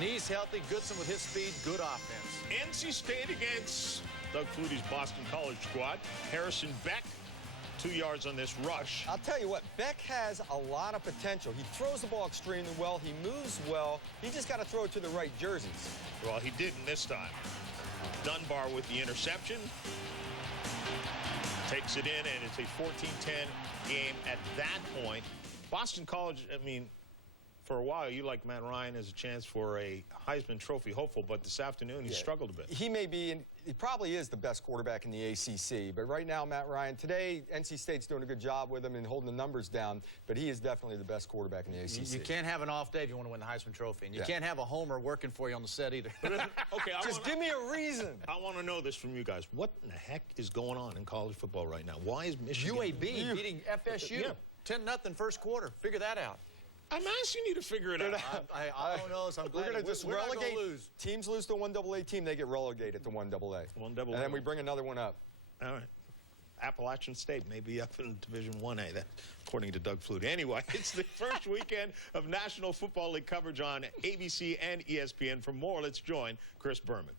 Knees healthy, Goodson with his speed, good offense. NC State against Doug Flutie's Boston College squad. Harrison Beck, 2 yards on this rush. I'll tell you what, Beck has a lot of potential. He throws the ball extremely well. He moves well. He just got to throw it to the right jerseys. Well, he didn't this time. Dunbar with the interception. Takes it in, and it's a 14-10 game at that point. Boston College, I mean, for a while, you like Matt Ryan as a chance for a Heisman Trophy hopeful, but this afternoon, he struggled a bit. He may be, and he probably is the best quarterback in the ACC, but right now, Matt Ryan, today, NC State's doing a good job with him and holding the numbers down, but he is definitely the best quarterback in the ACC. You can't have an off day if you want to win the Heisman Trophy, and you can't have a homer working for you on the set either. Okay, Just give me a reason. I want to know this from you guys. What in the heck is going on in college football right now? Why is Michigan... UAB beating FSU. 10-0 first quarter. Figure that out. I'm asking you to figure it out. I don't know, so I'm glad we're going to just relegate. Lose. Teams lose to 1AA team, they get relegated to 1AA. 1AA. And then we bring another one up. All right. Appalachian State may be up in Division 1A, that, according to Doug Flutie. Anyway, it's the first weekend of National Football League coverage on ABC and ESPN. For more, let's join Chris Berman.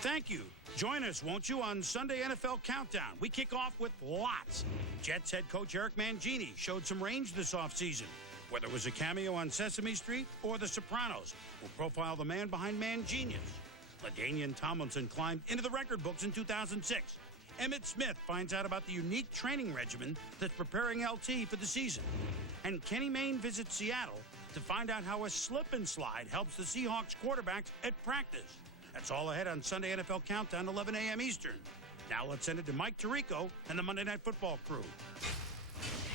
Thank you. Join us, won't you, on Sunday NFL Countdown. We kick off with lots. Jets head coach Eric Mangini showed some range this offseason. Whether it was a cameo on Sesame Street or The Sopranos, we'll profile the man behind Mangenius. LaDainian Tomlinson climbed into the record books in 2006. Emmitt Smith finds out about the unique training regimen that's preparing LT for the season. And Kenny Mayne visits Seattle to find out how a slip and slide helps the Seahawks quarterbacks at practice. That's all ahead on Sunday NFL Countdown, 11 a.m. Eastern. Now let's send it to Mike Tirico and the Monday Night Football crew.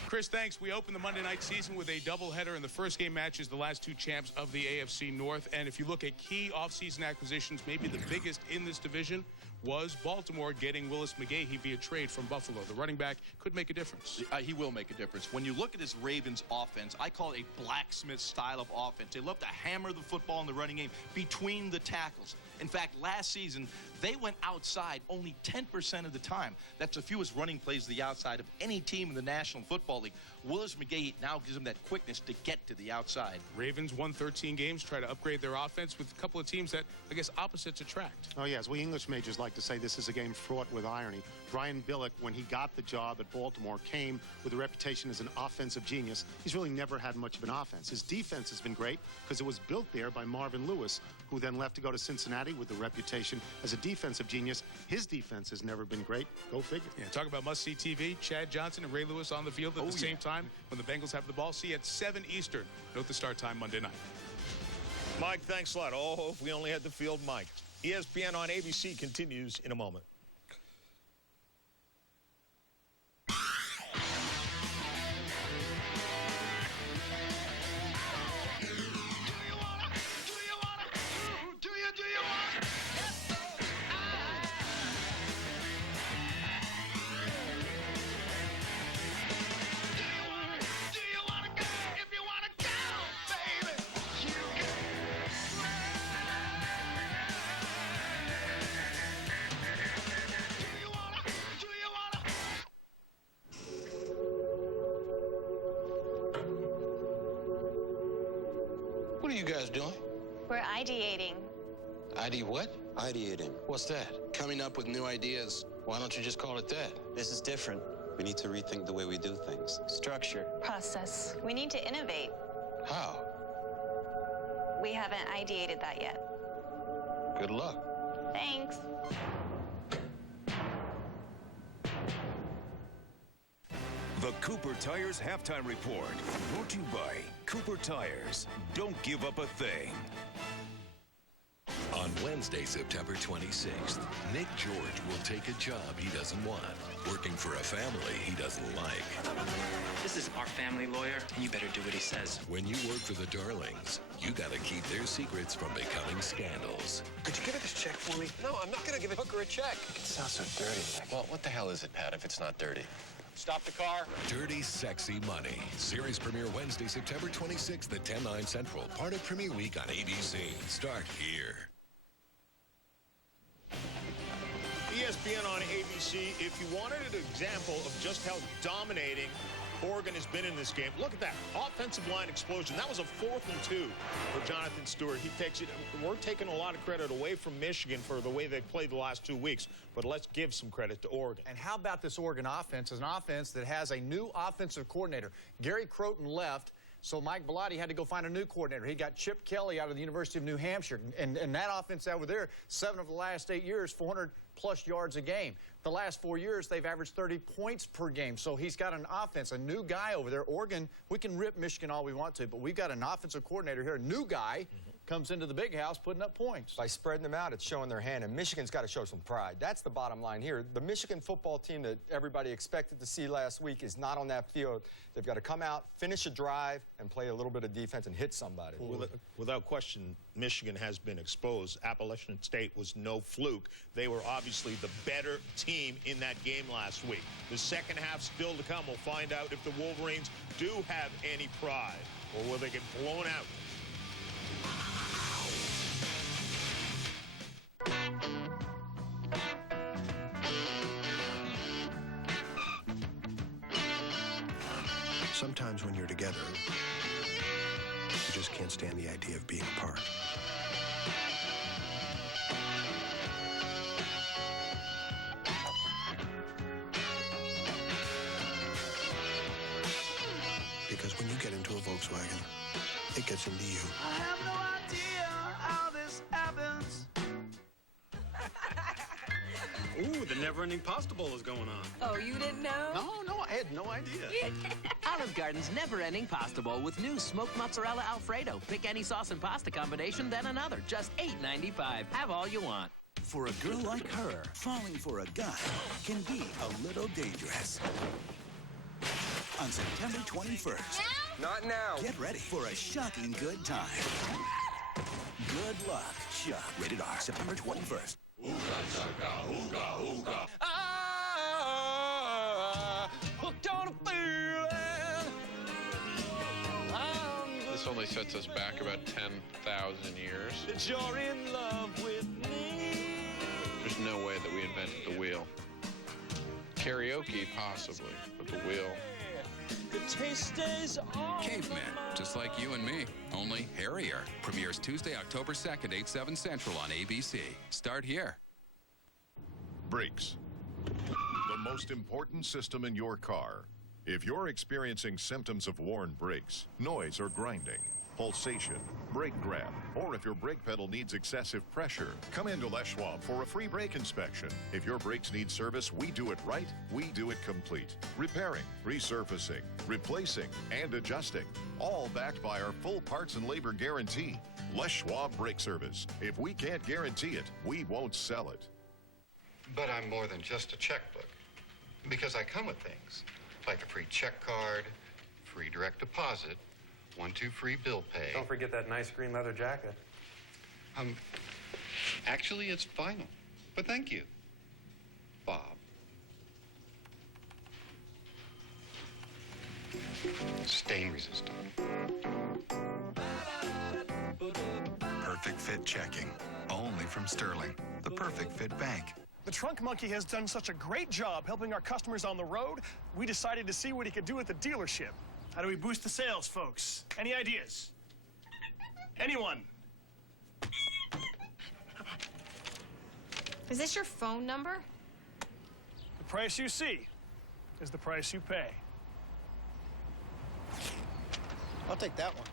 Chris, thanks. We open the Monday night season with a doubleheader, and the first game matches the last 2 champs of the AFC North. And if you look at key offseason acquisitions, maybe the biggest in this division was Baltimore getting Willis McGahee via trade from Buffalo. The running back could make a difference. He will make a difference. When you look at this Ravens offense, I call it a blacksmith style of offense. They love to hammer the football in the running game between the tackles. In fact, last season, they went outside only 10% of the time. That's the fewest running plays to the outside of any team in the National Football League. Willis McGahee now gives them that quickness to get to the outside. Ravens won 13 games, try to upgrade their offense with a couple of teams that, I guess, opposites attract. Oh, yes. We English majors like to say this is a game fraught with irony. Brian Billick, when he got the job at Baltimore, came with a reputation as an offensive genius. He's really never had much of an offense. His defense has been great because it was built there by Marvin Lewis, who then left to go to Cincinnati with the reputation as a defensive genius. His defense has never been great. Go figure. Yeah, talk about must-see TV. Chad Johnson and Ray Lewis on the field at the the same time when the Bengals have the ball. See you at 7 Eastern. Note the start time Monday night. Mike, thanks a lot. Oh, if we only had the field Mike. ESPN on ABC continues in a moment. What are you guys doing? We're ideating. ID what? Ideating. What's that? Coming up with new ideas. Why don't you just call it that? This is different. We need to rethink the way we do things. Structure. Process. We need to innovate. How? We haven't ideated that yet. Good luck. Thanks. The Cooper Tires Halftime Report. Brought to you by Cooper Tires. Don't give up a thing. On Wednesday, September 26th, Nick George will take a job he doesn't want, working for a family he doesn't like. This is our family lawyer, and you better do what he says. When you work for the Darlings, you gotta keep their secrets from becoming scandals. Could you give her this check for me? No, I'm not going to give a hooker a check. It sounds so dirty, Nick. Well, what the hell is it, Pat, if it's not dirty? Stop the car. Dirty Sexy Money. Series premiere Wednesday, September 26th at 10/9 Central. Part of Premiere Week on ABC. Start here. ESPN on ABC. If you wanted an example of just how dominating Oregon has been in this game, look at that. Offensive line explosion. That was a 4th and 2 for Jonathan Stewart. He takes it. We're taking a lot of credit away from Michigan for the way they played the last 2 weeks, but let's give some credit to Oregon. And how about this Oregon offense? It's an offense that has a new offensive coordinator. Gary Croton left, so Mike Bellotti had to go find a new coordinator. He got Chip Kelly out of the University of New Hampshire. And that offense over there, 7 of the last 8 years, 400-plus yards a game. The last 4 years, they've averaged 30 points per game. So he's got an offense, a new guy over there. Oregon, we can rip Michigan all we want to, but we've got an offensive coordinator here, a new guy, comes into the big house putting up points. By spreading them out, it's showing their hand, and Michigan's got to show some pride. That's the bottom line here. The Michigan football team that everybody expected to see last week is not on that field. They've got to come out, finish a drive, and play a little bit of defense and hit somebody. Without question, Michigan has been exposed. Appalachian State was no fluke. They were obviously the better team in that game last week. The second half still to come. We'll find out if the Wolverines do have any pride, or will they get blown out? Sometimes when you're together, you just can't stand the idea of being apart. Because when you get into a Volkswagen, it gets into you. I have no idea how this happens. Ooh, the never-ending pasta bowl is going on. Oh, you didn't know? No, I had no idea. Olive Garden's never-ending pasta bowl with new smoked mozzarella Alfredo. Pick any sauce and pasta combination, then another. Just $8.95. Have all you want. For a girl like her, falling for a guy can be a little dangerous. On September 21st. Not now. Get ready for a shocking good time. Good luck. Shock. Rated R. September 21st. Hooked on a feeling. This only sets us back about 10,000 years. That you're in love with me. There's no way that we invented the wheel. Karaoke, possibly, but the wheel. The taste stays on. Caveman, just like you and me, only hairier. Premieres Tuesday, October 2nd, 8/7 Central on ABC. Start here. Brakes. The most important system in your car. If you're experiencing symptoms of worn brakes, noise or grinding, pulsation, brake grab, or if your brake pedal needs excessive pressure, come into Les Schwab for a free brake inspection. If your brakes need service, we do it right, we do it complete. Repairing, resurfacing, replacing, and adjusting. All backed by our full parts and labor guarantee. Les Schwab Brake Service. If we can't guarantee it, we won't sell it. But I'm more than just a checkbook, because I come with things like a free check card, free direct deposit, 1-2 free bill pay. Don't forget that nice green leather jacket. Actually, it's final, but thank you, Bob. Stain resistant. Perfect Fit checking, only from Sterling, the Perfect Fit Bank. The Trunk Monkey has done such a great job helping our customers on the road, we decided to see what he could do at the dealership. How do we boost the sales, folks? Any ideas? Anyone? Is this your phone number? The price you see is the price you pay. I'll take that one.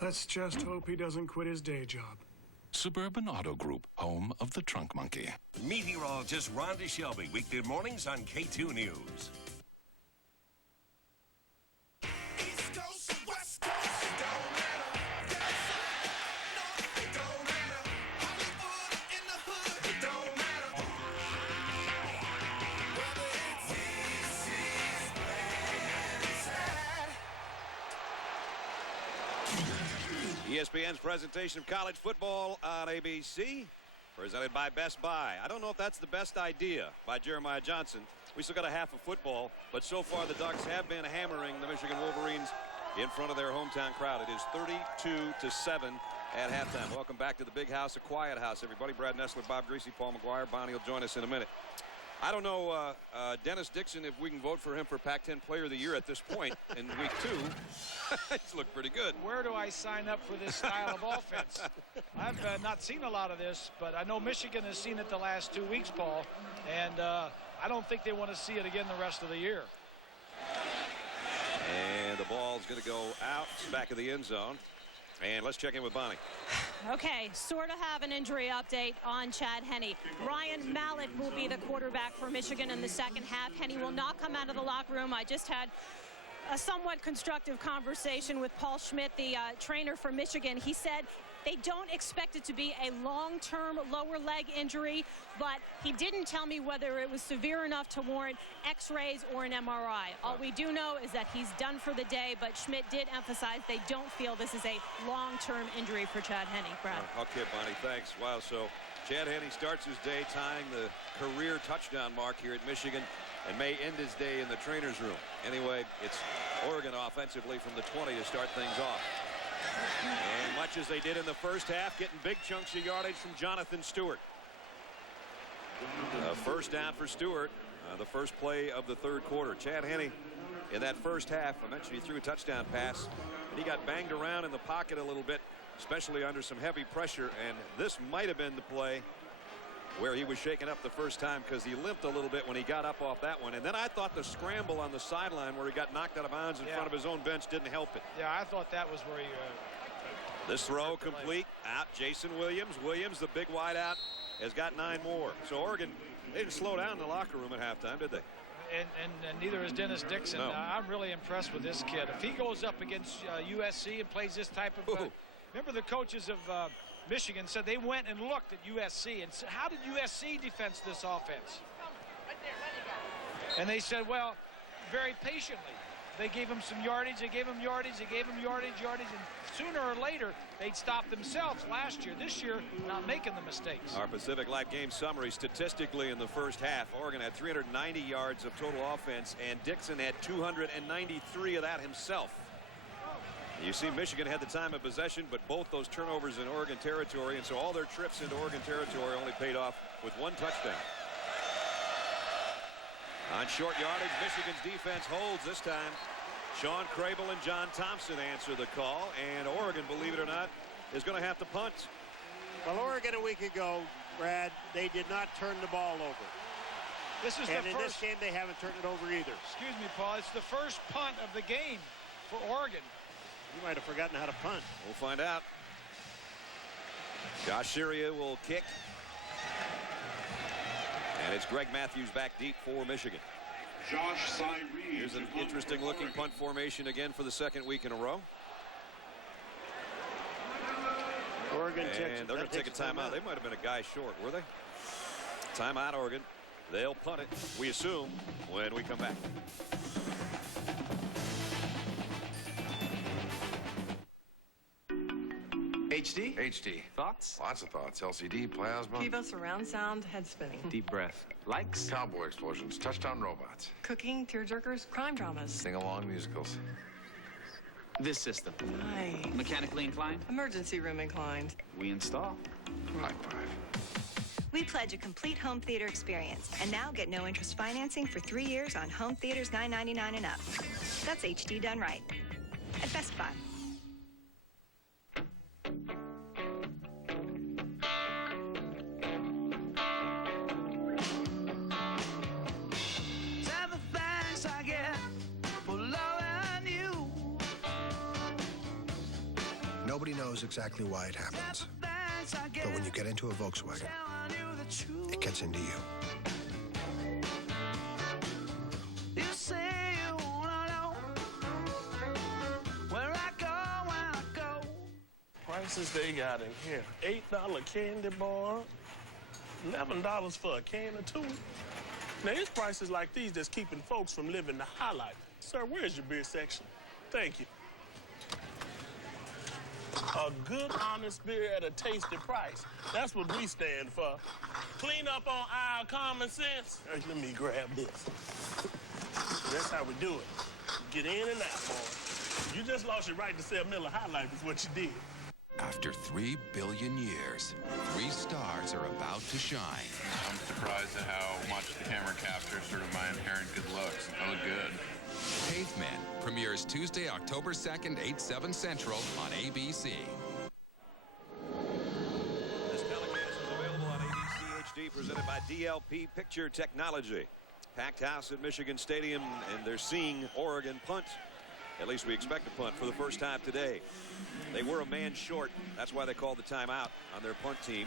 Let's just hope he doesn't quit his day job. Suburban Auto Group, home of the Trunk Monkey. Meteorologist Rhonda Shelby, weekday mornings on K2 News. ESPN's presentation of college football on ABC, presented by Best Buy. I don't know if that's the best idea by Jeremiah Johnson. We still got a half of football, but so far the Ducks have been hammering the Michigan Wolverines in front of their hometown crowd. It is 32-7 at halftime. Welcome back to the Big House, a quiet house, everybody. Brad Nessler, Bob Greasy, Paul McGuire. Bonnie will join us in a minute. I don't know, Dennis Dixon, if we can vote for him for Pac-10 Player of the Year at this point in week 2. He's looked pretty good. Where do I sign up for this style of offense? I've not seen a lot of this, but I know Michigan has seen it the last 2 weeks, Paul, and I don't think they want to see it again the rest of the year. And the ball's going to go out back of the end zone. And let's check in with Bonnie. Okay, sort of have an injury update on Chad Henne. Ryan Mallett will be the quarterback for Michigan in the second half. Henne will not come out of the locker room. I just had a somewhat constructive conversation with Paul Schmidt, the trainer for Michigan. He said they don't expect it to be a long-term lower leg injury, but he didn't tell me whether it was severe enough to warrant x-rays or an MRI. All we do know is that he's done for the day, but Schmidt did emphasize they don't feel this is a long-term injury for Chad Henne. Brad. Okay, Bonnie, thanks. Wow, so Chad Henne starts his day tying the career touchdown mark here at Michigan and may end his day in the trainer's room. Anyway, it's Oregon offensively from the 20 to start things off. And much as they did in the first half, getting big chunks of yardage from Jonathan Stewart. First down for Stewart, the first play of the third quarter. Chad Henne in that first half, I mentioned he threw a touchdown pass, and he got banged around in the pocket a little bit, especially under some heavy pressure, and this might have been the play where he was shaken up the first time because he limped a little bit when he got up off that one. And then I thought the scramble on the sideline where he got knocked out of bounds in front of his own bench didn't help it. Yeah, I thought that was where he... This throw complete. Out Jason Williams. Williams, the big wide out, has got 9 more. So Oregon, they didn't slow down in the locker room at halftime, did they? And neither is Dennis Dixon. No. I'm really impressed with this kid. If he goes up against USC and plays this type of... remember the coaches of Michigan said they went and looked at USC and said, how did USC defense this offense? And they said, well, very patiently. They gave him some yardage, they gave him yardage, they gave him yardage, and sooner or later, they'd stop themselves last year. This year, not making the mistakes. Our Pacific Life game summary statistically in the first half. Oregon had 390 yards of total offense, and Dixon had 293 of that himself. You see Michigan had the time of possession, but both those turnovers in Oregon territory, and so all their trips into Oregon territory only paid off with 1 touchdown. On short yardage, Michigan's defense holds this time. Sean Crable and John Thompson answer the call, and Oregon, believe it or not, is going to have to punt. Well, Oregon a week ago, Brad, they did not turn the ball over. This is and the in first... this game, they haven't turned it over either. Excuse me, Paul. It's the first punt of the game for Oregon. He might have forgotten how to punt. We'll find out. Josh Syria will kick. And it's Greg Matthews back deep for Michigan. Josh Cyree. Here's an interesting looking punt formation again for the second week in a row. Oregon and they're going to take a timeout. They might have been a guy short, were they? Timeout, Oregon. They'll punt it, we assume, when we come back. HD? HD. Thoughts? Lots of thoughts. LCD, plasma. Kiva surround sound, head spinning. Deep breath. Likes? Cowboy explosions. Touchdown robots. Cooking, tearjerkers, crime dramas. Sing-along musicals. This system. Hi. Mechanically inclined? Emergency room inclined. We install. High five. We pledge a complete home theater experience. And now get no interest financing for 3 years on home theaters $9.99 and up. That's HD done right. At Best Buy. Nobody knows exactly why it happens. But when you get into a Volkswagen, it gets into you. You say you wanna know where I go when I go. Prices they got in here. $8 candy bar, $11 for a can of tuna. Now, it's prices like these that's keeping folks from living the high life. Sir, where's your beer section? Thank you. A good, honest beer at a tasty price. That's what we stand for. Clean up on our common sense. Hey, let me grab this. That's how we do it. Get in and out, boy. You just lost your right to sell Miller High Life is what you did. After 3 billion years, 3 stars are about to shine. I'm surprised at how much the camera captures sort of my inherent good looks. I look good. Cavemen premieres Tuesday, October 2nd, 8/7 Central on ABC. This telecast is available on ABC HD, presented by DLP Picture Technology. Packed house at Michigan Stadium, and they're seeing Oregon punt. At least we expect to punt for the first time today. They were a man short. That's why they called the timeout on their punt team.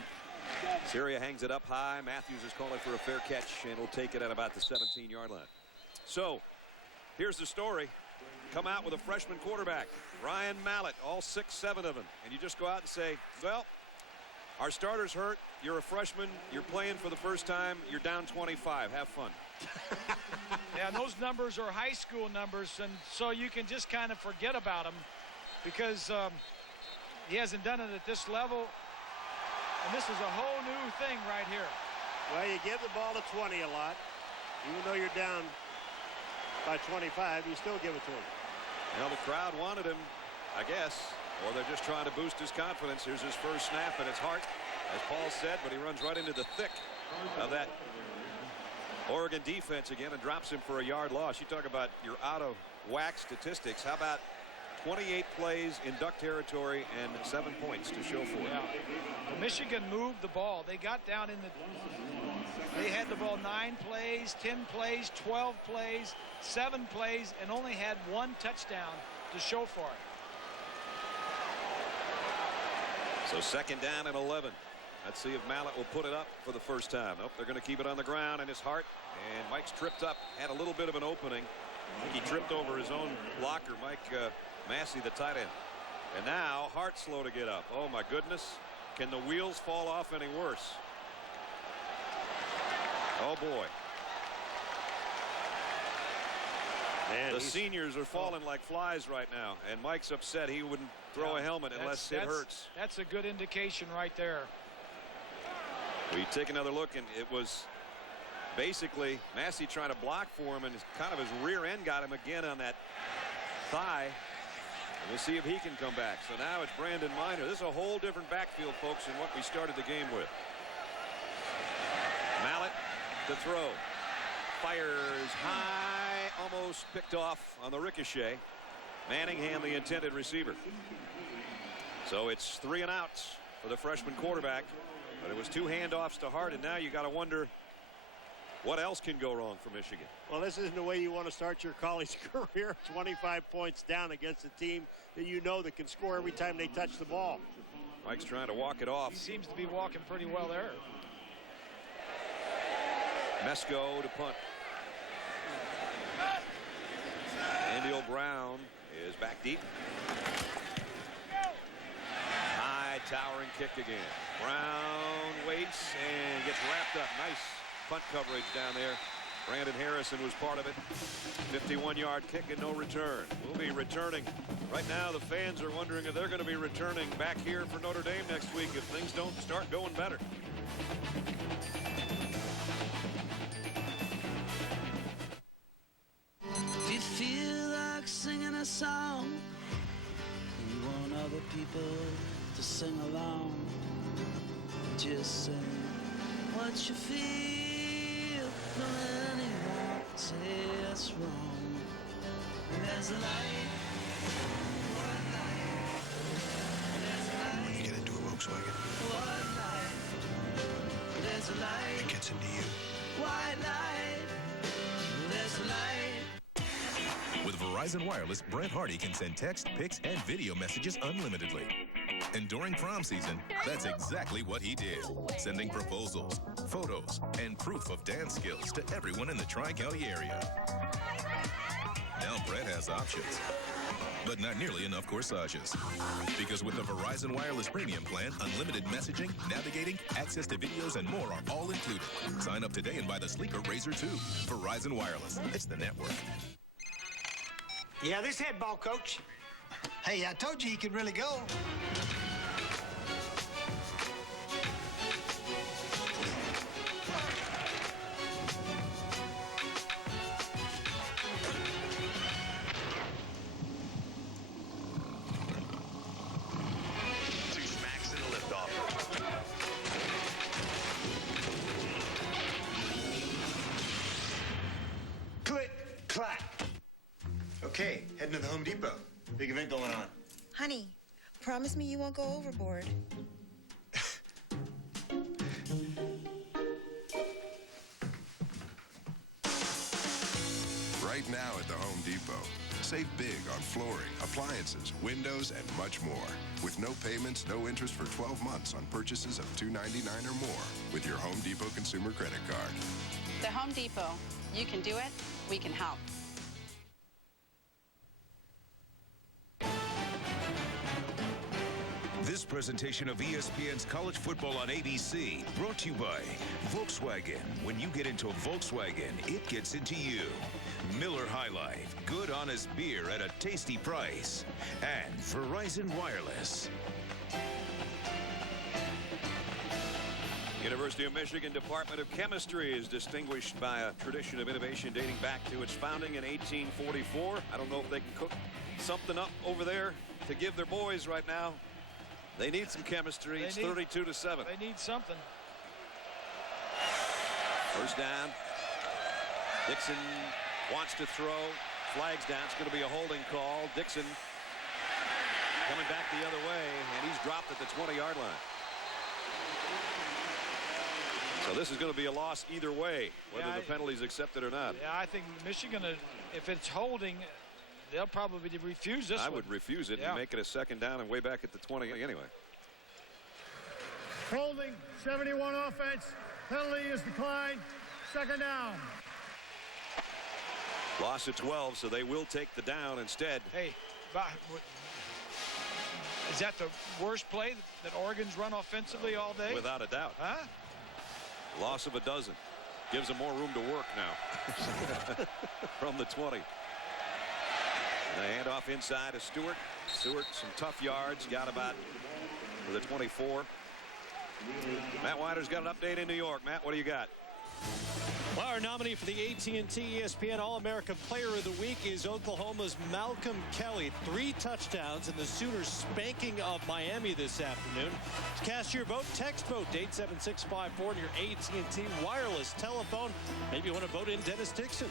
Syria hangs it up high. Matthews is calling for a fair catch, and will take it at about the 17-yard line. So, here's the story. Come out with a freshman quarterback, Ryan Mallett, all 6'7" of him. And you just go out and say, well, our starter's hurt. You're a freshman. You're playing for the first time. You're down 25. Have fun. Yeah, and those numbers are high school numbers, and so you can just kind of forget about him because he hasn't done it at this level. And this is a whole new thing right here. Well, you give the ball to 20 a lot. Even though you're down by 25, you still give it to him. Well, the crowd wanted him, I guess, or they're just trying to boost his confidence. Here's his first snap, and it's Hart, as Paul said, but he runs right into the thick of that Oregon defense again and drops him for a yard loss. You talk about your out-of-whack statistics. How about 28 plays in duck territory and 7 points to show for it? Yeah. Well, Michigan moved the ball. They got down in the... They had the ball 9 plays, 10 plays, 12 plays, 7 plays, and only had 1 touchdown to show for it. So second down and 11. Let's see if Mallett will put it up for the first time. Nope, they're going to keep it on the ground, and it's Hart. And Mike's tripped up, had a little bit of an opening. I think he tripped over his own blocker, Mike Massey, the tight end. And now Hart slow to get up. Oh, my goodness. Can the wheels fall off any worse? Oh, boy. Man, the seniors are falling like flies right now, and Mike's upset he wouldn't throw a helmet unless it hurts. That's a good indication right there. We take another look, and it was basically Massey trying to block for him, and kind of his rear end got him again on that thigh. And we'll see if he can come back. So now it's Brandon Minor. This is a whole different backfield, folks, than what we started the game with. Mallett to throw. Fires high, almost picked off on the ricochet. Manningham, the intended receiver. So it's 3 and outs for the freshman quarterback. But it was 2 handoffs to Hart, and now you got to wonder What else can go wrong for Michigan? Well, this isn't the way you want to start your college career. 25 points down against a team that you know that can score every time they touch the ball. Mike's trying to walk it off. He seems to be walking pretty well there. Mesco to punt. Andy Brown is back deep. High towering kick again. Brown waits and gets wrapped up. Nice punt coverage down there. Brandon Harrison was part of it. 51-yard kick and no return. We'll be returning. Right now the fans are wondering if they're going to be returning back here for Notre Dame next week if things don't start going better. If you feel like singing a song, you want other people to sing along, just say what you feel. Don't let anyone say it's wrong. There's a light. When you get into a Volkswagen, There's a light. it gets into you. White light. There's a light. With Verizon Wireless, Brent Hardy can send text, pics, and video messages unlimitedly. And during prom season, that's exactly what he did, sending proposals, photos, and proof of dance skills to everyone in the Tri-County area. Now Brent has options, but not nearly enough corsages. Because with the Verizon Wireless Premium plan, unlimited messaging, navigating, access to videos, and more are all included. Sign up today and buy the sleeker Razor 2. Verizon Wireless. It's the network. Yeah, this head ball coach. Hey, I told you he could really go. Okay, heading to the Home Depot. Big event going on. Honey, promise me you won't go overboard. Right now at the Home Depot. Save big on flooring, appliances, windows, and much more. With no payments, no interest for 12 months on purchases of $2.99 or more with your Home Depot consumer credit card. The Home Depot. You can do it. We can help. This presentation of ESPN's College Football on ABC, brought to you by Volkswagen. When you get into a Volkswagen, it gets into you. Miller High Life, good honest beer at a tasty price. And Verizon Wireless. University of Michigan Department of Chemistry is distinguished by a tradition of innovation dating back to its founding in 1844. I don't know if they can cook something up over there to give their boys right now. They need some chemistry. It's 32-7. They need something. First down. Dixon wants to throw. Flag's down. It's going to be a holding call. Dixon coming back the other way, and he's dropped at the 20-yard line. So this is going to be a loss either way, whether the penalty's accepted or not. Yeah, I think Michigan, if it's holding, they'll probably refuse this one. I would refuse it and make it a second down and way back at the 20 anyway. Holding, 71 offense. Penalty is declined. Second down. Loss of 12, so they will take the down instead. Hey, is that the worst play that Oregon's run offensively all day? Without a doubt. Huh? Loss of a dozen. Gives them more room to work now. From the 20. The handoff inside to Stewart. Stewart, some tough yards. Got about to the 24. Matt Wider's got an update in New York. Matt, what do you got? Well, our nominee for the AT&T ESPN All-American Player of the Week is Oklahoma's Malcolm Kelly. 3 touchdowns and the Sooners spanking of Miami this afternoon. To cast your vote, text vote 87654 on your AT&T wireless telephone. Maybe you want to vote in Dennis Dixon.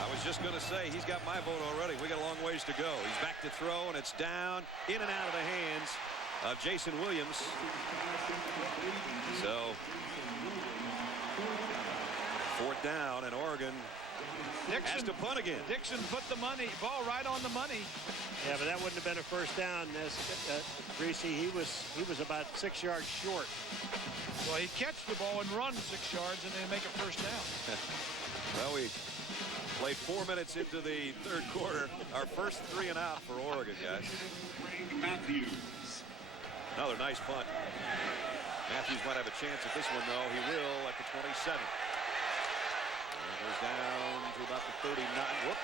I was just going to say, he's got my vote already. We got a long ways to go. He's back to throw, and it's down, in and out of the hands of Jason Williams. So 4th down, and Oregon has to punt again. Dixon put the ball right on the money. Yeah, but that wouldn't have been a first down. As Greasy, he was about 6 yards short. Well, he catch the ball and run 6 yards and then make a first down. Well, we played 4 minutes into the 3rd quarter. Our first 3 and out for Oregon, guys. Another nice punt. Matthews might have a chance at this one, though. He will at the 27. And goes down to about the 39. Whoop.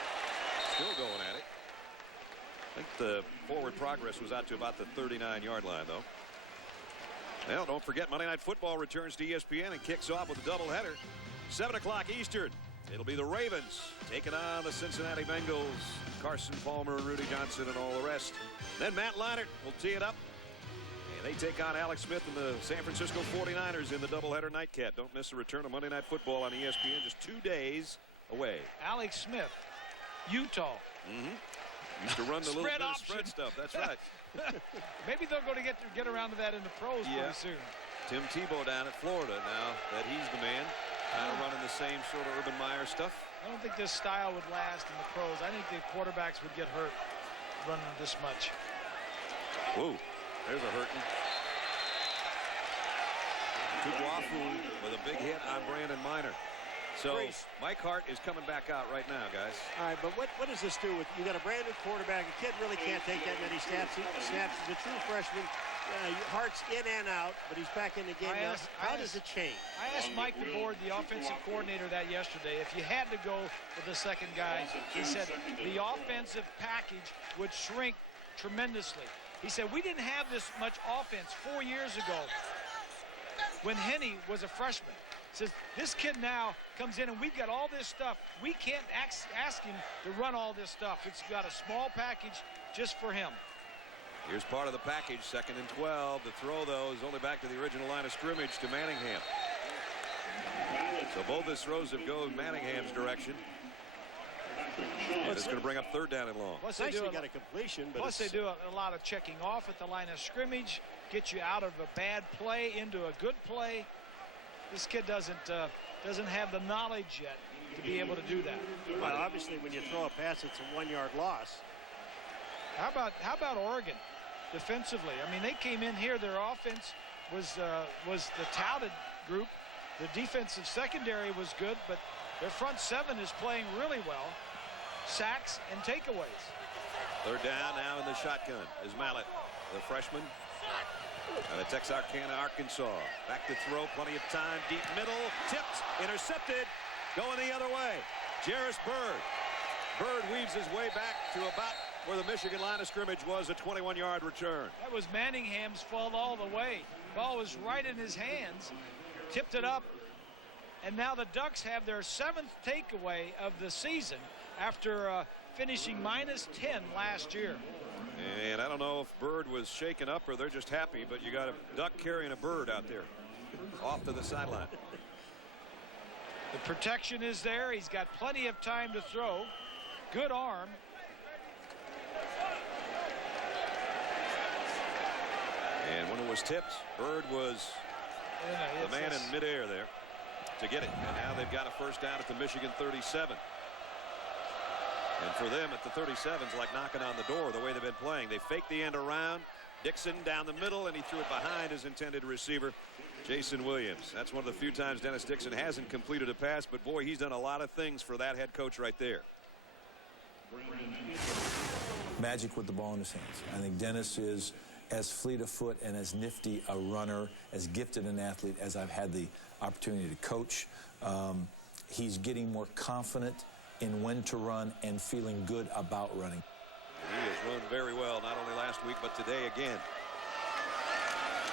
Still going at it. I think the forward progress was out to about the 39-yard line, though. Well, don't forget, Monday Night Football returns to ESPN and kicks off with a doubleheader. 7 o'clock Eastern. It'll be the Ravens taking on the Cincinnati Bengals. Carson Palmer, Rudy Johnson, and all the rest. Then Matt Leinart will tee it up. And they take on Alex Smith and the San Francisco 49ers in the doubleheader nightcap. Don't miss the return of Monday Night Football on ESPN just 2 days away. Alex Smith, Utah. Used to run the little bit of spread stuff. That's right. Maybe they'll go to get around to that in the pros pretty soon. Tim Tebow down at Florida now that he's the man. Kind of running the same sort of Urban Meyer stuff. I don't think this style would last in the pros. I think the quarterbacks would get hurt running this much. Whoa, there's a hurting. Tuguafu with a big hit on Brandon Minor. So Mike Hart is coming back out right now, guys. All right, but what does this do with you? Got a brand new quarterback. A kid really can't take that many snaps. He's a true freshman. Hart's in and out, but he's back in the game now. How does it change? I asked Mike DeBoer, the offensive coordinator, that yesterday. If you had to go with the second guy, he said the offensive package would shrink tremendously. He said we didn't have this much offense 4 years ago when Henne was a freshman. Says this kid now comes in and we've got all this stuff. We can't ask him to run all this stuff. It's got a small package just for him. Here's part of the package. 2nd and 12. The throw, though, is only back to the original line of scrimmage to Manningham. So both his throws have gone Manningham's direction. And it's going to bring up 3rd down and long. Plus they got a completion, but they do a lot of checking off at the line of scrimmage, get you out of a bad play into a good play. This kid doesn't have the knowledge yet to be able to do that. Well, obviously, when you throw a pass, it's a 1-yard loss. How about Oregon defensively? I mean, they came in here. Their offense was the touted group. The defensive secondary was good, but their front 7 is playing really well. Sacks and takeaways. 3rd down now in the shotgun is Mallett, the freshman. Out of Texarkana, Arkansas. Back to throw, plenty of time, deep middle, tipped, intercepted, going the other way. Jarris Byrd. Byrd weaves his way back to about where the Michigan line of scrimmage was, a 21-yard return. That was Manningham's fault all the way. Ball was right in his hands, tipped it up, and now the Ducks have their 7th takeaway of the season after finishing -10 last year. And I don't know if Byrd was shaken up or they're just happy, but you got a Duck carrying a bird out there off to the sideline. The protection is there. He's got plenty of time to throw. Good arm. And when it was tipped, Byrd was the man in midair there to get it. And now they've got a first down at the Michigan 37. And for them at the 37's like knocking on the door the way they've been playing. They faked the end around. Dixon down the middle, and he threw it behind his intended receiver, Jason Williams. That's one of the few times Dennis Dixon hasn't completed a pass, but boy, he's done a lot of things for that head coach right there. Magic with the ball in his hands. I think Dennis is as fleet of foot and as nifty a runner, as gifted an athlete as I've had the opportunity to coach. He's getting more confident in when to run and feeling good about running. He has run very well, not only last week, but today again.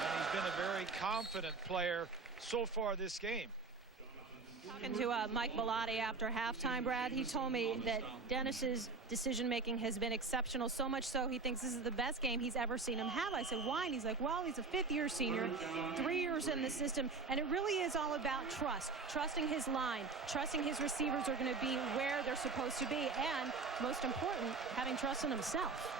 And he's been a very confident player so far this game. Talking to Mike Bellotti after halftime, Brad, he told me that Dennis's decision-making has been exceptional, so much so he thinks this is the best game he's ever seen him have. I said, why? And he's like, well, he's a 5th-year senior, 3 years in the system, and it really is all about trust, trusting his line, trusting his receivers are going to be where they're supposed to be, and most important, having trust in himself.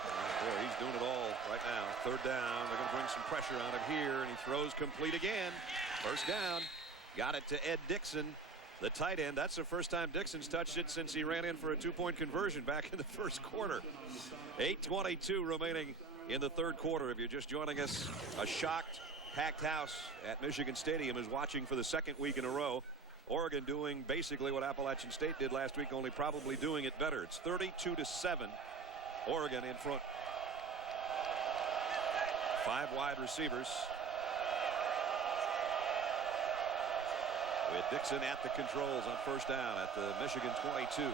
Boy, he's doing it all right now. 3rd down, they're going to bring some pressure on him here, and he throws complete again. First down, got it to Ed Dixon. the tight end. That's the first time Dixon's touched it since he ran in for a 2-point conversion back in the first quarter. 8:22 remaining in the third quarter. If you're just joining us, a shocked, packed house at Michigan Stadium is watching for the second week in a row. Oregon doing basically what Appalachian State did last week, only probably doing it better. It's 32-7. Oregon in front. 5 wide receivers. With Dixon at the controls on first down at the Michigan 22. Going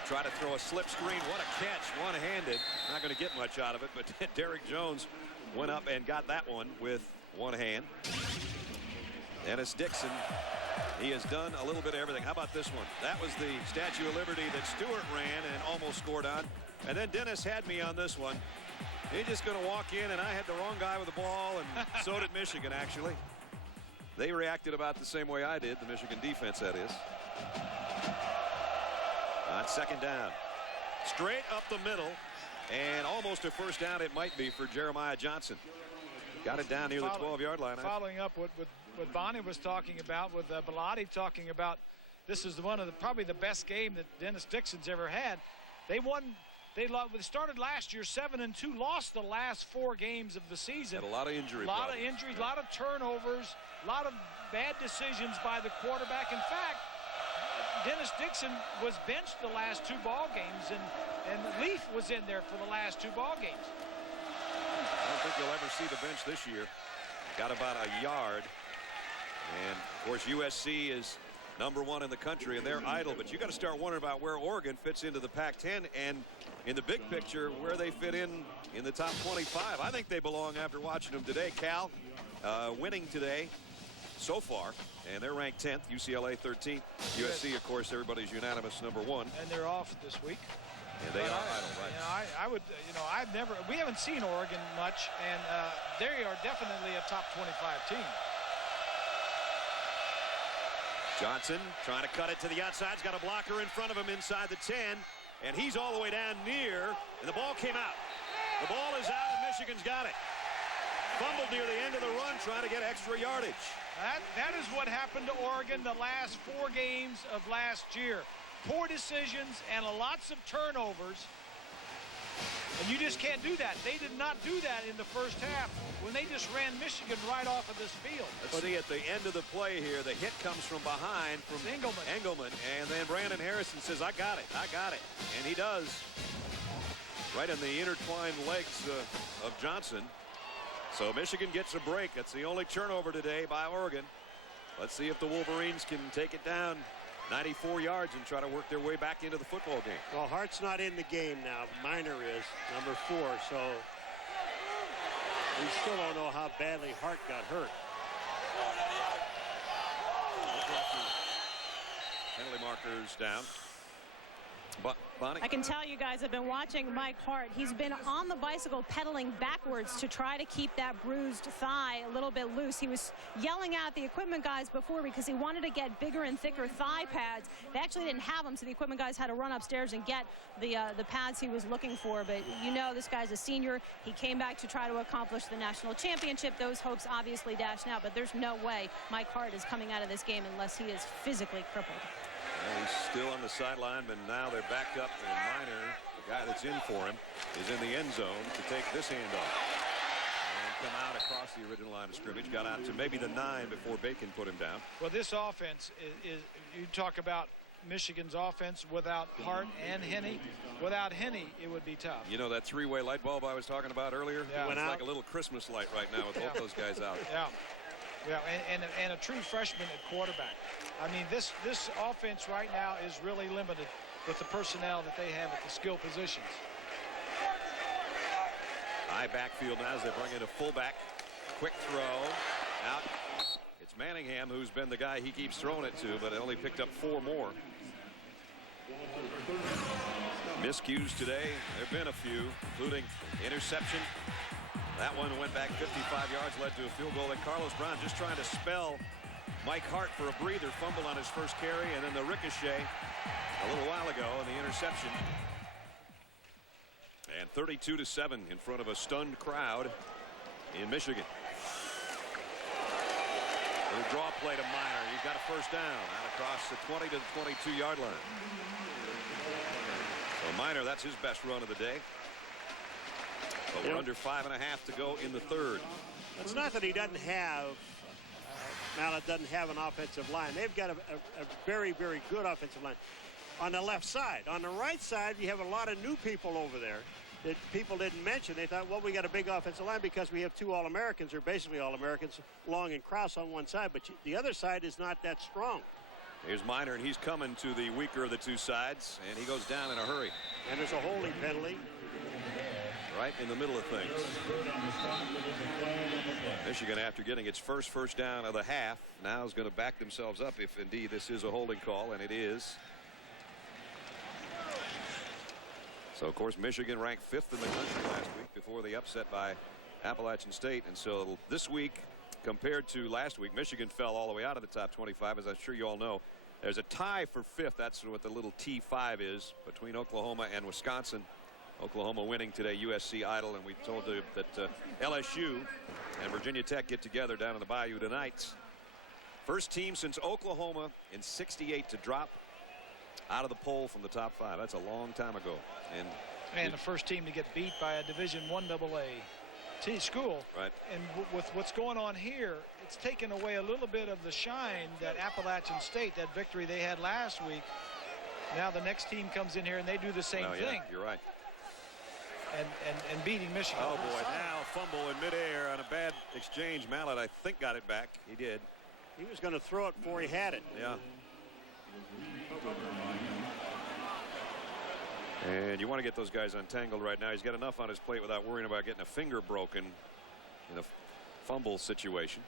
to try to throw a slip screen. What a catch, one-handed. Not going to get much out of it, but Derrick Jones went up and got that one with one hand. Dennis Dixon, he has done a little bit of everything. How about this one? That was the Statue of Liberty that Stewart ran and almost scored on. And then Dennis had me on this one. He's just going to walk in, and I had the wrong guy with the ball, and so did Michigan, actually. They reacted about the same way I did, the Michigan defense, that is. On second down. Straight up the middle, and almost a first down it might be for Jeremiah Johnson. Got it down near the 12-yard line. Following up what Bonnie was talking about, with Bellotti talking about, this is one of probably the best game that Dennis Dixon's ever had. They won. They started last year 7-2, lost the last 4 games of the season. Had a lot of injuries. A lot of injuries, a lot of turnovers, a lot of bad decisions by the quarterback. In fact, Dennis Dixon was benched the last 2 ball games, and Leaf was in there for the last 2 ball games. I don't think you'll ever see the bench this year. Got about a yard. And, of course, USC is #1 in the country, and they're idle. But you got to start wondering about where Oregon fits into the Pac-10, and in the big picture, where they fit in the top 25. I think they belong after watching them today. Cal winning today so far, and they're ranked 10th. UCLA 13th. USC, of course, everybody's unanimous #1. And they're off this week. And they are idle, right? I would, we haven't seen Oregon much, and they are definitely a top 25 team. Johnson trying to cut it to the outside. He's got a blocker in front of him inside the 10. And he's all the way down near. And the ball came out. The ball is out, and Michigan's got it. Fumbled near the end of the run, trying to get extra yardage. That is what happened to Oregon the last 4 games of last year. Poor decisions and lots of turnovers. And you just can't do that. They did not do that in the first half when they just ran Michigan right off of this field. Let's see, at the end of the play here, the hit comes from behind from Engelman. And then Brandon Harrison says, I got it. And he does. Right in the intertwined legs of Johnson. So Michigan gets a break. That's the only turnover today by Oregon. Let's see if the Wolverines can take it down 94 yards and try to work their way back into the football game. Well, Hart's not in the game now. Minor is #4, so we still don't know how badly Hart got hurt. Penalty markers down. But Bonnie, I can tell you guys, I've been watching Mike Hart. He's been on the bicycle pedaling backwards to try to keep that bruised thigh a little bit loose. He was yelling at the equipment guys before because he wanted to get bigger and thicker thigh pads. They actually didn't have them, so the equipment guys had to run upstairs and get the pads he was looking for. But you know, this guy's a senior. He came back to try to accomplish the national championship. Those hopes obviously dashed now, but there's no way Mike Hart is coming out of this game unless he is physically crippled. He's still on the sideline, but now they're backed up, and Minor, the guy that's in for him, is in the end zone to take this handoff. And come out across the original line of scrimmage, got out to maybe the 9 before Bacon put him down. Well, this offense is you talk about Michigan's offense without Hart and Henne. Without Henne, it would be tough. You know that 3-way light bulb I was talking about earlier? Yeah. It's like a little Christmas light right now with both those guys out. Yeah, and a true freshman at quarterback. I mean, this offense right now is really limited with the personnel that they have at the skill positions. High backfield now as they bring in a fullback. Quick throw out. It's Manningham who's been the guy he keeps throwing it to, but it only picked up 4 more. Miscues today. There have been a few, including interception. That one went back 55 yards, led to a field goal. And Carlos Brown just trying to spell Mike Hart for a breather. Fumble on his first carry, and then the ricochet a little while ago, and the interception. And 32-7 in front of a stunned crowd in Michigan. Little draw play to Minor. He's got a first down out across the 20 to the 22-yard line. So Minor, that's his best run of the day. But we're under 5.5 to go in the third. It's not that he doesn't have, Mallett doesn't have an offensive line. They've got a very, very good offensive line on the left side. On the right side, you have a lot of new people over there that people didn't mention. They thought, well, we got a big offensive line because we have two All-Americans, or basically All-Americans, Long and Krause on one side, but the other side is not that strong. Here's Minor, and he's coming to the weaker of the two sides, and he goes down in a hurry. And there's a holding penalty. Right in the middle of things. Michigan, after getting its first down of the half, now is going to back themselves up if indeed this is a holding call, and it is. So, of course, Michigan ranked 5th in the country last week before the upset by Appalachian State. And so this week, compared to last week, Michigan fell all the way out of the top 25, as I'm sure you all know. There's a tie for 5th. That's what the little T5 is between Oklahoma and Wisconsin. Oklahoma winning today, USC idle, and we told you that LSU and Virginia Tech get together down in the Bayou tonight. First team since Oklahoma in '68 to drop out of the poll from the top 5. That's a long time ago. And the first team to get beat by a Division I AA school. Right. And with what's going on here, it's taken away a little bit of the shine that Appalachian State, that victory they had last week. Now the next team comes in here and they do the same thing. You're right. And beating Michigan. Oh boy, now a fumble in midair on a bad exchange. Mallett, I think, got it back. He did. He was going to throw it before he had it. Yeah. And you want to get those guys untangled right now. He's got enough on his plate without worrying about getting a finger broken in a fumble situation.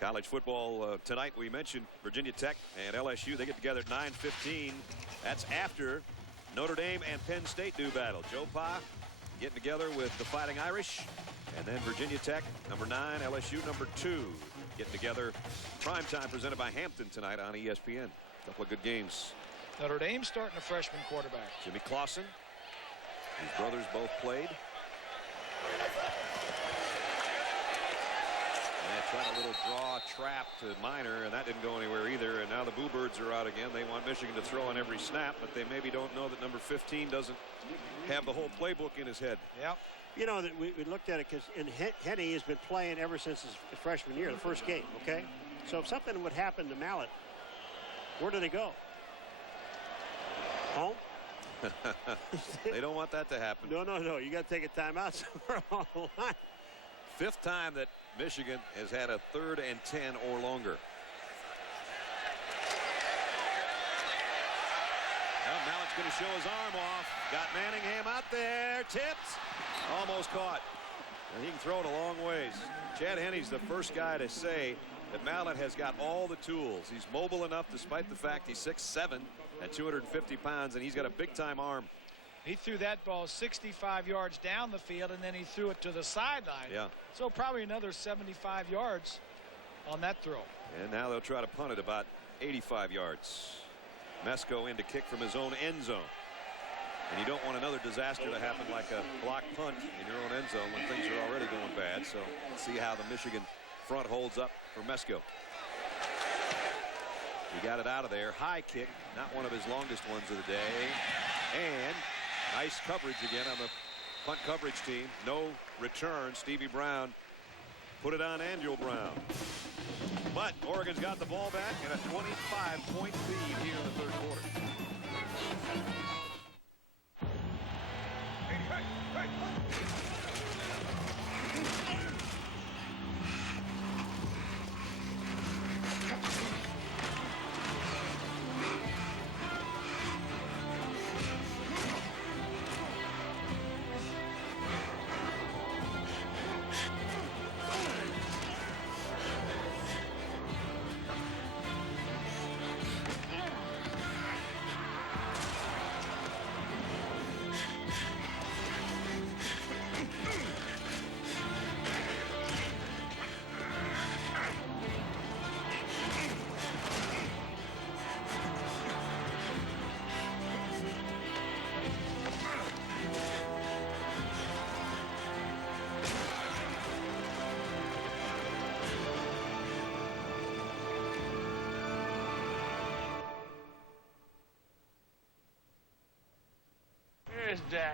College football tonight, we mentioned Virginia Tech and LSU. They get together at 9:15. That's after Notre Dame and Penn State do battle. Joe Pa getting together with the Fighting Irish, and then Virginia Tech, number 9, LSU, number 2, getting together. Primetime presented by Hampton tonight on ESPN. A couple of good games. Notre Dame starting a freshman quarterback. Jimmy Clausen. His brothers both played. And tried a little draw trap to Minor, and that didn't go anywhere either. And now the Boo Birds are out again. They want Michigan to throw on every snap, but they maybe don't know that number 15 doesn't have the whole playbook in his head. Yeah. You know, that we looked at it because Henny has been playing ever since his freshman year, the first game, okay? So if something would happen to Mallett, where do they go? Home? They don't want that to happen. No. You got to take a timeout somewhere along the line. 5th time that Michigan has had a 3rd and 10 or longer. Well, Mallett's going to show his arm off. Got Manningham out there. Tipped. Almost caught. And he can throw it a long ways. Chad Henne's the first guy to say that Mallett has got all the tools. He's mobile enough despite the fact he's 6'7" and 250 pounds, and he's got a big-time arm. He threw that ball 65 yards down the field, and then he threw it to the sideline. Yeah. So probably another 75 yards on that throw. And now they'll try to punt it about 85 yards. Mesko in to kick from his own end zone. And you don't want another disaster to happen like a blocked punt in your own end zone when things are already going bad. So let's see how the Michigan front holds up for Mesko. He got it out of there. High kick, not one of his longest ones of the day. And nice coverage again on the punt coverage team. No return. Stevie Brown put it on Angel Brown. But Oregon's got the ball back and a 25-point lead here in the third quarter.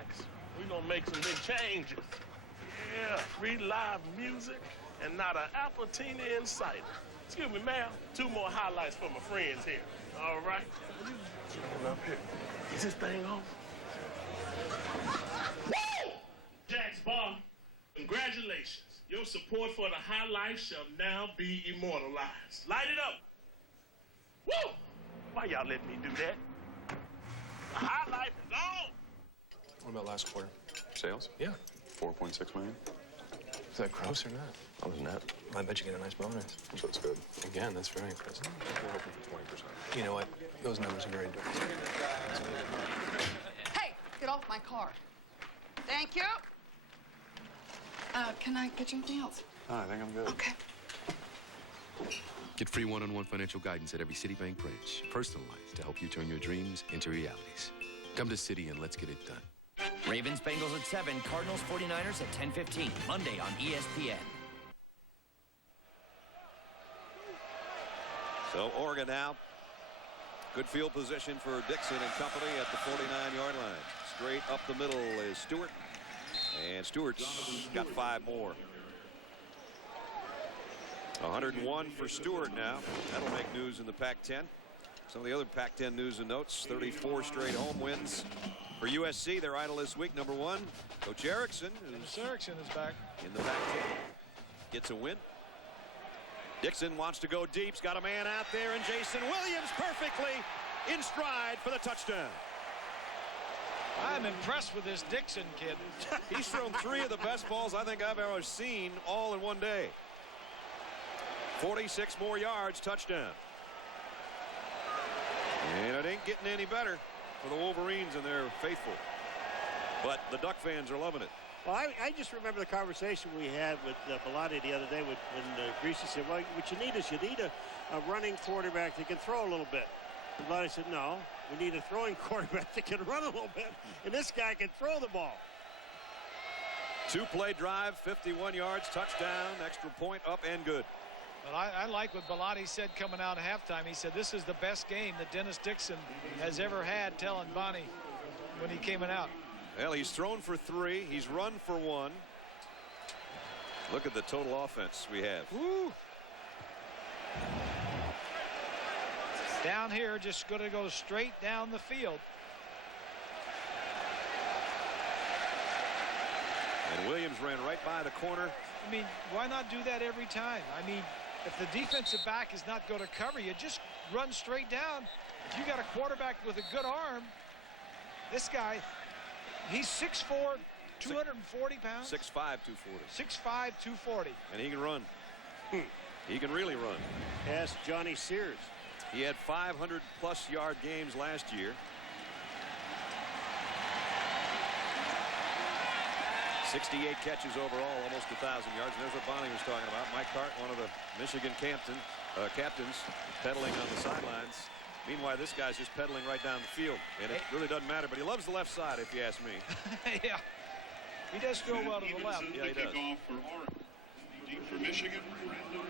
relax. We're going to make some big changes. Yeah, free live music and not an Appalachian in sight. Excuse me, ma'am. 2 more highlights for my friends here. All right? Up here. Is this thing on? Woo! Jack's Bar, congratulations. Your support for the high life shall now be immortalized. Light it up. Woo! Why y'all let me do that? The high life is on. What about last quarter? Sales? Yeah. 4.6 million. Is that gross or net? That was net. I bet you get a nice bonus. So it's good. Again, that's very impressive. We're hoping for 20%. You know what? Those numbers are very different. Hey, get off my car. Thank you. Can I get you anything else? Oh, I think I'm good. Okay. Get free one-on-one financial guidance at every Citibank branch. Personalized to help you turn your dreams into realities. Come to Citi and let's get it done. Ravens Bengals at 7, Cardinals 49ers at 10:15, Monday on ESPN. So Oregon now. Good field position for Dixon and company at the 49-yard line. Straight up the middle is Stewart. And Stewart's got 5 more. 101 for Stewart now. That'll make news in the Pac-10. Some of the other Pac-10 news and notes. 34 straight home wins for USC. Their idol this week, number 1. Coach Erickson. Erickson is back. In the Pac-10. Gets a win. Dixon wants to go deep. He's got a man out there, and Jason Williams perfectly in stride for the touchdown. I'm impressed with this Dixon kid. He's thrown 3 of the best balls I think I've ever seen all in one day. 46 more yards, touchdown. And it ain't getting any better for the Wolverines and their faithful. But the Duck fans are loving it. Well, I just remember the conversation we had with Bellotti the other day when Greasy said, well, what you need is a running quarterback that can throw a little bit. And Bellotti said, no, we need a throwing quarterback that can run a little bit. And this guy can throw the ball. 2-play drive, 51 yards, touchdown, extra point, up and good. But I like what Bellotti said coming out at halftime. He said this is the best game that Dennis Dixon has ever had, telling Bonnie when he came out. Well, he's thrown for 3. He's run for 1. Look at the total offense we have. Woo. Down here, just going to go straight down the field. And Williams ran right by the corner. I mean, why not do that every time? I mean, if the defensive back is not going to cover you, just run straight down. If you got a quarterback with a good arm, this guy, he's 6'4", 240 pounds. 6'5", 240. 6'5", 240. And he can run. He can really run. Ask Johnny Sears. He had 500-plus yard games last year. 68 catches overall, almost 1,000 yards. And there's what Bonnie was talking about. Mike Hart, one of the Michigan captains, pedaling on the sidelines. Meanwhile, this guy's just pedaling right down the field. And it really doesn't matter, but he loves the left side, if you ask me. Yeah. He does throw well to the left. Yeah, he does. For Michigan.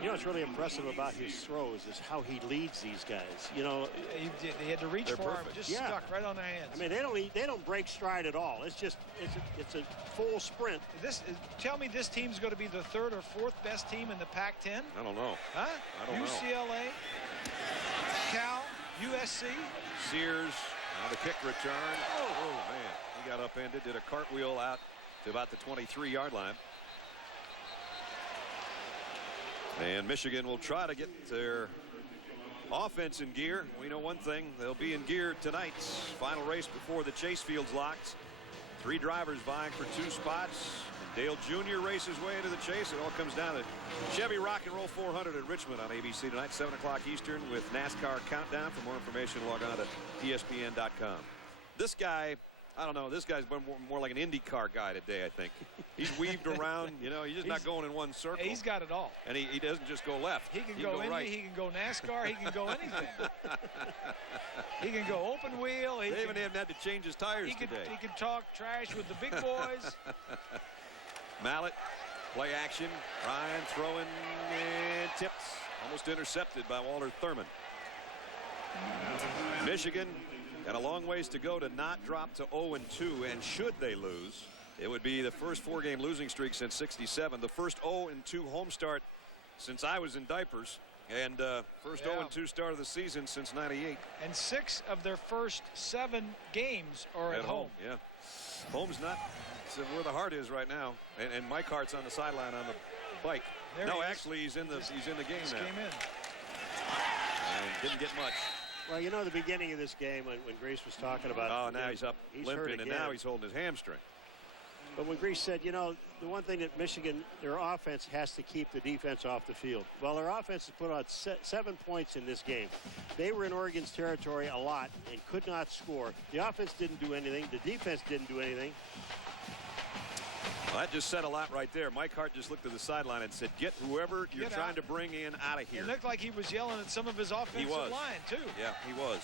You know what's really impressive about his throws is how he leads these guys. You know, they had to reach for him, just stuck right on their hands. I mean, they don't break stride at all. It's just it's a full sprint. Tell me this team's going to be the 3rd or 4th best team in the Pac-10? I don't know. Huh? I don't know. UCLA, Cal, USC. Sears on the kick return. Oh man, he got upended, did a cartwheel out to about the 23-yard line. And Michigan will try to get their offense in gear. We know one thing, they'll be in gear tonight's final race before the chase field's locked. 3 drivers vying for 2 spots. Dale Jr. races way into the chase. It all comes down to Chevy Rock and Roll 400 at Richmond on ABC tonight, 7 o'clock Eastern with NASCAR Countdown. For more information, log on to ESPN.com. This guy, I don't know, this guy's been more like an IndyCar guy today, I think. He's weaved around, you know, he's just not going in one circle. He's got it all. And he doesn't just go left. He can go Indy, right. he can go NASCAR, he can go anything. He can go open wheel. They even had to change his tires today. He can talk trash with the big boys. Mallet, play action. Ryan throwing and tips. Almost intercepted by Walter Thurman. Michigan Got a long ways to go to not drop to 0-2, and should they lose, it would be the first 4-game losing streak since '67, the first 0-2 home start since I was in diapers, and first 0-2 start of the season since '98. And 6 of their first 7 games are at home. Yeah, home's not where the heart is right now, and Mike Hart's on the sideline on the bike. There no, he actually, he's in the game now. Came in. And didn't get much. Well, you know, the beginning of this game when Grease was talking about. Oh, now he's up limping, and now he's holding his hamstring. But when Grease said, you know, the one thing that Michigan, their offense has to keep the defense off the field. Well, their offense has put on 7 points in this game. They were in Oregon's territory a lot and could not score. The offense didn't do anything. The defense didn't do anything. Well, that just said a lot right there. Mike Hart just looked at the sideline and said, get whoever you're trying to bring in out of here. It looked like he was yelling at some of his offensive line, too. Yeah, he was.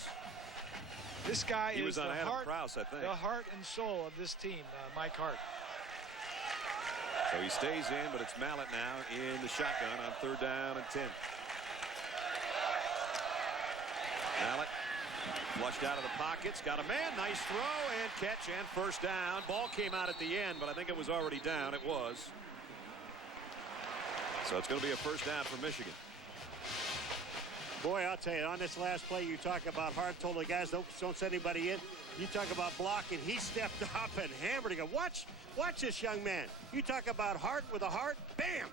This guy he is was on the Adam heart, Krause, I think. The heart and soul of this team, Mike Hart. So he stays in, but it's Mallett now in the shotgun on 3rd down and 10. Mallett flushed out of the pockets, got a man, nice throw and catch and first down. Ball came out at the end, but I think it was already down. It was. So it's going to be a first down for Michigan. Boy, I'll tell you, on this last play, you talk about Hart told the guys don't send anybody in. You talk about blocking. He stepped up and hammered it. Watch this young man. You talk about Hart with a heart. Bam!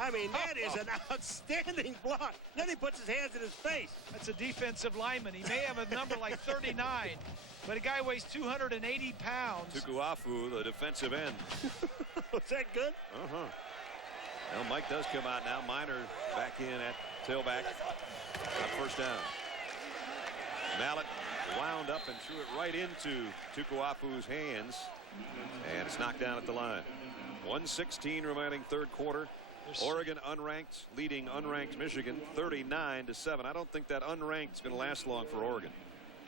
I mean, that is an outstanding block. Then he puts his hands in his face. That's a defensive lineman. He may have a number like 39, but a guy weighs 280 pounds. Tukuafu, the defensive end. Was that good? Uh-huh. Well, Mike does come out now. Minor back in at tailback. On first down. Mallett wound up and threw it right into Tukuafu's hands, and it's knocked down at the line. 1:16 remaining 3rd quarter. Oregon unranked, leading unranked Michigan 39-7. I don't think that unranked is going to last long for Oregon.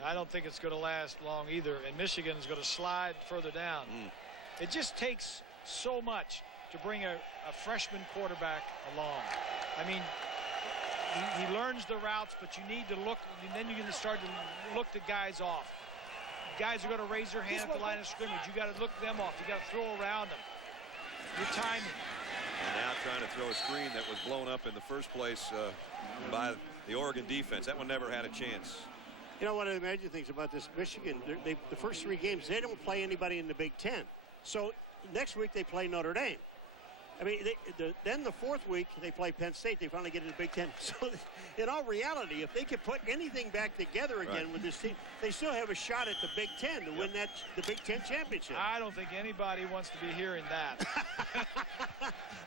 I don't think it's going to last long either, and Michigan is going to slide further down. It just takes so much to bring a freshman quarterback along. I mean, he learns the routes, but you need to look, and then you're going to start to look the guys off. Guys are going to raise their hand at the line of scrimmage. You got to look them off. You got to throw around them. Your timing. And now trying to throw a screen that was blown up in the first place by the Oregon defense. That one never had a chance. You know, one of the major things about this Michigan, the first 3 games, they don't play anybody in the Big Ten. So next week they play Notre Dame. I mean, then the 4th week they play Penn State. They finally get into the Big Ten. So in all reality, if they could put anything back together again with this team, they still have a shot at the Big Ten to win the Big Ten championship. I don't think anybody wants to be hearing that.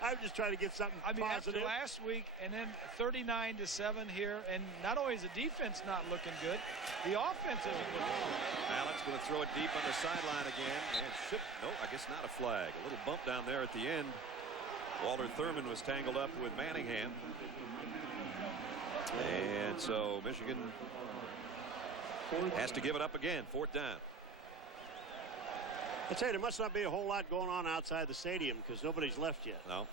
I'm just trying to get something positive. After last week and then 39-7 here, and not only is the defense not looking good, the offense isn't looking good. Mallett's going to throw it deep on the sideline again, and no, I guess not a flag. A little bump down there at the end. Walter Thurman was tangled up with Manningham. And so Michigan has to give it up again. 4th down. I tell you, there must not be a whole lot going on outside the stadium because nobody's left yet. No.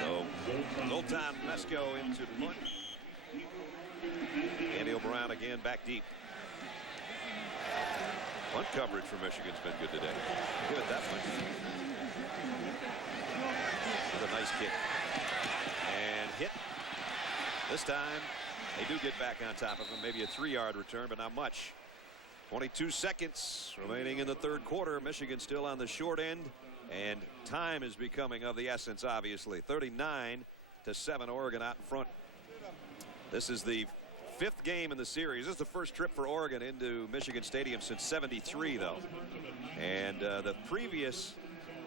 So Zoltan Mesko into the punt. Andy O'Brien again back deep. Punt coverage for Michigan's been good today. Give it that much. With a nice kick. And hit. This time, they do get back on top of him. Maybe a 3-yard return, but not much. 22 seconds remaining in the 3rd quarter. Michigan still on the short end. And time is becoming of the essence, obviously. 39-7, Oregon out in front. This is the 5th game in the series. This is the first trip for Oregon into Michigan Stadium since '73, though. And the previous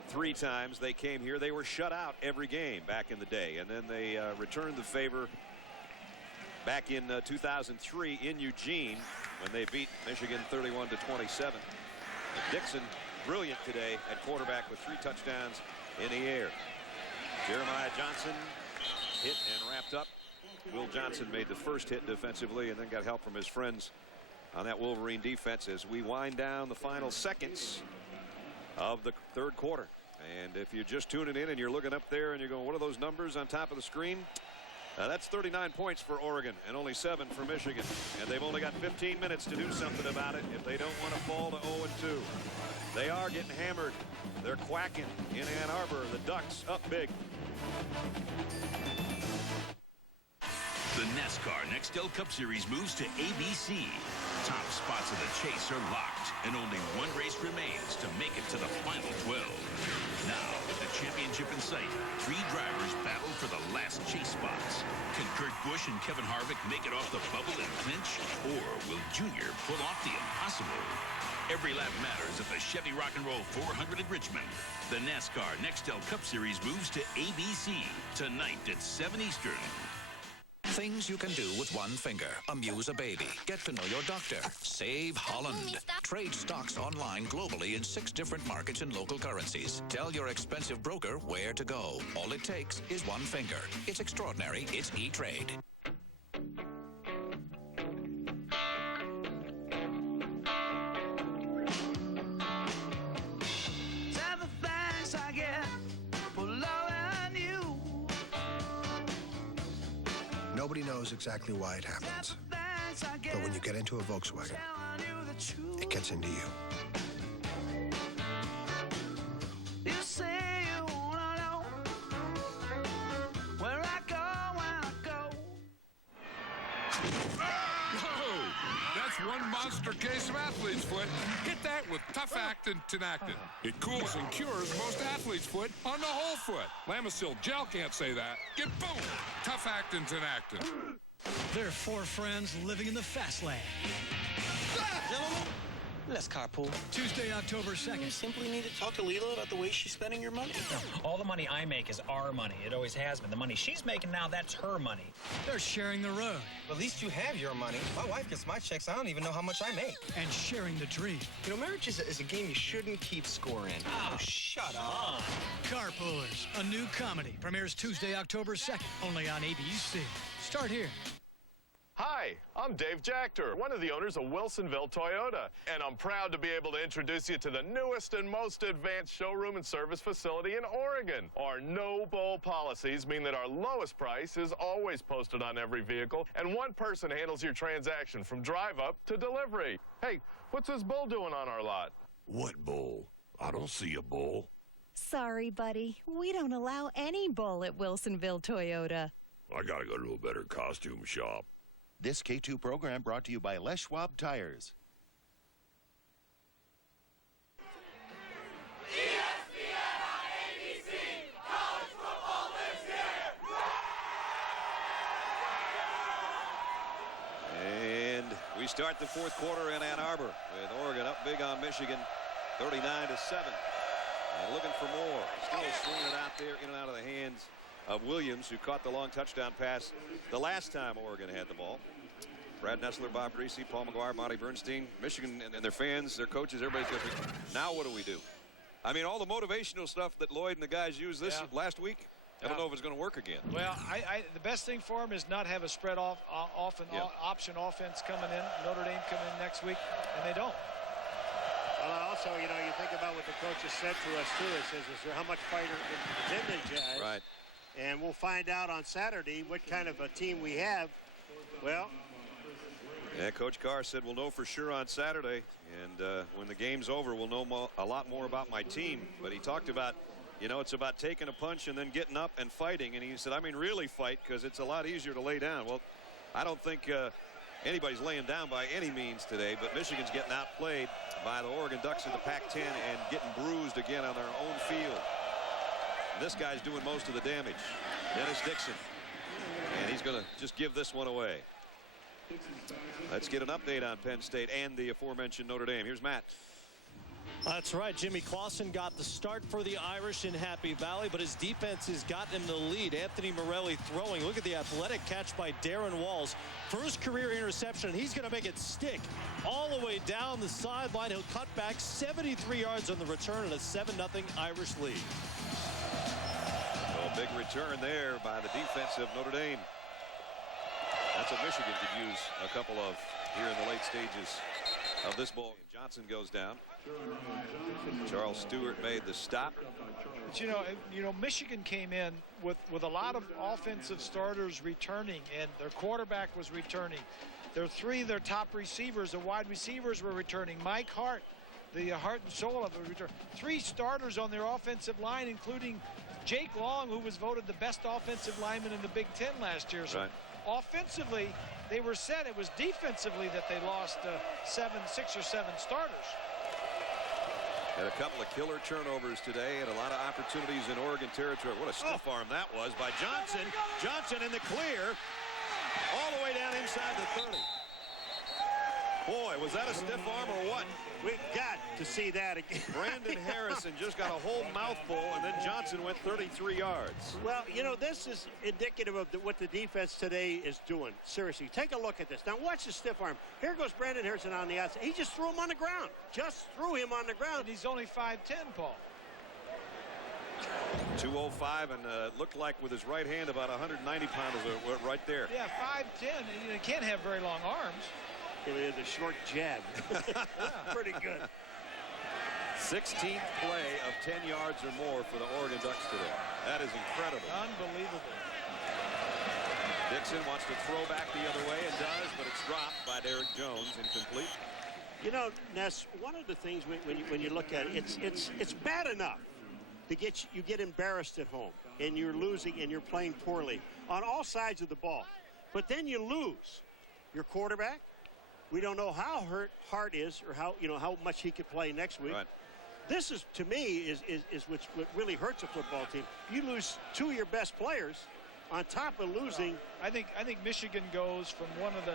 3 times they came here, they were shut out every game back in the day. And then they returned the favor back in 2003 in Eugene when they beat Michigan 31-27. Dixon, brilliant today at quarterback with 3 touchdowns in the air. Jeremiah Johnson hit and wrapped up. Will Johnson made the first hit defensively and then got help from his friends on that Wolverine defense as we wind down the final seconds of the 3rd quarter. And if you're just tuning in and you're looking up there and you're going, what are those numbers on top of the screen? That's 39 points for Oregon and only 7 for Michigan. And they've only got 15 minutes to do something about it if they don't want to fall to 0-2. They are getting hammered. They're quacking in Ann Arbor. The Ducks up big. The NASCAR Nextel Cup Series moves to ABC. Top spots of the chase are locked, and only one race remains to make it to the final 12. Now, with the championship in sight, 3 drivers battle for the last chase spots. Can Kurt Busch and Kevin Harvick make it off the bubble and clinch? Or will Junior pull off the impossible? Every lap matters at the Chevy Rock and Roll 400 in Richmond. The NASCAR Nextel Cup Series moves to ABC tonight at 7 Eastern. Things you can do with one finger. Amuse a baby. Get to know your doctor. Save Holland. Trade stocks online globally in 6 different markets in local currencies. Tell your expensive broker where to go. All it takes is one finger. It's extraordinary. It's E-Trade. Nobody knows exactly why it happens. But when you get into a Volkswagen, it gets into you. You say you wanna know where I go when I go. Whoa! That's one monster case of athlete's foot. Hit that with Tough Actin Tenactin. It cools and cures most athlete's foot on the whole foot. Lamisil Gel can't say that. Get boom! Tough Actin Tenactin. They're 4 friends living in the fast lane. Gentlemen, let's carpool. Tuesday, October 2nd. You simply need to talk to Lila about the way she's spending your money. All the money I make is our money. It always has been. The money she's making now, that's her money. They're sharing the road. At least you have your money. My wife gets my checks. I don't even know how much I make. And sharing the dream. You know, marriage is a game you shouldn't keep score in. Oh, shut up. Carpoolers, a new comedy. Premieres Tuesday, October 2nd. Only on ABC. Start here. Hi, I'm Dave Jachter, one of the owners of Wilsonville Toyota, and I'm proud to be able to introduce you to the newest and most advanced showroom and service facility in Oregon. Our no-bull policies mean that our lowest price is always posted on every vehicle, and one person handles your transaction from drive-up to delivery. Hey, what's this bull doing on our lot? What bull? I don't see a bull. Sorry, buddy. We don't allow any bull at Wilsonville Toyota. I gotta go to a better costume shop. This K2 program brought to you by Les Schwab Tires. And we start the 4th quarter in Ann Arbor with Oregon up big on Michigan, 39-7. And looking for more. Still swinging it out there in and out of the hands of Williams, who caught the long touchdown pass the last time Oregon had the ball. Brad Nessler, Bob Greasy, Paul McGuire, Monty Bernstein, Michigan and their fans, their coaches, everybody's going to be, now what do we do? I mean, all the motivational stuff that Lloyd and the guys used last week, I don't know if it's going to work again. Well, the best thing for them is not have a spread option offense coming in. Notre Dame coming in next week, and they don't. Well, also, you know, you think about what the coaches said to us, too. It says, is there how much fighter is in these guys? Right. And we'll find out on Saturday what kind of a team we have. Well, yeah, Coach Carr said we'll know for sure on Saturday, and when the game's over, we'll know a lot more about my team. But he talked about, you know, it's about taking a punch and then getting up and fighting. And he said, I mean, really fight, because it's a lot easier to lay down. Well, I don't think anybody's laying down by any means today, but Michigan's getting outplayed by the Oregon Ducks in the Pac-10 and getting bruised again on their own field. And this guy's doing most of the damage, Dennis Dixon. And he's going to just give this one away. Let's get an update on Penn State and the aforementioned Notre Dame. Here's Matt. That's right. Jimmy Clausen got the start for the Irish in Happy Valley, but his defense has gotten him the lead. Anthony Morelli throwing. Look at the athletic catch by Darren Walls. First career interception, and he's going to make it stick all the way down the sideline. He'll cut back 73 yards on the return and a 7-0 Irish lead. Oh, big return there by the defense of Notre Dame. That's what Michigan could use a couple of here in the late stages of this ball. Johnson goes down. Charles Stewart made the stop. But you know, Michigan came in with a lot of offensive starters returning, and their quarterback was returning. Three of their top receivers, the wide receivers, were returning. Mike Hart, the heart and soul of the return. 3 starters on their offensive line, including Jake Long, who was voted the best offensive lineman in the Big Ten last year. So offensively, they were set. It was defensively that they lost 6 or 7 starters. Had a couple of killer turnovers today and a lot of opportunities in Oregon territory. What a stiff arm that was by Johnson. Johnson in the clear all the way down inside the 30. Boy, was that a stiff arm or what? We got to see that again. Brandon Harrison just got a whole mouthful, and then Johnson went 33 yards. Well, you know, this is indicative of what the defense today is doing. Seriously, take a look at this. Now, watch the stiff arm. Here goes Brandon Harrison on the outside. He just threw him on the ground. Just threw him on the ground. And he's only 5'10", Paul. 205, and looked like with his right hand about 190 pounds right there. Yeah, 5'10". You can't have very long arms. It is a short jab. Pretty good. 16th play of 10 yards or more for the Oregon Ducks today. That is incredible. Unbelievable. Dixon wants to throw back the other way and does, but it's dropped by Derek Jones, incomplete. You know, Ness, one of the things when you look at it, it's bad enough to you get embarrassed at home and you're losing and you're playing poorly on all sides of the ball. But then you lose your quarterback. We don't know how hurt Hart is or how much he could play next week. Right. This is, to me, is what really hurts a football team. You lose 2 of your best players on top of losing. I think Michigan goes from one of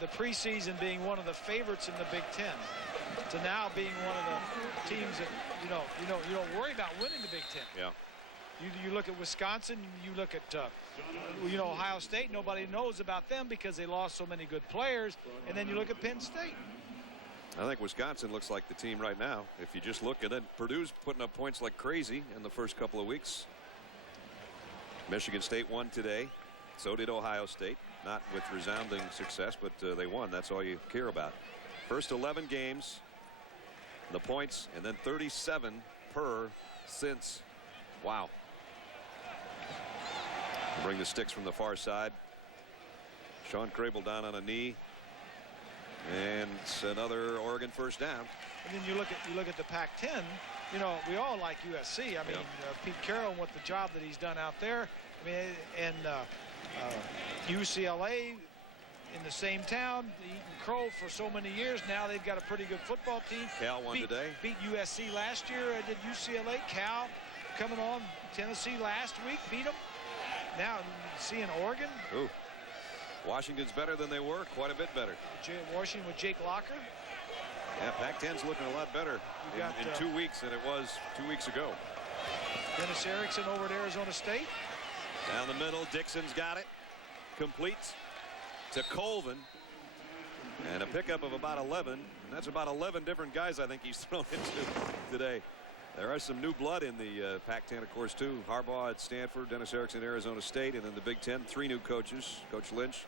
the preseason being one of the favorites in the Big Ten to now being one of the teams that you don't worry about winning the Big Ten. Yeah. You look at Wisconsin, you look at Ohio State. Nobody knows about them because they lost so many good players. And then you look at Penn State. I think Wisconsin looks like the team right now. If you just look at it, Purdue's putting up points like crazy in the first couple of weeks. Michigan State won today. So did Ohio State. Not with resounding success, but they won. That's all you care about. First 11 games, the points, and then 37 per since. Wow. Bring the sticks from the far side. Sean Crable down on a knee. And it's another Oregon first down. And then you look at the Pac-10. You know, we all like USC. I mean, Pete Carroll and what the job that he's done out there. I mean, and UCLA in the same town, eating crow for so many years. Now they've got a pretty good football team. Cal won today. Beat USC last year. Did UCLA. Cal coming on. Tennessee last week beat them. Now seeing Oregon. Ooh. Washington's better than they were. Quite a bit better. Washington with Jake Locker. Yeah, Pac-10's looking a lot better in 2 weeks than it was 2 weeks ago. Dennis Erickson over at Arizona State. Down the middle, Dixon's got it. Completes to Colvin. And a pickup of about 11. And that's about 11 different guys I think he's thrown into today. There are some new blood in the Pac-10, of course, too. Harbaugh at Stanford, Dennis Erickson at Arizona State, and then the Big Ten, 3 new coaches. Coach Lynch,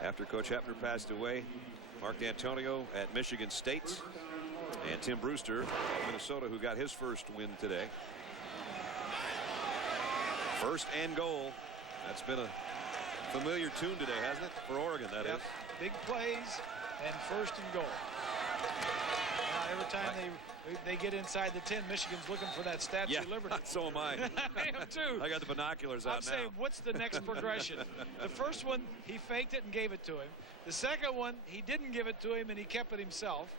after Coach Hepner passed away. Mark D'Antonio at Michigan State. And Tim Brewster of Minnesota, who got his first win today. First and goal. That's been a familiar tune today, hasn't it? For Oregon, that is. Big plays and first and goal. Now, every time they get inside the 10, Michigan's looking for that Statue of Liberty. So am I. I am too. I got the binoculars out now. I'm saying, what's the next progression? The first one, he faked it and gave it to him. The second one, he didn't give it to him and he kept it himself.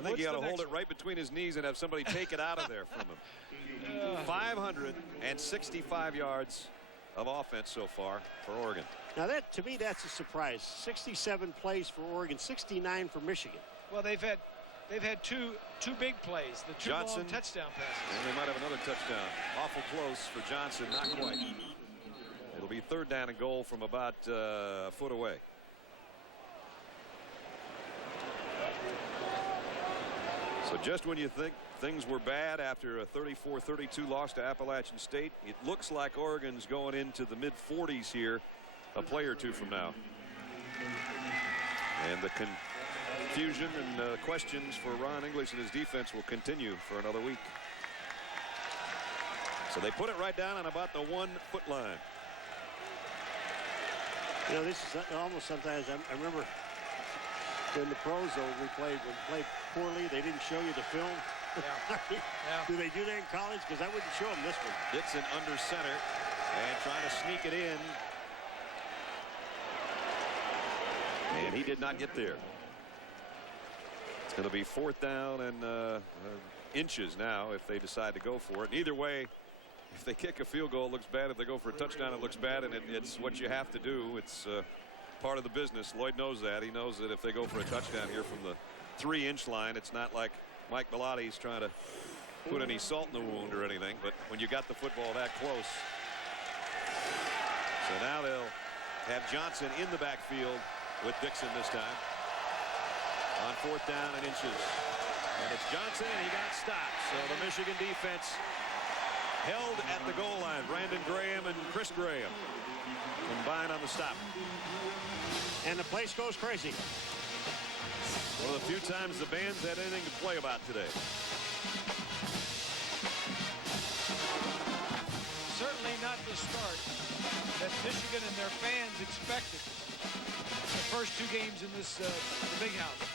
I think he ought to hold it right between his knees and have somebody take it out of there from him. 565 yards of offense so far for Oregon. Now that, to me, that's a surprise. 67 plays for Oregon, 69 for Michigan. Well, they've had two big plays, the 2 long touchdown passes. And they might have another touchdown. Awful close for Johnson, not quite. It'll be 3rd down and goal from about a foot away. So just when you think things were bad after a 34-32 loss to Appalachian State, it looks like Oregon's going into the mid-40s here a play or two from now. And the confusion and questions for Ron English and his defense will continue for another week. So they put it right down on about the 1-foot line. You know, this is almost sometimes, I remember in the pros, though, when we played poorly, they didn't show you the film. Yeah. Yeah. Do they do that in college? Because I wouldn't show them this one. Dixon under center and trying to sneak it in. And he did not get there. It's going to be 4th down and inches now if they decide to go for it. And either way, if they kick a field goal, it looks bad. If they go for a touchdown, it looks bad. And it's what you have to do. It's part of the business. Lloyd knows that. He knows that if they go for a touchdown here from the 3-inch line, it's not like Mike Bellatti's trying to put any salt in the wound or anything. But when you got the football that close. So now they'll have Johnson in the backfield with Dixon this time. On 4th down and inches. And it's Johnson, and he got stopped. So the Michigan defense held at the goal line. Brandon Graham and Chris Graham combined on the stop. And the place goes crazy. One of the few times the band's had anything to play about today. Certainly not the start that Michigan and their fans expected. The first 2 games in this the big house.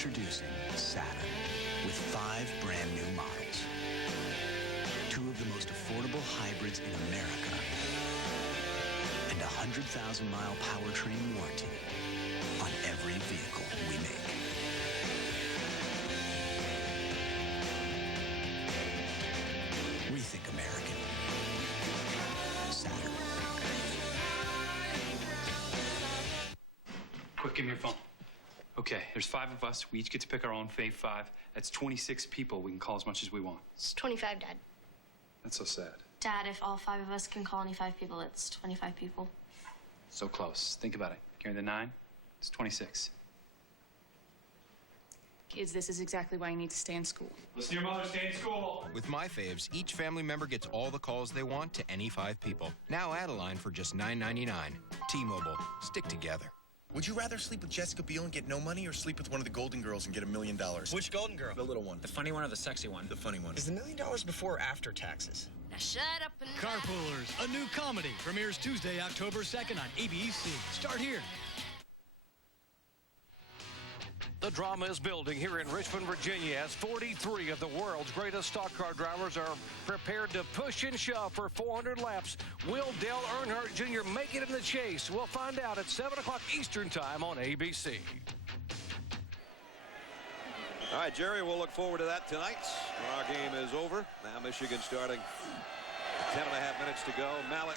Introducing Saturn with 5 brand new models. 2 of the most affordable hybrids in America. And a 100,000-mile powertrain warranty on every vehicle we make. Rethink American. Saturn. Quick, give me your phone. Okay, there's 5 of us. We each get to pick our own fave 5. That's 26 people we can call as much as we want. It's 25, Dad. That's so sad. Dad, if all 5 of us can call any 5 people, it's 25 people. So close. Think about it. Carry the 9, it's 26. Kids, this is exactly why you need to stay in school. Listen to your mother, stay in school. With My Faves, each family member gets all the calls they want to any 5 people. Now add a line for just $9.99. T-Mobile. Stick together. Would you rather sleep with Jessica Biel and get no money, or sleep with one of the Golden Girls and get $1 million? Which Golden Girl? The little one. The funny one or the sexy one? The funny one. Is the $1 million before or after taxes? Now shut up and Carpoolers, a new comedy, premieres Tuesday, October 2nd on ABC. Start here. The drama is building here in Richmond, Virginia, as 43 of the world's greatest stock car drivers are prepared to push and shove for 400 laps. Will Dale Earnhardt Jr. make it in the chase? We'll find out at 7 o'clock Eastern Time on ABC. All right, Jerry, we'll look forward to that tonight. Our game is over. Now Michigan starting 10.5 minutes to go. Mallett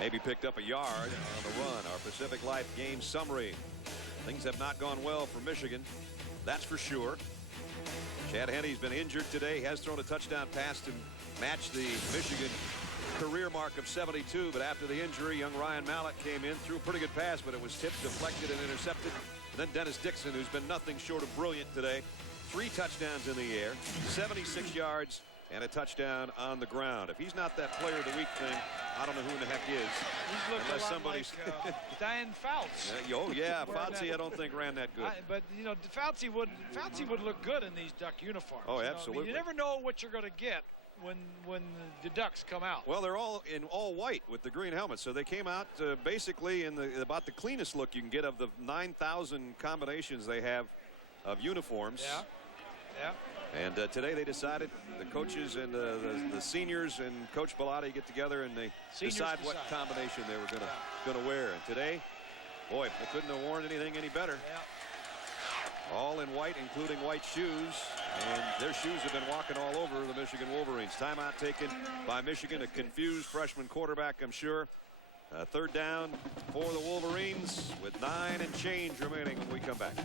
maybe picked up a yard on the run. Our Pacific Life game summary. Things have not gone well for Michigan, that's for sure. Chad Henne's been injured today. He has thrown a touchdown pass to match the Michigan career mark of 72, but after the injury, young Ryan Mallett came in, threw a pretty good pass, but it was tipped, deflected, and intercepted. And then Dennis Dixon, who's been nothing short of brilliant today. 3 touchdowns in the air, 76 yards, and a touchdown on the ground. If he's not that player of the week thing, I don't know who in the heck is. He's looking unless a lot somebody's like Dan Fouts. Oh yeah, Fauci I don't think ran that good. But you know, Fauci would look good in these Duck uniforms. Oh, you know? absolutely. I mean, you never know what you're going to get when the Ducks come out. Well, they're all in all white with the green helmets, so they came out basically in about the cleanest look you can get of the 9,000 combinations they have of uniforms. Yeah. Yeah. And today they decided, the coaches and the seniors and Coach Bellotti get together and they decide what combination they were going to wear. And today, boy, they couldn't have worn anything any better. Yeah. All in white, including white shoes. And their shoes have been walking all over the Michigan Wolverines. Timeout taken by Michigan. A confused freshman quarterback, I'm sure. Third down for the Wolverines with 9 and change remaining when we come back.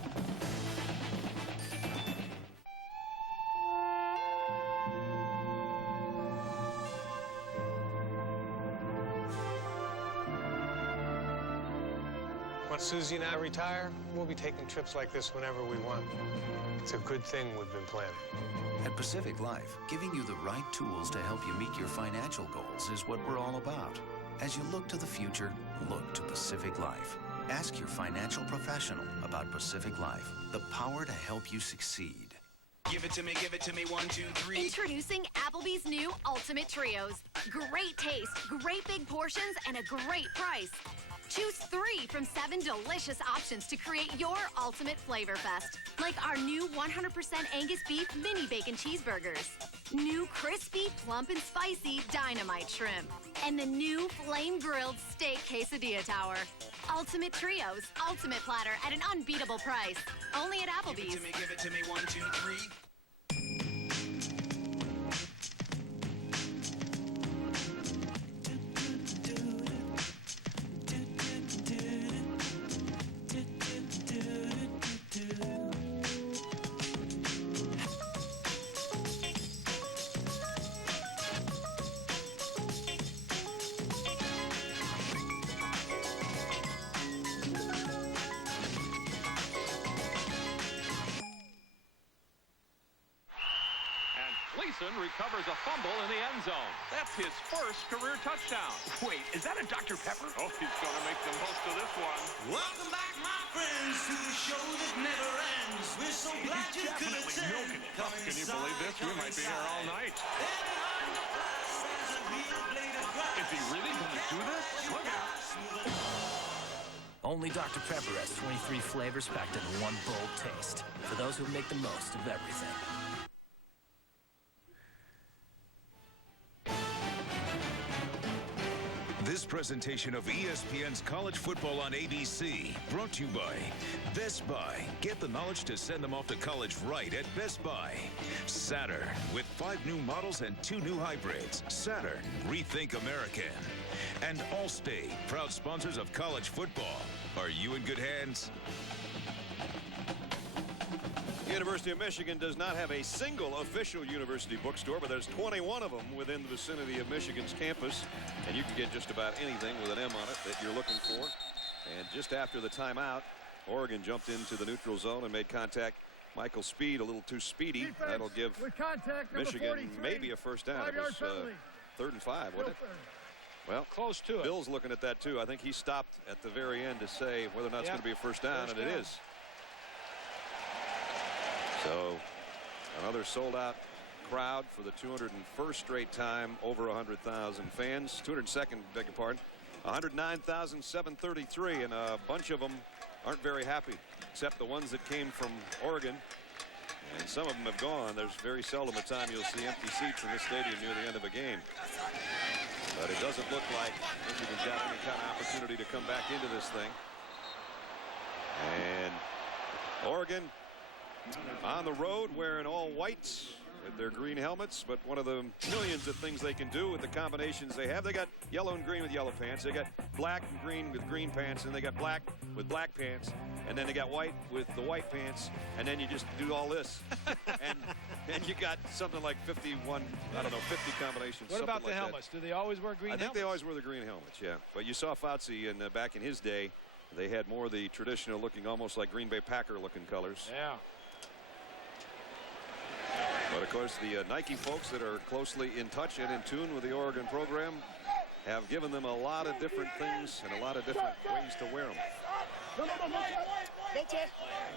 When Susie and I retire, we'll be taking trips like this whenever we want. It's a good thing we've been planning. At Pacific Life, giving you the right tools to help you meet your financial goals is what we're all about. As you look to the future, look to Pacific Life. Ask your financial professional about Pacific Life, the power to help you succeed. Give it to me, 1, 2, 3. Introducing Applebee's new Ultimate Trios. Great taste, great big portions, and a great price. Choose 3 from 7 delicious options to create your ultimate flavor fest. Like our new 100% Angus beef mini bacon cheeseburgers. New crispy, plump, and spicy dynamite shrimp. And the new flame-grilled steak quesadilla tower. Ultimate Trios, ultimate platter at an unbeatable price. Only at Applebee's. Give it to me, 1, 2, 3. Recovers a fumble in the end zone. That's his first career touchdown. Wait, is that a Dr. Pepper? Oh, he's going to make the most of this one. Welcome back, my friends, to the show that never ends. We're so glad you could attend. Can you believe this? We might be here all night. Is he really going to do this? Look out. Only Dr. Pepper has 23 flavors packed in one bold taste. For those who make the most of everything. This presentation of ESPN's College Football on ABC, brought to you by Best Buy. Get the knowledge to send them off to college right at Best Buy. Saturn, with 5 new models and 2 new hybrids. Saturn, rethink American. And Allstate, proud sponsors of college football. Are you in good hands? University of Michigan does not have a single official university bookstore, but there's 21 of them within the vicinity of Michigan's campus, and you can get just about anything with an M on it that you're looking for. And just after the timeout, Oregon jumped into the neutral zone and made contact. Michael Speed a little too speedy. Defense, that'll give Michigan maybe a first down. It was 3rd and 5, wasn't it? Well, close to it. Bill's looking at that too. I think he stopped at the very end to say whether or not it's going to be a first down, and it is. So another sold-out crowd for the 201st straight time, over 100,000 fans. 202nd, beg your pardon. 109,733, and a bunch of them aren't very happy, except the ones that came from Oregon. And some of them have gone. There's very seldom a time you'll see empty seats in this stadium near the end of a game. But it doesn't look like Michigan's got any kind of opportunity to come back into this thing. And Oregon on the road wearing all whites with their green helmets, but one of the millions of things they can do with the combinations they have. They got yellow and green with yellow pants. They got black and green with green pants, and they got black with black pants, and then they got white with the white pants, and then you just do all this. and you got something like 51, I don't know, 50 combinations. What about like the helmets? Do they always wear green helmets? I think they always wear the green helmets, yeah. But you saw Fauci, and back in his day, they had more of the traditional looking, almost like Green Bay Packer looking colors. Yeah. But of course, the Nike folks that are closely in touch and in tune with the Oregon program have given them a lot of different things and a lot of different ways to wear them. The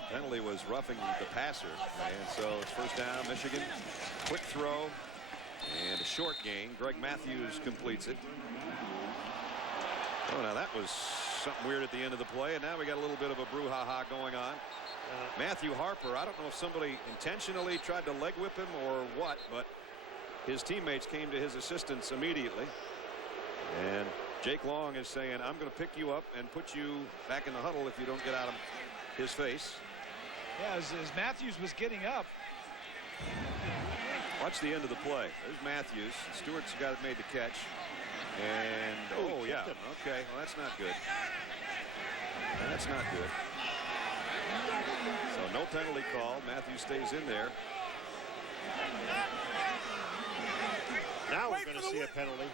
penalty was roughing the passer, and so it's first down, Michigan. Quick throw and a short gain. Greg Matthews completes it. Oh, now that was something weird at the end of the play, and now we got a little bit of a brouhaha going on. Matthew Harper, I don't know if somebody intentionally tried to leg whip him or what, but his teammates came to his assistance immediately. And Jake Long is saying, I'm going to pick you up and put you back in the huddle if you don't get out of his face. Yeah, as Matthews was getting up, Watch the end of the play. There's Matthews. Stewart's the guy that made the catch. And, oh, yeah. Okay, well, that's not good. That's not good. So no penalty call. Matthews stays in there. Now we're going to see a penalty.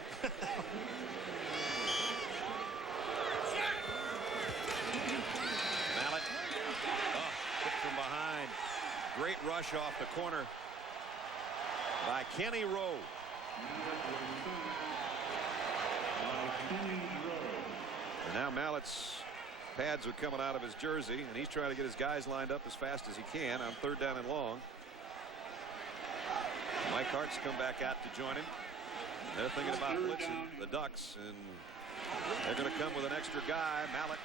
Mallet. Oh, hit from behind. Great rush off the corner by Kenny Rowe. And now Mallett's pads are coming out of his jersey, and he's trying to get his guys lined up as fast as he can on 3rd down and long. Mike Hart's come back out to join him. They're thinking about blitzing the Ducks, and they're going to come with an extra guy. Mallett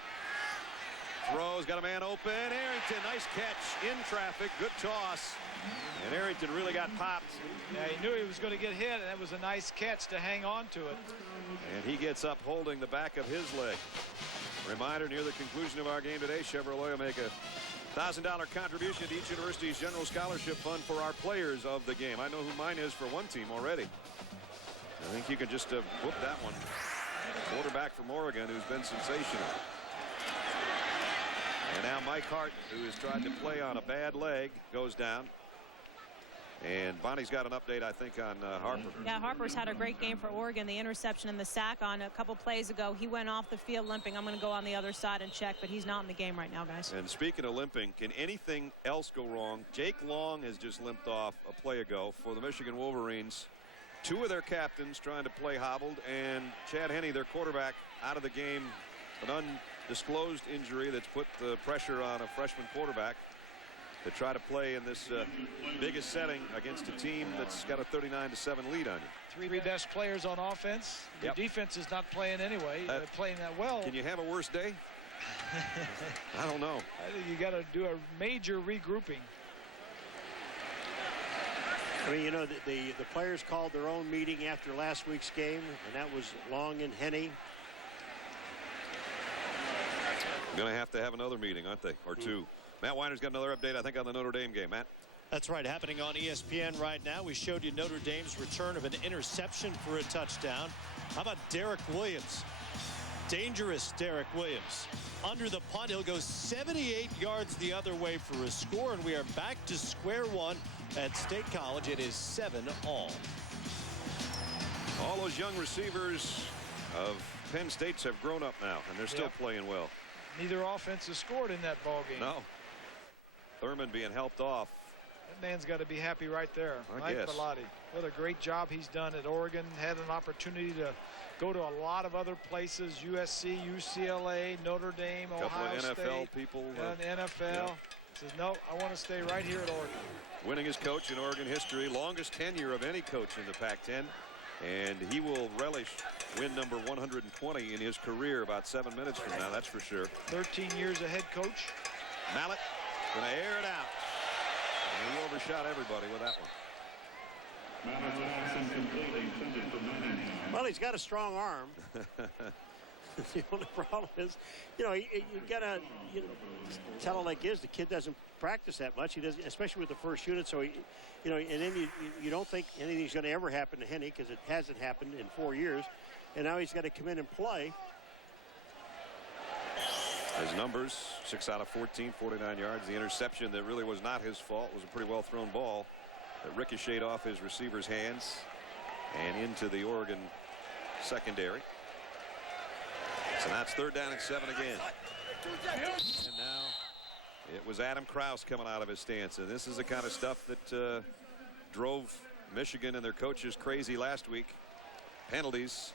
throws, got a man open. Arrington, nice catch in traffic, good toss. And Arrington really got popped. Yeah, he knew he was going to get hit, and that was a nice catch to hang on to it. And he gets up holding the back of his leg. Reminder, near the conclusion of our game today, Chevrolet will make a $1,000 contribution to each university's general scholarship fund for our players of the game. I know who mine is for one team already. I think you can just whoop that one. Quarterback from Oregon who's been sensational. And now Mike Hart, who has tried to play on a bad leg, goes down. And Bonnie's got an update, I think, on Harper. Yeah, Harper's had a great game for Oregon. The interception and the sack on a couple plays ago. He went off the field limping. I'm going to go on the other side and check, but he's not in the game right now, guys. And speaking of limping, can anything else go wrong? Jake Long has just limped off a play ago for the Michigan Wolverines. 2 of their captains trying to play hobbled, and Chad Henne, their quarterback, out of the game. An undisclosed injury that's put the pressure on a freshman quarterback to try to play in this biggest setting against a team that's got a 39-7 lead on you. 3 best players on offense. Yep. The defense is not playing anyway. They're playing that well. Can you have a worse day? I don't know. I think you got to do a major regrouping. I mean, you know, the players called their own meeting after last week's game, and that was Long and Henne. Going to have another meeting, aren't they? Or 2. Matt Weiner's got another update, I think, on the Notre Dame game. Matt? That's right, happening on ESPN right now. We showed you Notre Dame's return of an interception for a touchdown. How about Derek Williams? Dangerous Derek Williams. Under the punt, he'll go 78 yards the other way for a score, and we are back to square one at State College. It is 7-all. All those young receivers of Penn State's have grown up now, and they're still playing well. Neither offense has scored in that ball game. No. Thurman being helped off. That man's got to be happy right there. I guess. Bellotti. What a great job he's done at Oregon. Had an opportunity to go to a lot of other places. USC, UCLA, Notre Dame, Ohio State. Couple of NFL people. NFL. Yeah. Says, no, I want to stay right here at Oregon. Winning his coach in Oregon history. Longest tenure of any coach in the Pac-10. And he will relish win number 120 in his career about 7 minutes from now, that's for sure. 13 years a head coach. Mallett going to air it out. And he overshot everybody with that one. Well, he's got a strong arm. The only problem is, you know, you got to tell it like it is. The kid doesn't practice that much. He doesn't, especially with the first unit. So, and then you don't think anything's going to ever happen to Henne because it hasn't happened in 4 years. And now he's got to come in and play. His numbers, 6 out of 14, 49 yards. The interception that really was not his fault was a pretty well thrown ball that ricocheted off his receiver's hands and into the Oregon secondary. So that's 3rd down and 7 again. And now it was Adam Krause coming out of his stance. And this is the kind of stuff that drove Michigan and their coaches crazy last week. Penalties.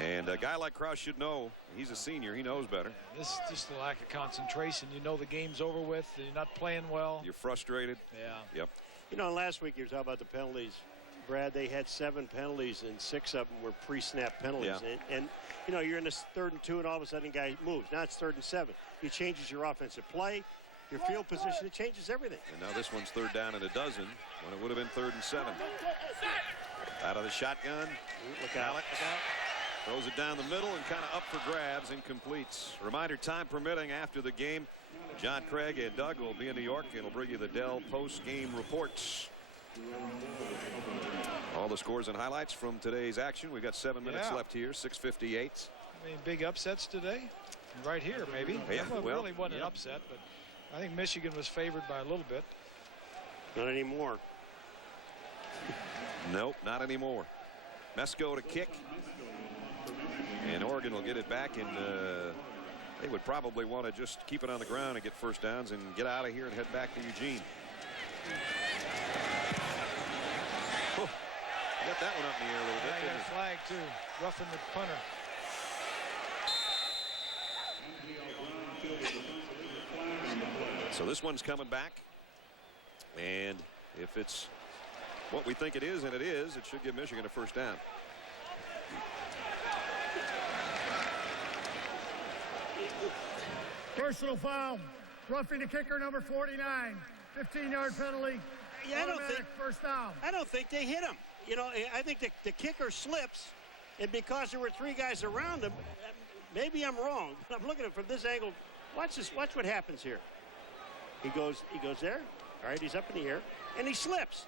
And a guy like Krause should know. He's a senior. He knows better. This is just a lack of concentration. You know the game's over with. You're not playing well. You're frustrated. Yeah. Yep. You know, last week you were talking about the penalties. Brad, they had 7 penalties, and 6 of them were pre-snap penalties. Yeah. And you know, you're in this 3rd and 2, and all of a sudden, guy moves. Now it's 3rd and 7. It changes your offensive play, your field position. It changes everything. And now this one's 3rd down and a dozen when it would have been 3rd and 7. Out of the shotgun. Look out. Throws it down the middle and kind of up for grabs, incompletes. Reminder, time permitting, after the game, John Craig and Doug will be in New York and will bring you the Dell post-game reports. All the scores and highlights from today's action. We've got 7 minutes left here. 6:58. I mean, big upsets today. Right here, maybe. Yeah, That really wasn't an upset, but I think Michigan was favored by a little bit. Not anymore. Nope, not anymore. Mesko to kick. And Oregon will get it back, and they would probably want to just keep it on the ground and get first downs and get out of here and head back to Eugene. Oh, got that one up in the air a little bit. Yeah, he got a flag, too. Roughing the punter. So this one's coming back. And if it's what we think it is, and it is, it should give Michigan a first down. Personal foul. Roughing the kicker, number 49. 15-yard penalty. Yeah, first down. I don't think they hit him. You know, I think the kicker slips, and because there were 3 guys around him, maybe I'm wrong, but I'm looking at it from this angle. Watch this. Watch what happens here. He goes there. All right, he's up in the air, and he slips.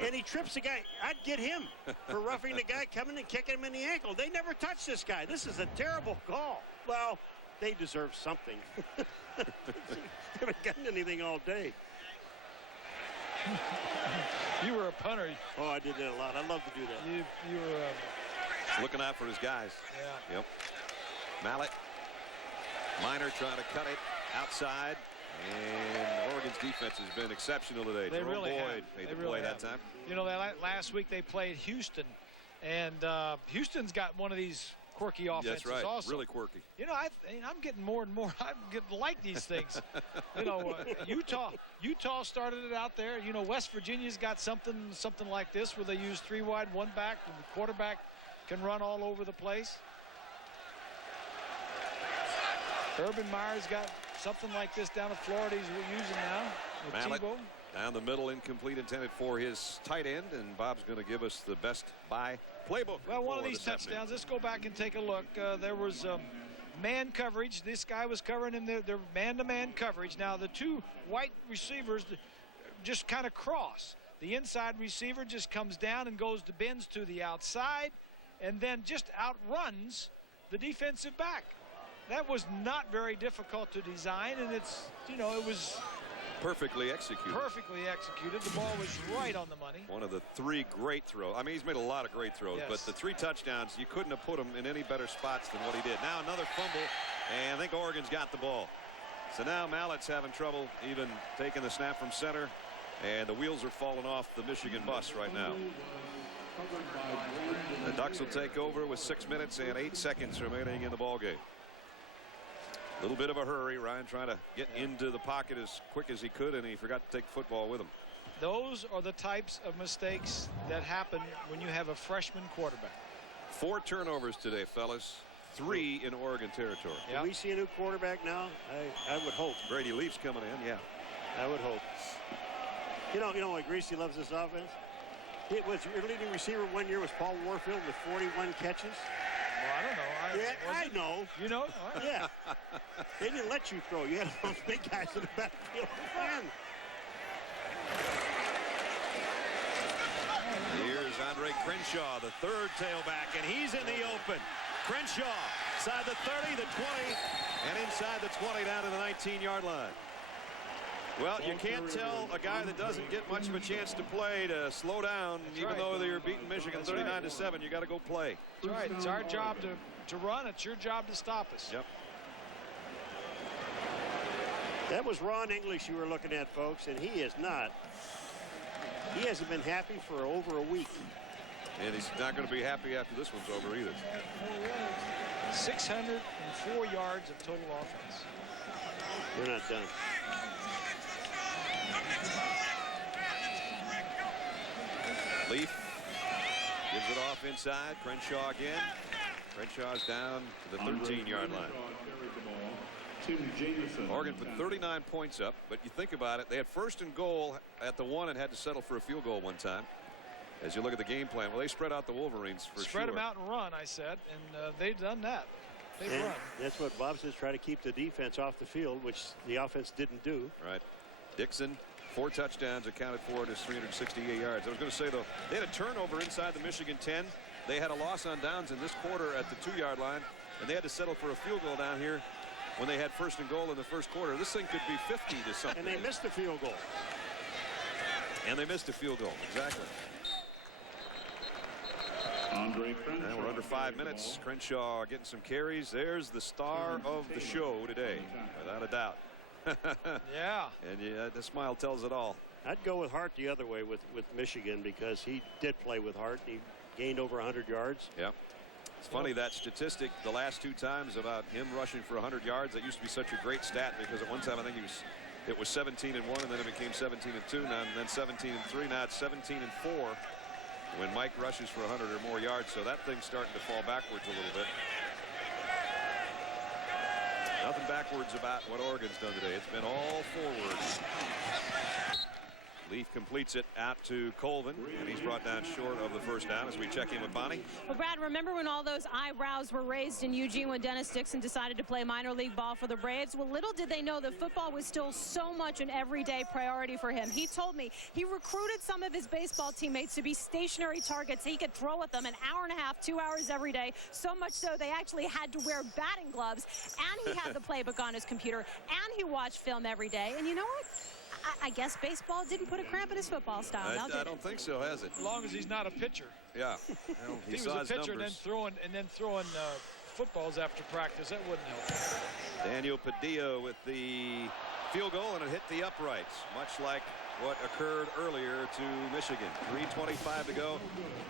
And he trips the guy. I'd get him for roughing the guy, coming and kicking him in the ankle. They never touch this guy. This is a terrible call. Well, they deserve something. They haven't gotten anything all day. You were a punter. Oh, I did that a lot. I love to do that. You were looking out for his guys. Yeah. Yep. Mallet. Minor trying to cut it outside. And Oregon's defense has been exceptional today. They really have. Made the play that time. You know, last week they played Houston, and Houston's got one of these quirky offenses. That's right. Also. Really quirky. You know, I'm getting more and more. I'm getting to like these things. You know, Utah started it out there. You know, West Virginia's got something like this where they use 3 wide, 1 back, and the quarterback can run all over the place. Urban Meyer's got something like this down in Florida he's using now with Mallet Tebow. Down the middle, incomplete, intended for his tight end, and Bob's going to give us the best by playbook. Well, one of these touchdowns, let's go back and take a look. There was man coverage. This guy was covering him. They're man-to-man coverage. Now, the 2 white receivers just kind of cross. The inside receiver just comes down and bends to the outside, and then just outruns the defensive back. That was not very difficult to design, and it's, you know, it was perfectly executed. Perfectly executed. The ball was right on the money. One of the 3 great throws. I mean, he's made a lot of great throws, Yes. but the 3 touchdowns, you couldn't have put him in any better spots than what he did. Now another fumble, and I think Oregon's got the ball. So now Mallett's having trouble even taking the snap from center, and the wheels are falling off the Michigan bus right now. The Ducks will take over with 6 minutes and 8 seconds remaining in the ball game. A little bit of a hurry. Ryan trying to get into the pocket as quick as he could, and he forgot to take the football with him. Those are the types of mistakes that happen when you have a freshman quarterback. 4 turnovers today, fellas. 3 in Oregon territory. Do we see a new quarterback now? I would hope. Brady Leaf's coming in, yeah. I would hope. You know why Greasy loves this offense? It was your leading receiver 1 year was Paul Warfield with 41 catches. Well, I don't know. I know. You know? Right. Yeah. They didn't let you throw. You had those big guys in the backfield. Here's Andre Crenshaw, the 3rd tailback, and he's in the open. Crenshaw, inside the 30, the 20, and inside the 20 down to the 19-yard line. Well, you can't tell a guy that doesn't get much of a chance to play to slow down. That's even right. though they're beating Michigan 39-7. You got to go play. That's right. It's our job to run. It's your job to stop us. Yep. That was Ron English you were looking at, folks, and he is not. He hasn't been happy for over a week. And he's not going to be happy after this one's over either. 604 yards of total offense. We're not done. Leaf gives it off inside. Crenshaw again. Crenshaw's down to the 13-yard line. Oregon put 39 points up, but you think about it, they had 1st and goal at the 1 and had to settle for a field goal one time. As you look at the game plan, well, they spread out the Wolverines for Spread sure. them out and run, I said, and they've done that. They've run. That's what Bob says, try to keep the defense off the field, which the offense didn't do. Right. Dixon 4 touchdowns accounted for in his 368 yards. I was going to say, though, they had a turnover inside the Michigan 10. They had a loss on downs in this quarter at the 2-yard line, and they had to settle for a field goal down here when they had 1st and goal in the first quarter. This thing could be 50 to something. And they missed a field goal. And they missed a field goal. Exactly. And we're under 5 minutes. Crenshaw getting some carries. There's the star of the show today, without a doubt. Yeah. And yeah, the smile tells it all. I'd go with Hart the other way with Michigan, because he did play with Hart. He gained over 100 yards. Yeah. It's funny, that statistic the last 2 times about him rushing for 100 yards, that used to be such a great stat, because at one time I think it was 17-1, and then it became 17-2, now and then 17-3. Now it's 17-4 when Mike rushes for 100 or more yards. So that thing's starting to fall backwards a little bit. Nothing backwards about what Oregon's done today. It's been all forwards. Leaf completes it out to Colvin, and he's brought down short of the first down as we check in with Bonnie. Well, Brad, remember when all those eyebrows were raised in Eugene when Dennis Dixon decided to play minor league ball for the Braves? Well, little did they know that football was still so much an everyday priority for him. He told me he recruited some of his baseball teammates to be stationary targets. He could throw at them an hour and a half, 2 hours every day, so much so they actually had to wear batting gloves, and he had the playbook on his computer, and he watched film every day. And you know what? I guess baseball didn't put a cramp in his football style. I don't think so, has it? As long as he's not a pitcher. Yeah. Well, if he was a pitcher and then throwing footballs after practice, that wouldn't help. Daniel Padilla with the field goal, and it hit the uprights, much like what occurred earlier to Michigan. 3:25 to go.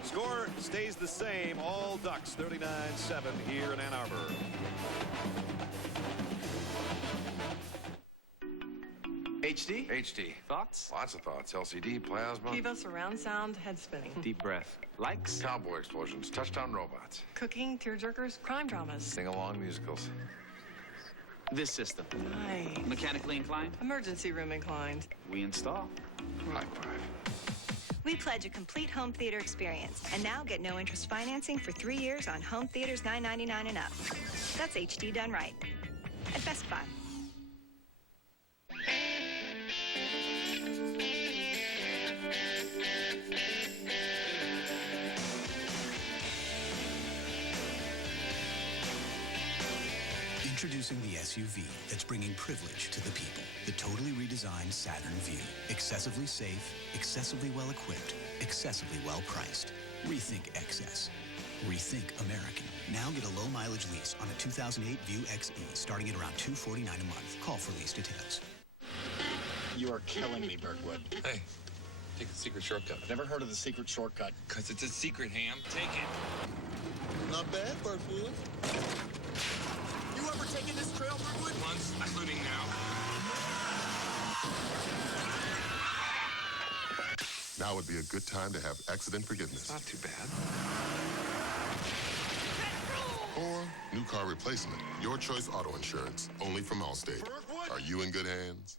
Score stays the same. All Ducks 39-7 here in Ann Arbor. HD? HD. Thoughts? Lots of thoughts. LCD, plasma. Kiva, surround sound, head spinning. Deep breath. Likes? Cowboy explosions, touchdown robots. Cooking, tearjerkers, crime dramas. Sing-along musicals. This system. Hi. Mechanically inclined? Emergency room inclined. We install. High five. We pledge a complete home theater experience, and now get no interest financing for 3 years on home theaters $9.99 and up. That's HD done right. At Best Buy. Introducing the SUV that's bringing privilege to the people. The totally redesigned Saturn Vue. Excessively safe, excessively well equipped, excessively well priced. Rethink excess. Rethink American. Now get a low mileage lease on a 2008 Vue XE starting at around $249 a month. Call for lease details. You are killing me, Bergwood. Hey, take the secret shortcut. I've never heard of the secret shortcut. Because it's a secret, Ham. Take it. Not bad, Bergwood. You ever taken this trail, Bergwood? Once, including now. Now would be a good time to have accident forgiveness. Not too bad. Or new car replacement. Your choice auto insurance. Only from Allstate. Bergwood? Are you in good hands?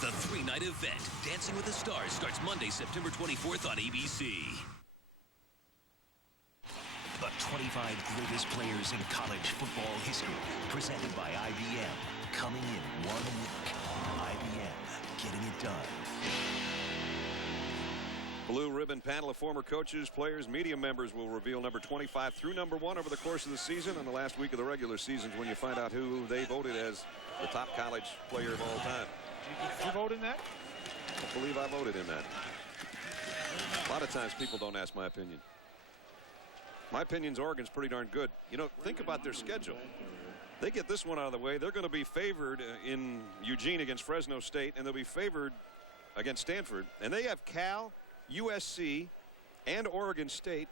The three-night event, Dancing with the Stars, starts Monday, September 24th on ABC. The 25 greatest players in college football history, presented by IBM. Coming in 1 week. IBM, getting it done. Blue ribbon panel of former coaches, players, media members will reveal number 25 through number 1 over the course of the season. And the last week of the regular season is when you find out who they voted as the top college player of all time. Did you vote in that? I believe I voted in that. A lot of times people don't ask my opinion. My opinion's Oregon's pretty darn good. You know, think about their schedule. They get this one out of the way. They're going to be favored in Eugene against Fresno State, and they'll be favored against Stanford. And they have Cal, USC, and Oregon State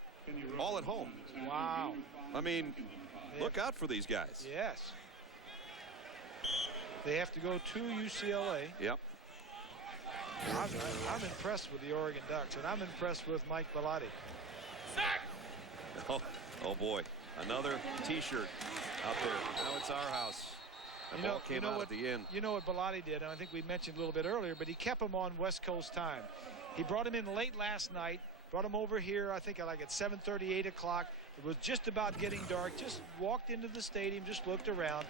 all at home. Wow. I mean, look out for these guys. Yes. They have to go to UCLA. Yep. I'm impressed with the Oregon Ducks, and I'm impressed with Mike Bellotti. Oh boy, another T-shirt out there. Now it's our house. The ball came out at the end. You know what Bellotti did, and I think we mentioned a little bit earlier, but he kept him on West Coast time. He brought him in late last night, brought him over here, I think like at 7:30, 8 o'clock. It was just about getting dark, just walked into the stadium, just looked around.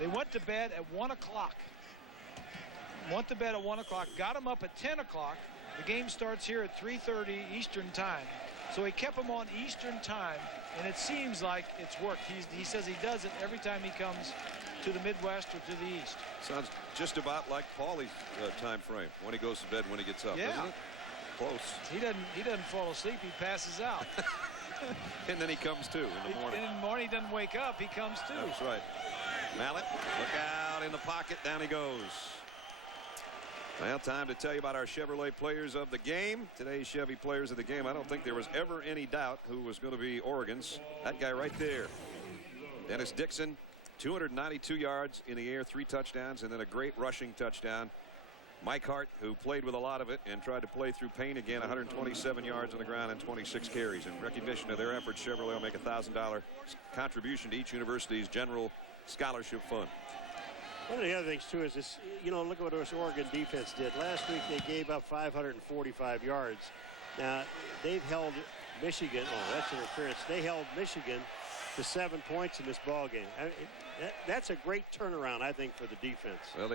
They went to bed at 1 o'clock. Went to bed at 1 o'clock, got him up at 10 o'clock. The game starts here at 3:30 Eastern time. So he kept him on Eastern time, and it seems like it's worked. He says he does it every time he comes to the Midwest or to the East. Sounds just about like Paulie's time frame, when he goes to bed, when he gets up, yeah. Isn't it? Close. He doesn't fall asleep, he passes out. And then he comes to in the morning. In the morning, he doesn't wake up, he comes to. That's right. Mallet, look out in the pocket, down he goes. Well, time to tell you about our Chevrolet players of the game. Today's Chevy players of the game. I don't think there was ever any doubt who was going to be Oregon's. That guy right there. Dennis Dixon, 292 yards in the air, 3 touchdowns, and then a great rushing touchdown. Mike Hart, who played with a lot of it and tried to play through pain again, 127 yards on the ground and 26 carries. In recognition of their efforts, Chevrolet will make a $1,000 contribution to each university's general scholarship fund. One of the other things, too, is this, you know, look at what this Oregon defense did. Last week, they gave up 545 yards. Now, they've held Michigan. Oh, that's interference. They held Michigan to 7 points in this ball game. I mean, that's a great turnaround, I think, for the defense. Well,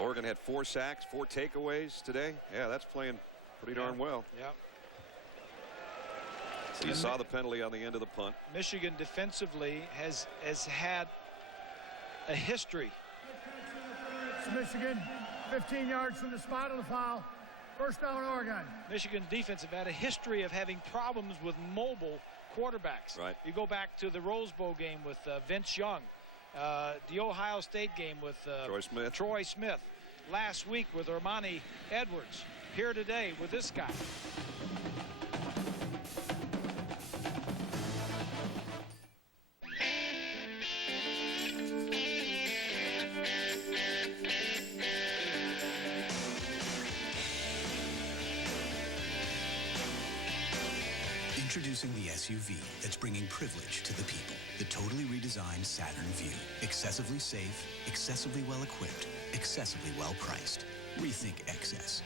Oregon had 4 sacks, 4 takeaways today. Yeah, that's playing pretty darn well. Yeah. So you saw the penalty on the end of the punt. Michigan defensively has had a history. It's Michigan, 15 yards from the spot of the foul. First down, Oregon. Michigan's defense have had a history of having problems with mobile quarterbacks. Right. You go back to the Rose Bowl game with Vince Young, the Ohio State game with Troy Smith, last week with Armani Edwards, here today with this guy. Introducing the SUV that's bringing privilege to the people. The totally redesigned Saturn Vue. Excessively safe, excessively well equipped, excessively well priced. Rethink excess.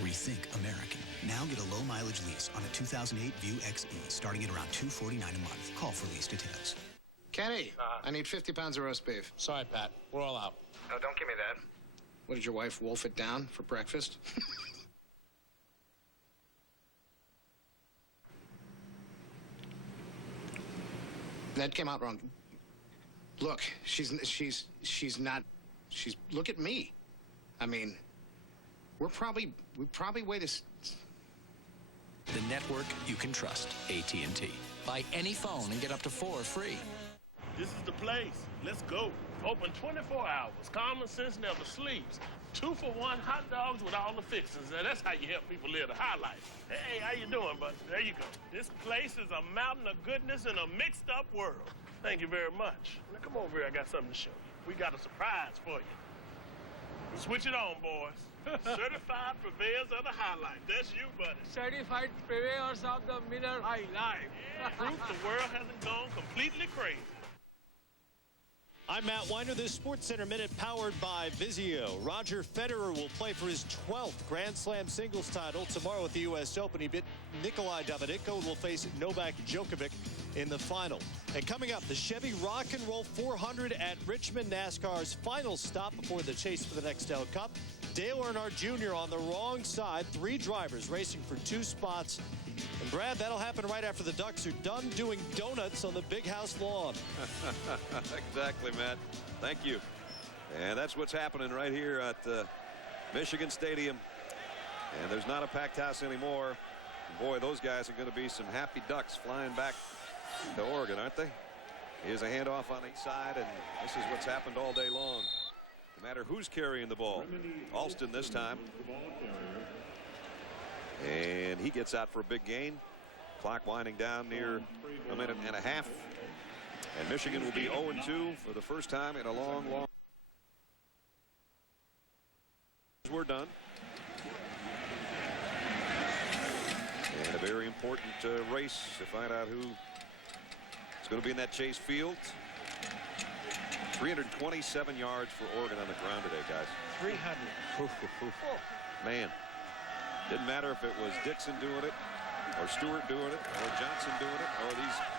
Rethink American. Now get a low mileage lease on a 2008 Vue XE starting at around $249 a month. Call for lease details. Kenny, I need 50 pounds of roast beef. Sorry, Pat. We're all out. Oh, don't give me that. What, did your wife wolf it down for breakfast? That came out wrong. Look, look at me. I mean, we probably wait a... The network you can trust, AT&T. Buy any phone and get up to 4 free. This is the place. Let's go. Open 24 hours. Common sense never sleeps. 2 for $1 hot dogs with all the fixings. Now, that's how you help people live the high life. Hey, how you doing, bud? There you go. This place is a mountain of goodness in a mixed-up world. Thank you very much. Now, come over here. I got something to show you. We got a surprise for you. Switch it on, boys. Certified purveyors of the high life. That's you, buddy. Certified purveyors of the Miller High Life. Proof the world hasn't gone completely crazy. I'm Matt Weiner. This SportsCenter Minute powered by Vizio. Roger Federer will play for his 12th Grand Slam singles title tomorrow at the U.S. Open. He beat Nikolai Davydenko and will face Novak Djokovic in the final. And coming up, the Chevy Rock and Roll 400 at Richmond, NASCAR's final stop before the chase for the Nextel Cup. Dale Earnhardt Jr. on the wrong side. 3 drivers racing for 2 spots. And Brad, that'll happen right after the Ducks are done doing donuts on the Big House lawn. Exactly, Matt. Thank you. And that's what's happening right here at Michigan Stadium. And there's not a packed house anymore. Boy, those guys are going to be some happy Ducks flying back to Oregon, aren't they? Here's a handoff on each side, and this is what's happened all day long. No matter who's carrying the ball. Alston this time. And he gets out for a big gain. Clock winding down near a minute and a half. And Michigan will be 0-2 for the first time in a long, long we're done. And a very important race to find out who is going to be in that chase field. 327 yards for Oregon on the ground today, guys. 300. Man, didn't matter if it was Dixon doing it, or Stewart doing it, or Johnson doing it, or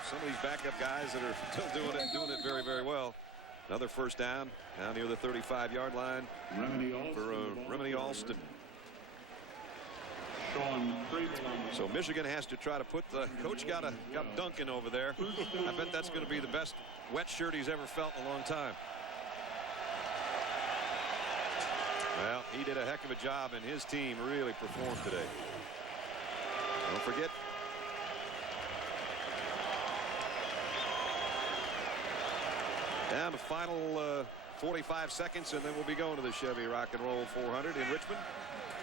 some of these backup guys that are still doing it very, very well. Another first down near the 35-yard line for Remini Alston. So Michigan has to try to put the coach got Duncan over there. I bet that's going to be the best wet shirt he's ever felt in a long time. Well, he did a heck of a job, and his team really performed today. Don't forget, down to final 45 seconds, and then we'll be going to the Chevy Rock and Roll 400 in Richmond.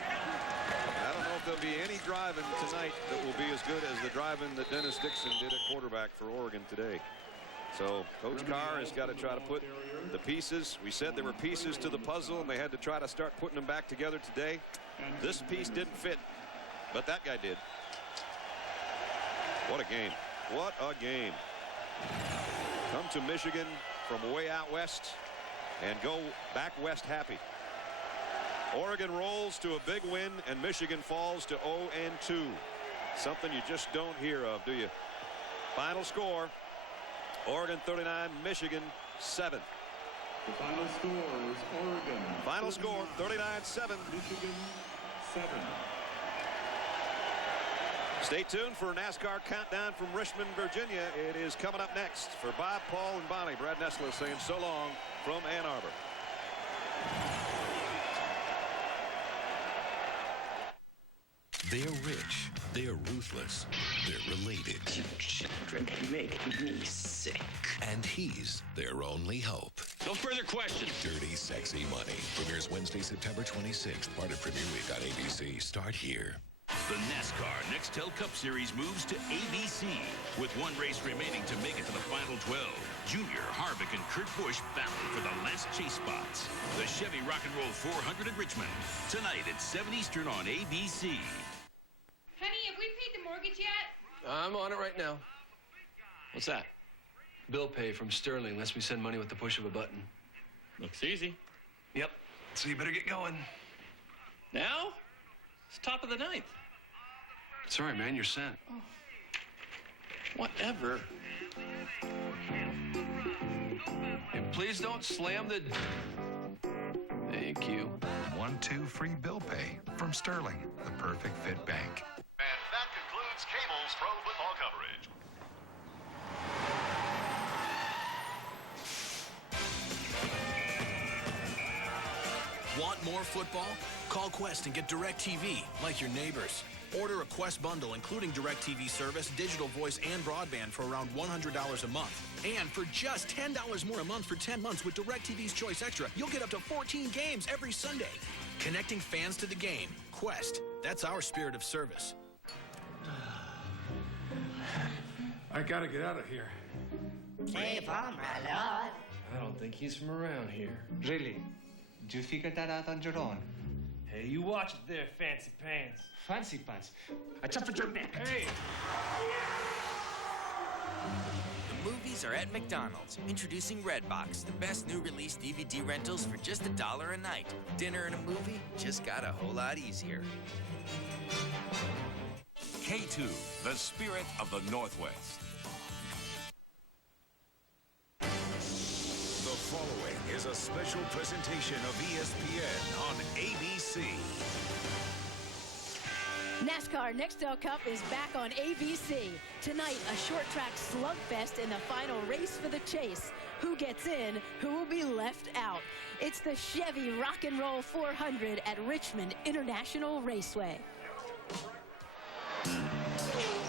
I don't know if there'll be any driving tonight that will be as good as the driving that Dennis Dixon did at quarterback for Oregon today. So Coach Carr has got to try to put the pieces. We said there were pieces to the puzzle, and they had to try to start putting them back together today. This piece didn't fit, but that guy did. What a game. What a game. Come to Michigan from way out west and go back west happy. Oregon rolls to a big win, and Michigan falls to 0-2. Something you just don't hear of, do you? Final score, Oregon 39, Michigan 7. The final score is Oregon. Final score 39-7. Michigan 7. Stay tuned for a NASCAR countdown from Richmond, Virginia. It is coming up next. For Bob, Paul, and Bonnie, Brad Nessler saying so long from Ann Arbor. They're rich. They're ruthless. They're related. You children make me sick. And he's their only hope. No further questions. Dirty Sexy Money premieres Wednesday, September 26th. Part of Premier Week on ABC. Start here. The NASCAR Nextel Cup Series moves to ABC with one race remaining to make it to the final 12. Junior, Harvick, and Kurt Busch battle for the last chase spots. The Chevy Rock and Roll 400 at Richmond. Tonight at 7 Eastern on ABC. Honey, have we paid the mortgage yet? I'm on it right now. What's that? Bill pay from Sterling lets me send money with the push of a button. Looks easy. Yep. So you better get going. Now? It's top of the ninth. It's all right, man. You're sent. Oh. Whatever. And please don't slam the... Thank you. 1-2 free bill pay from Sterling, the perfect fit bank. And that concludes Cable's Pro Football coverage. Want more football? Call Quest and get DirecTV, like your neighbors. Order a Quest bundle, including DirecTV service, digital voice, and broadband for around $100 a month. And for just $10 more a month for 10 months with DirecTV's Choice Extra, you'll get up to 14 games every Sunday. Connecting fans to the game. Quest, that's our spirit of service. I gotta get out of here. Safe on, my lord. I don't think he's from around here. Really? Did you figure that out on your own? Hey, you watch it there, fancy pants. Fancy pants? I jump at your neck. Hey! The movies are at McDonald's. Introducing Redbox, the best new release DVD rentals for just $1 a night. Dinner and a movie just got a whole lot easier. K2, the spirit of the Northwest. The following is a special presentation of ESPN on ABC. NASCAR Nextel Cup is back on ABC. Tonight, a short track slugfest in the final race for the chase. Who gets in? Who will be left out? It's the Chevy Rock and Roll 400 at Richmond International Raceway.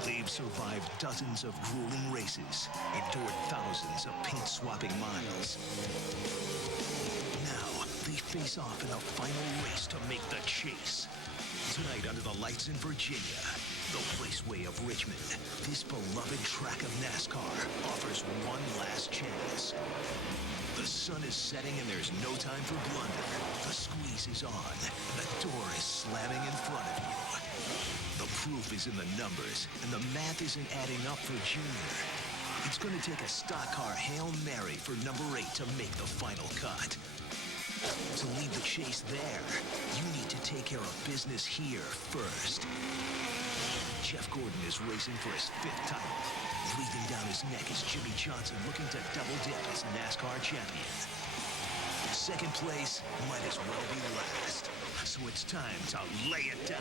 They've survived dozens of grueling races, endured thousands of paint-swapping miles. Now, they face off in a final race to make the chase. Tonight under the lights in Virginia, The Raceway of Richmond, this beloved track of NASCAR, offers one last chance. The sun is setting and there's no time for blunder. The squeeze is on and the door is slamming in front of you. The proof is in the numbers and the math isn't adding up for Junior. It's going to take a stock car Hail Mary for number 8 to make the final cut. To lead the chase there, you need to take care of business here first. Jeff Gordon is racing for his 5th title. Breathing down his neck is Jimmy Johnson looking to double dip as NASCAR champion. Second place might as well be last. So it's time to lay it down.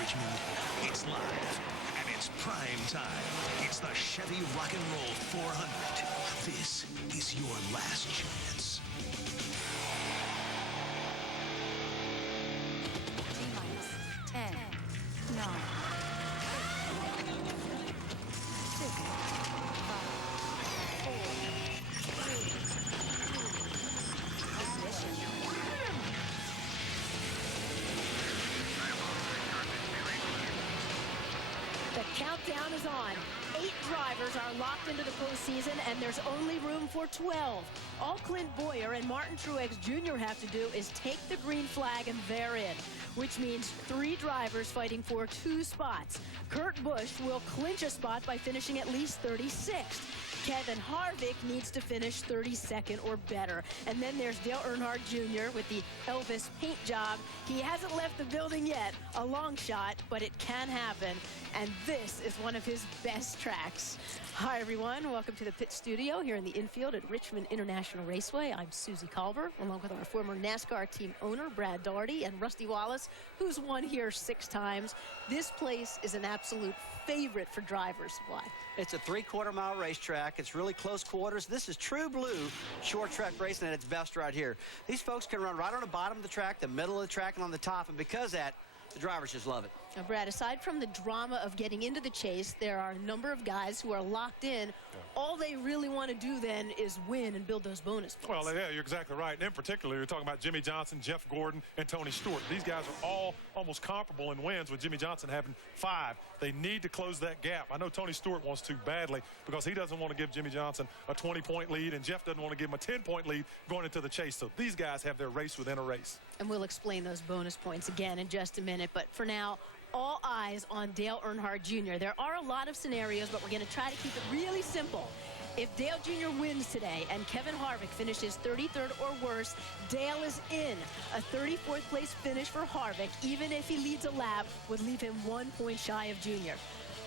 Richmond, it's live, and it's prime time. It's the Chevy Rock and Roll 400. This is your last chance. T-minus 10, 9, 6, 5, 4, 3, 2, ignition. The countdown is on. 8 drivers are locked into the postseason, and there's only room for 12. All Clint Boyer and Martin Truex Jr. have to do is take the green flag, and they're in, which means 3 drivers fighting for 2 spots. Kurt Busch will clinch a spot by finishing at least 36th. Kevin Harvick needs to finish 32nd or better. And then there's Dale Earnhardt Jr. with the Elvis paint job. He hasn't left the building yet. A long shot, but it can happen. And this is one of his best tracks. Hi, everyone. Welcome to the pit studio here in the infield at Richmond International Raceway. I'm Susie Culver, along with our former NASCAR team owner, Brad Daugherty, and Rusty Wallace, who's won here 6 times. This place is an absolute favorite for drivers. Why? It's a 3/4-mile racetrack. It's really close quarters. This is true blue short track racing at its best right here. These folks can run right on the bottom of the track, the middle of the track, and on the top, and because of that, the drivers just love it. Now, Brad, aside from the drama of getting into the chase, there are a number of guys who are locked in. All they really want to do then is win and build those bonus points. Well, yeah, you're exactly right. And in particular, you're talking about Jimmy Johnson, Jeff Gordon, and Tony Stewart. These guys are all almost comparable in wins, with Jimmy Johnson having 5. They need to close that gap. I know Tony Stewart wants to badly because he doesn't want to give Jimmy Johnson a 20-point lead, and Jeff doesn't want to give him a 10-point lead going into the chase. So these guys have their race within a race. And we'll explain those bonus points again in just a minute. But for now, all eyes on Dale Earnhardt Jr. There are a lot of scenarios, but we're going to try to keep it really simple. If Dale Jr. wins today and Kevin Harvick finishes 33rd or worse, Dale is in. A 34th place finish for Harvick, even if he leads a lap, would leave him 1 point shy of Jr.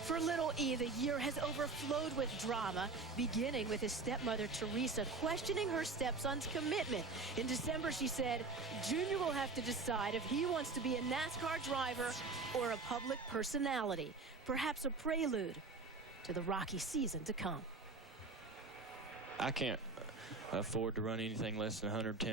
For little E, the year has overflowed with drama, beginning with his stepmother, Teresa, questioning her stepson's commitment. In December, she said, Junior will have to decide if he wants to be a NASCAR driver or a public personality. Perhaps a prelude to the rocky season to come. I can't afford to run anything less than 110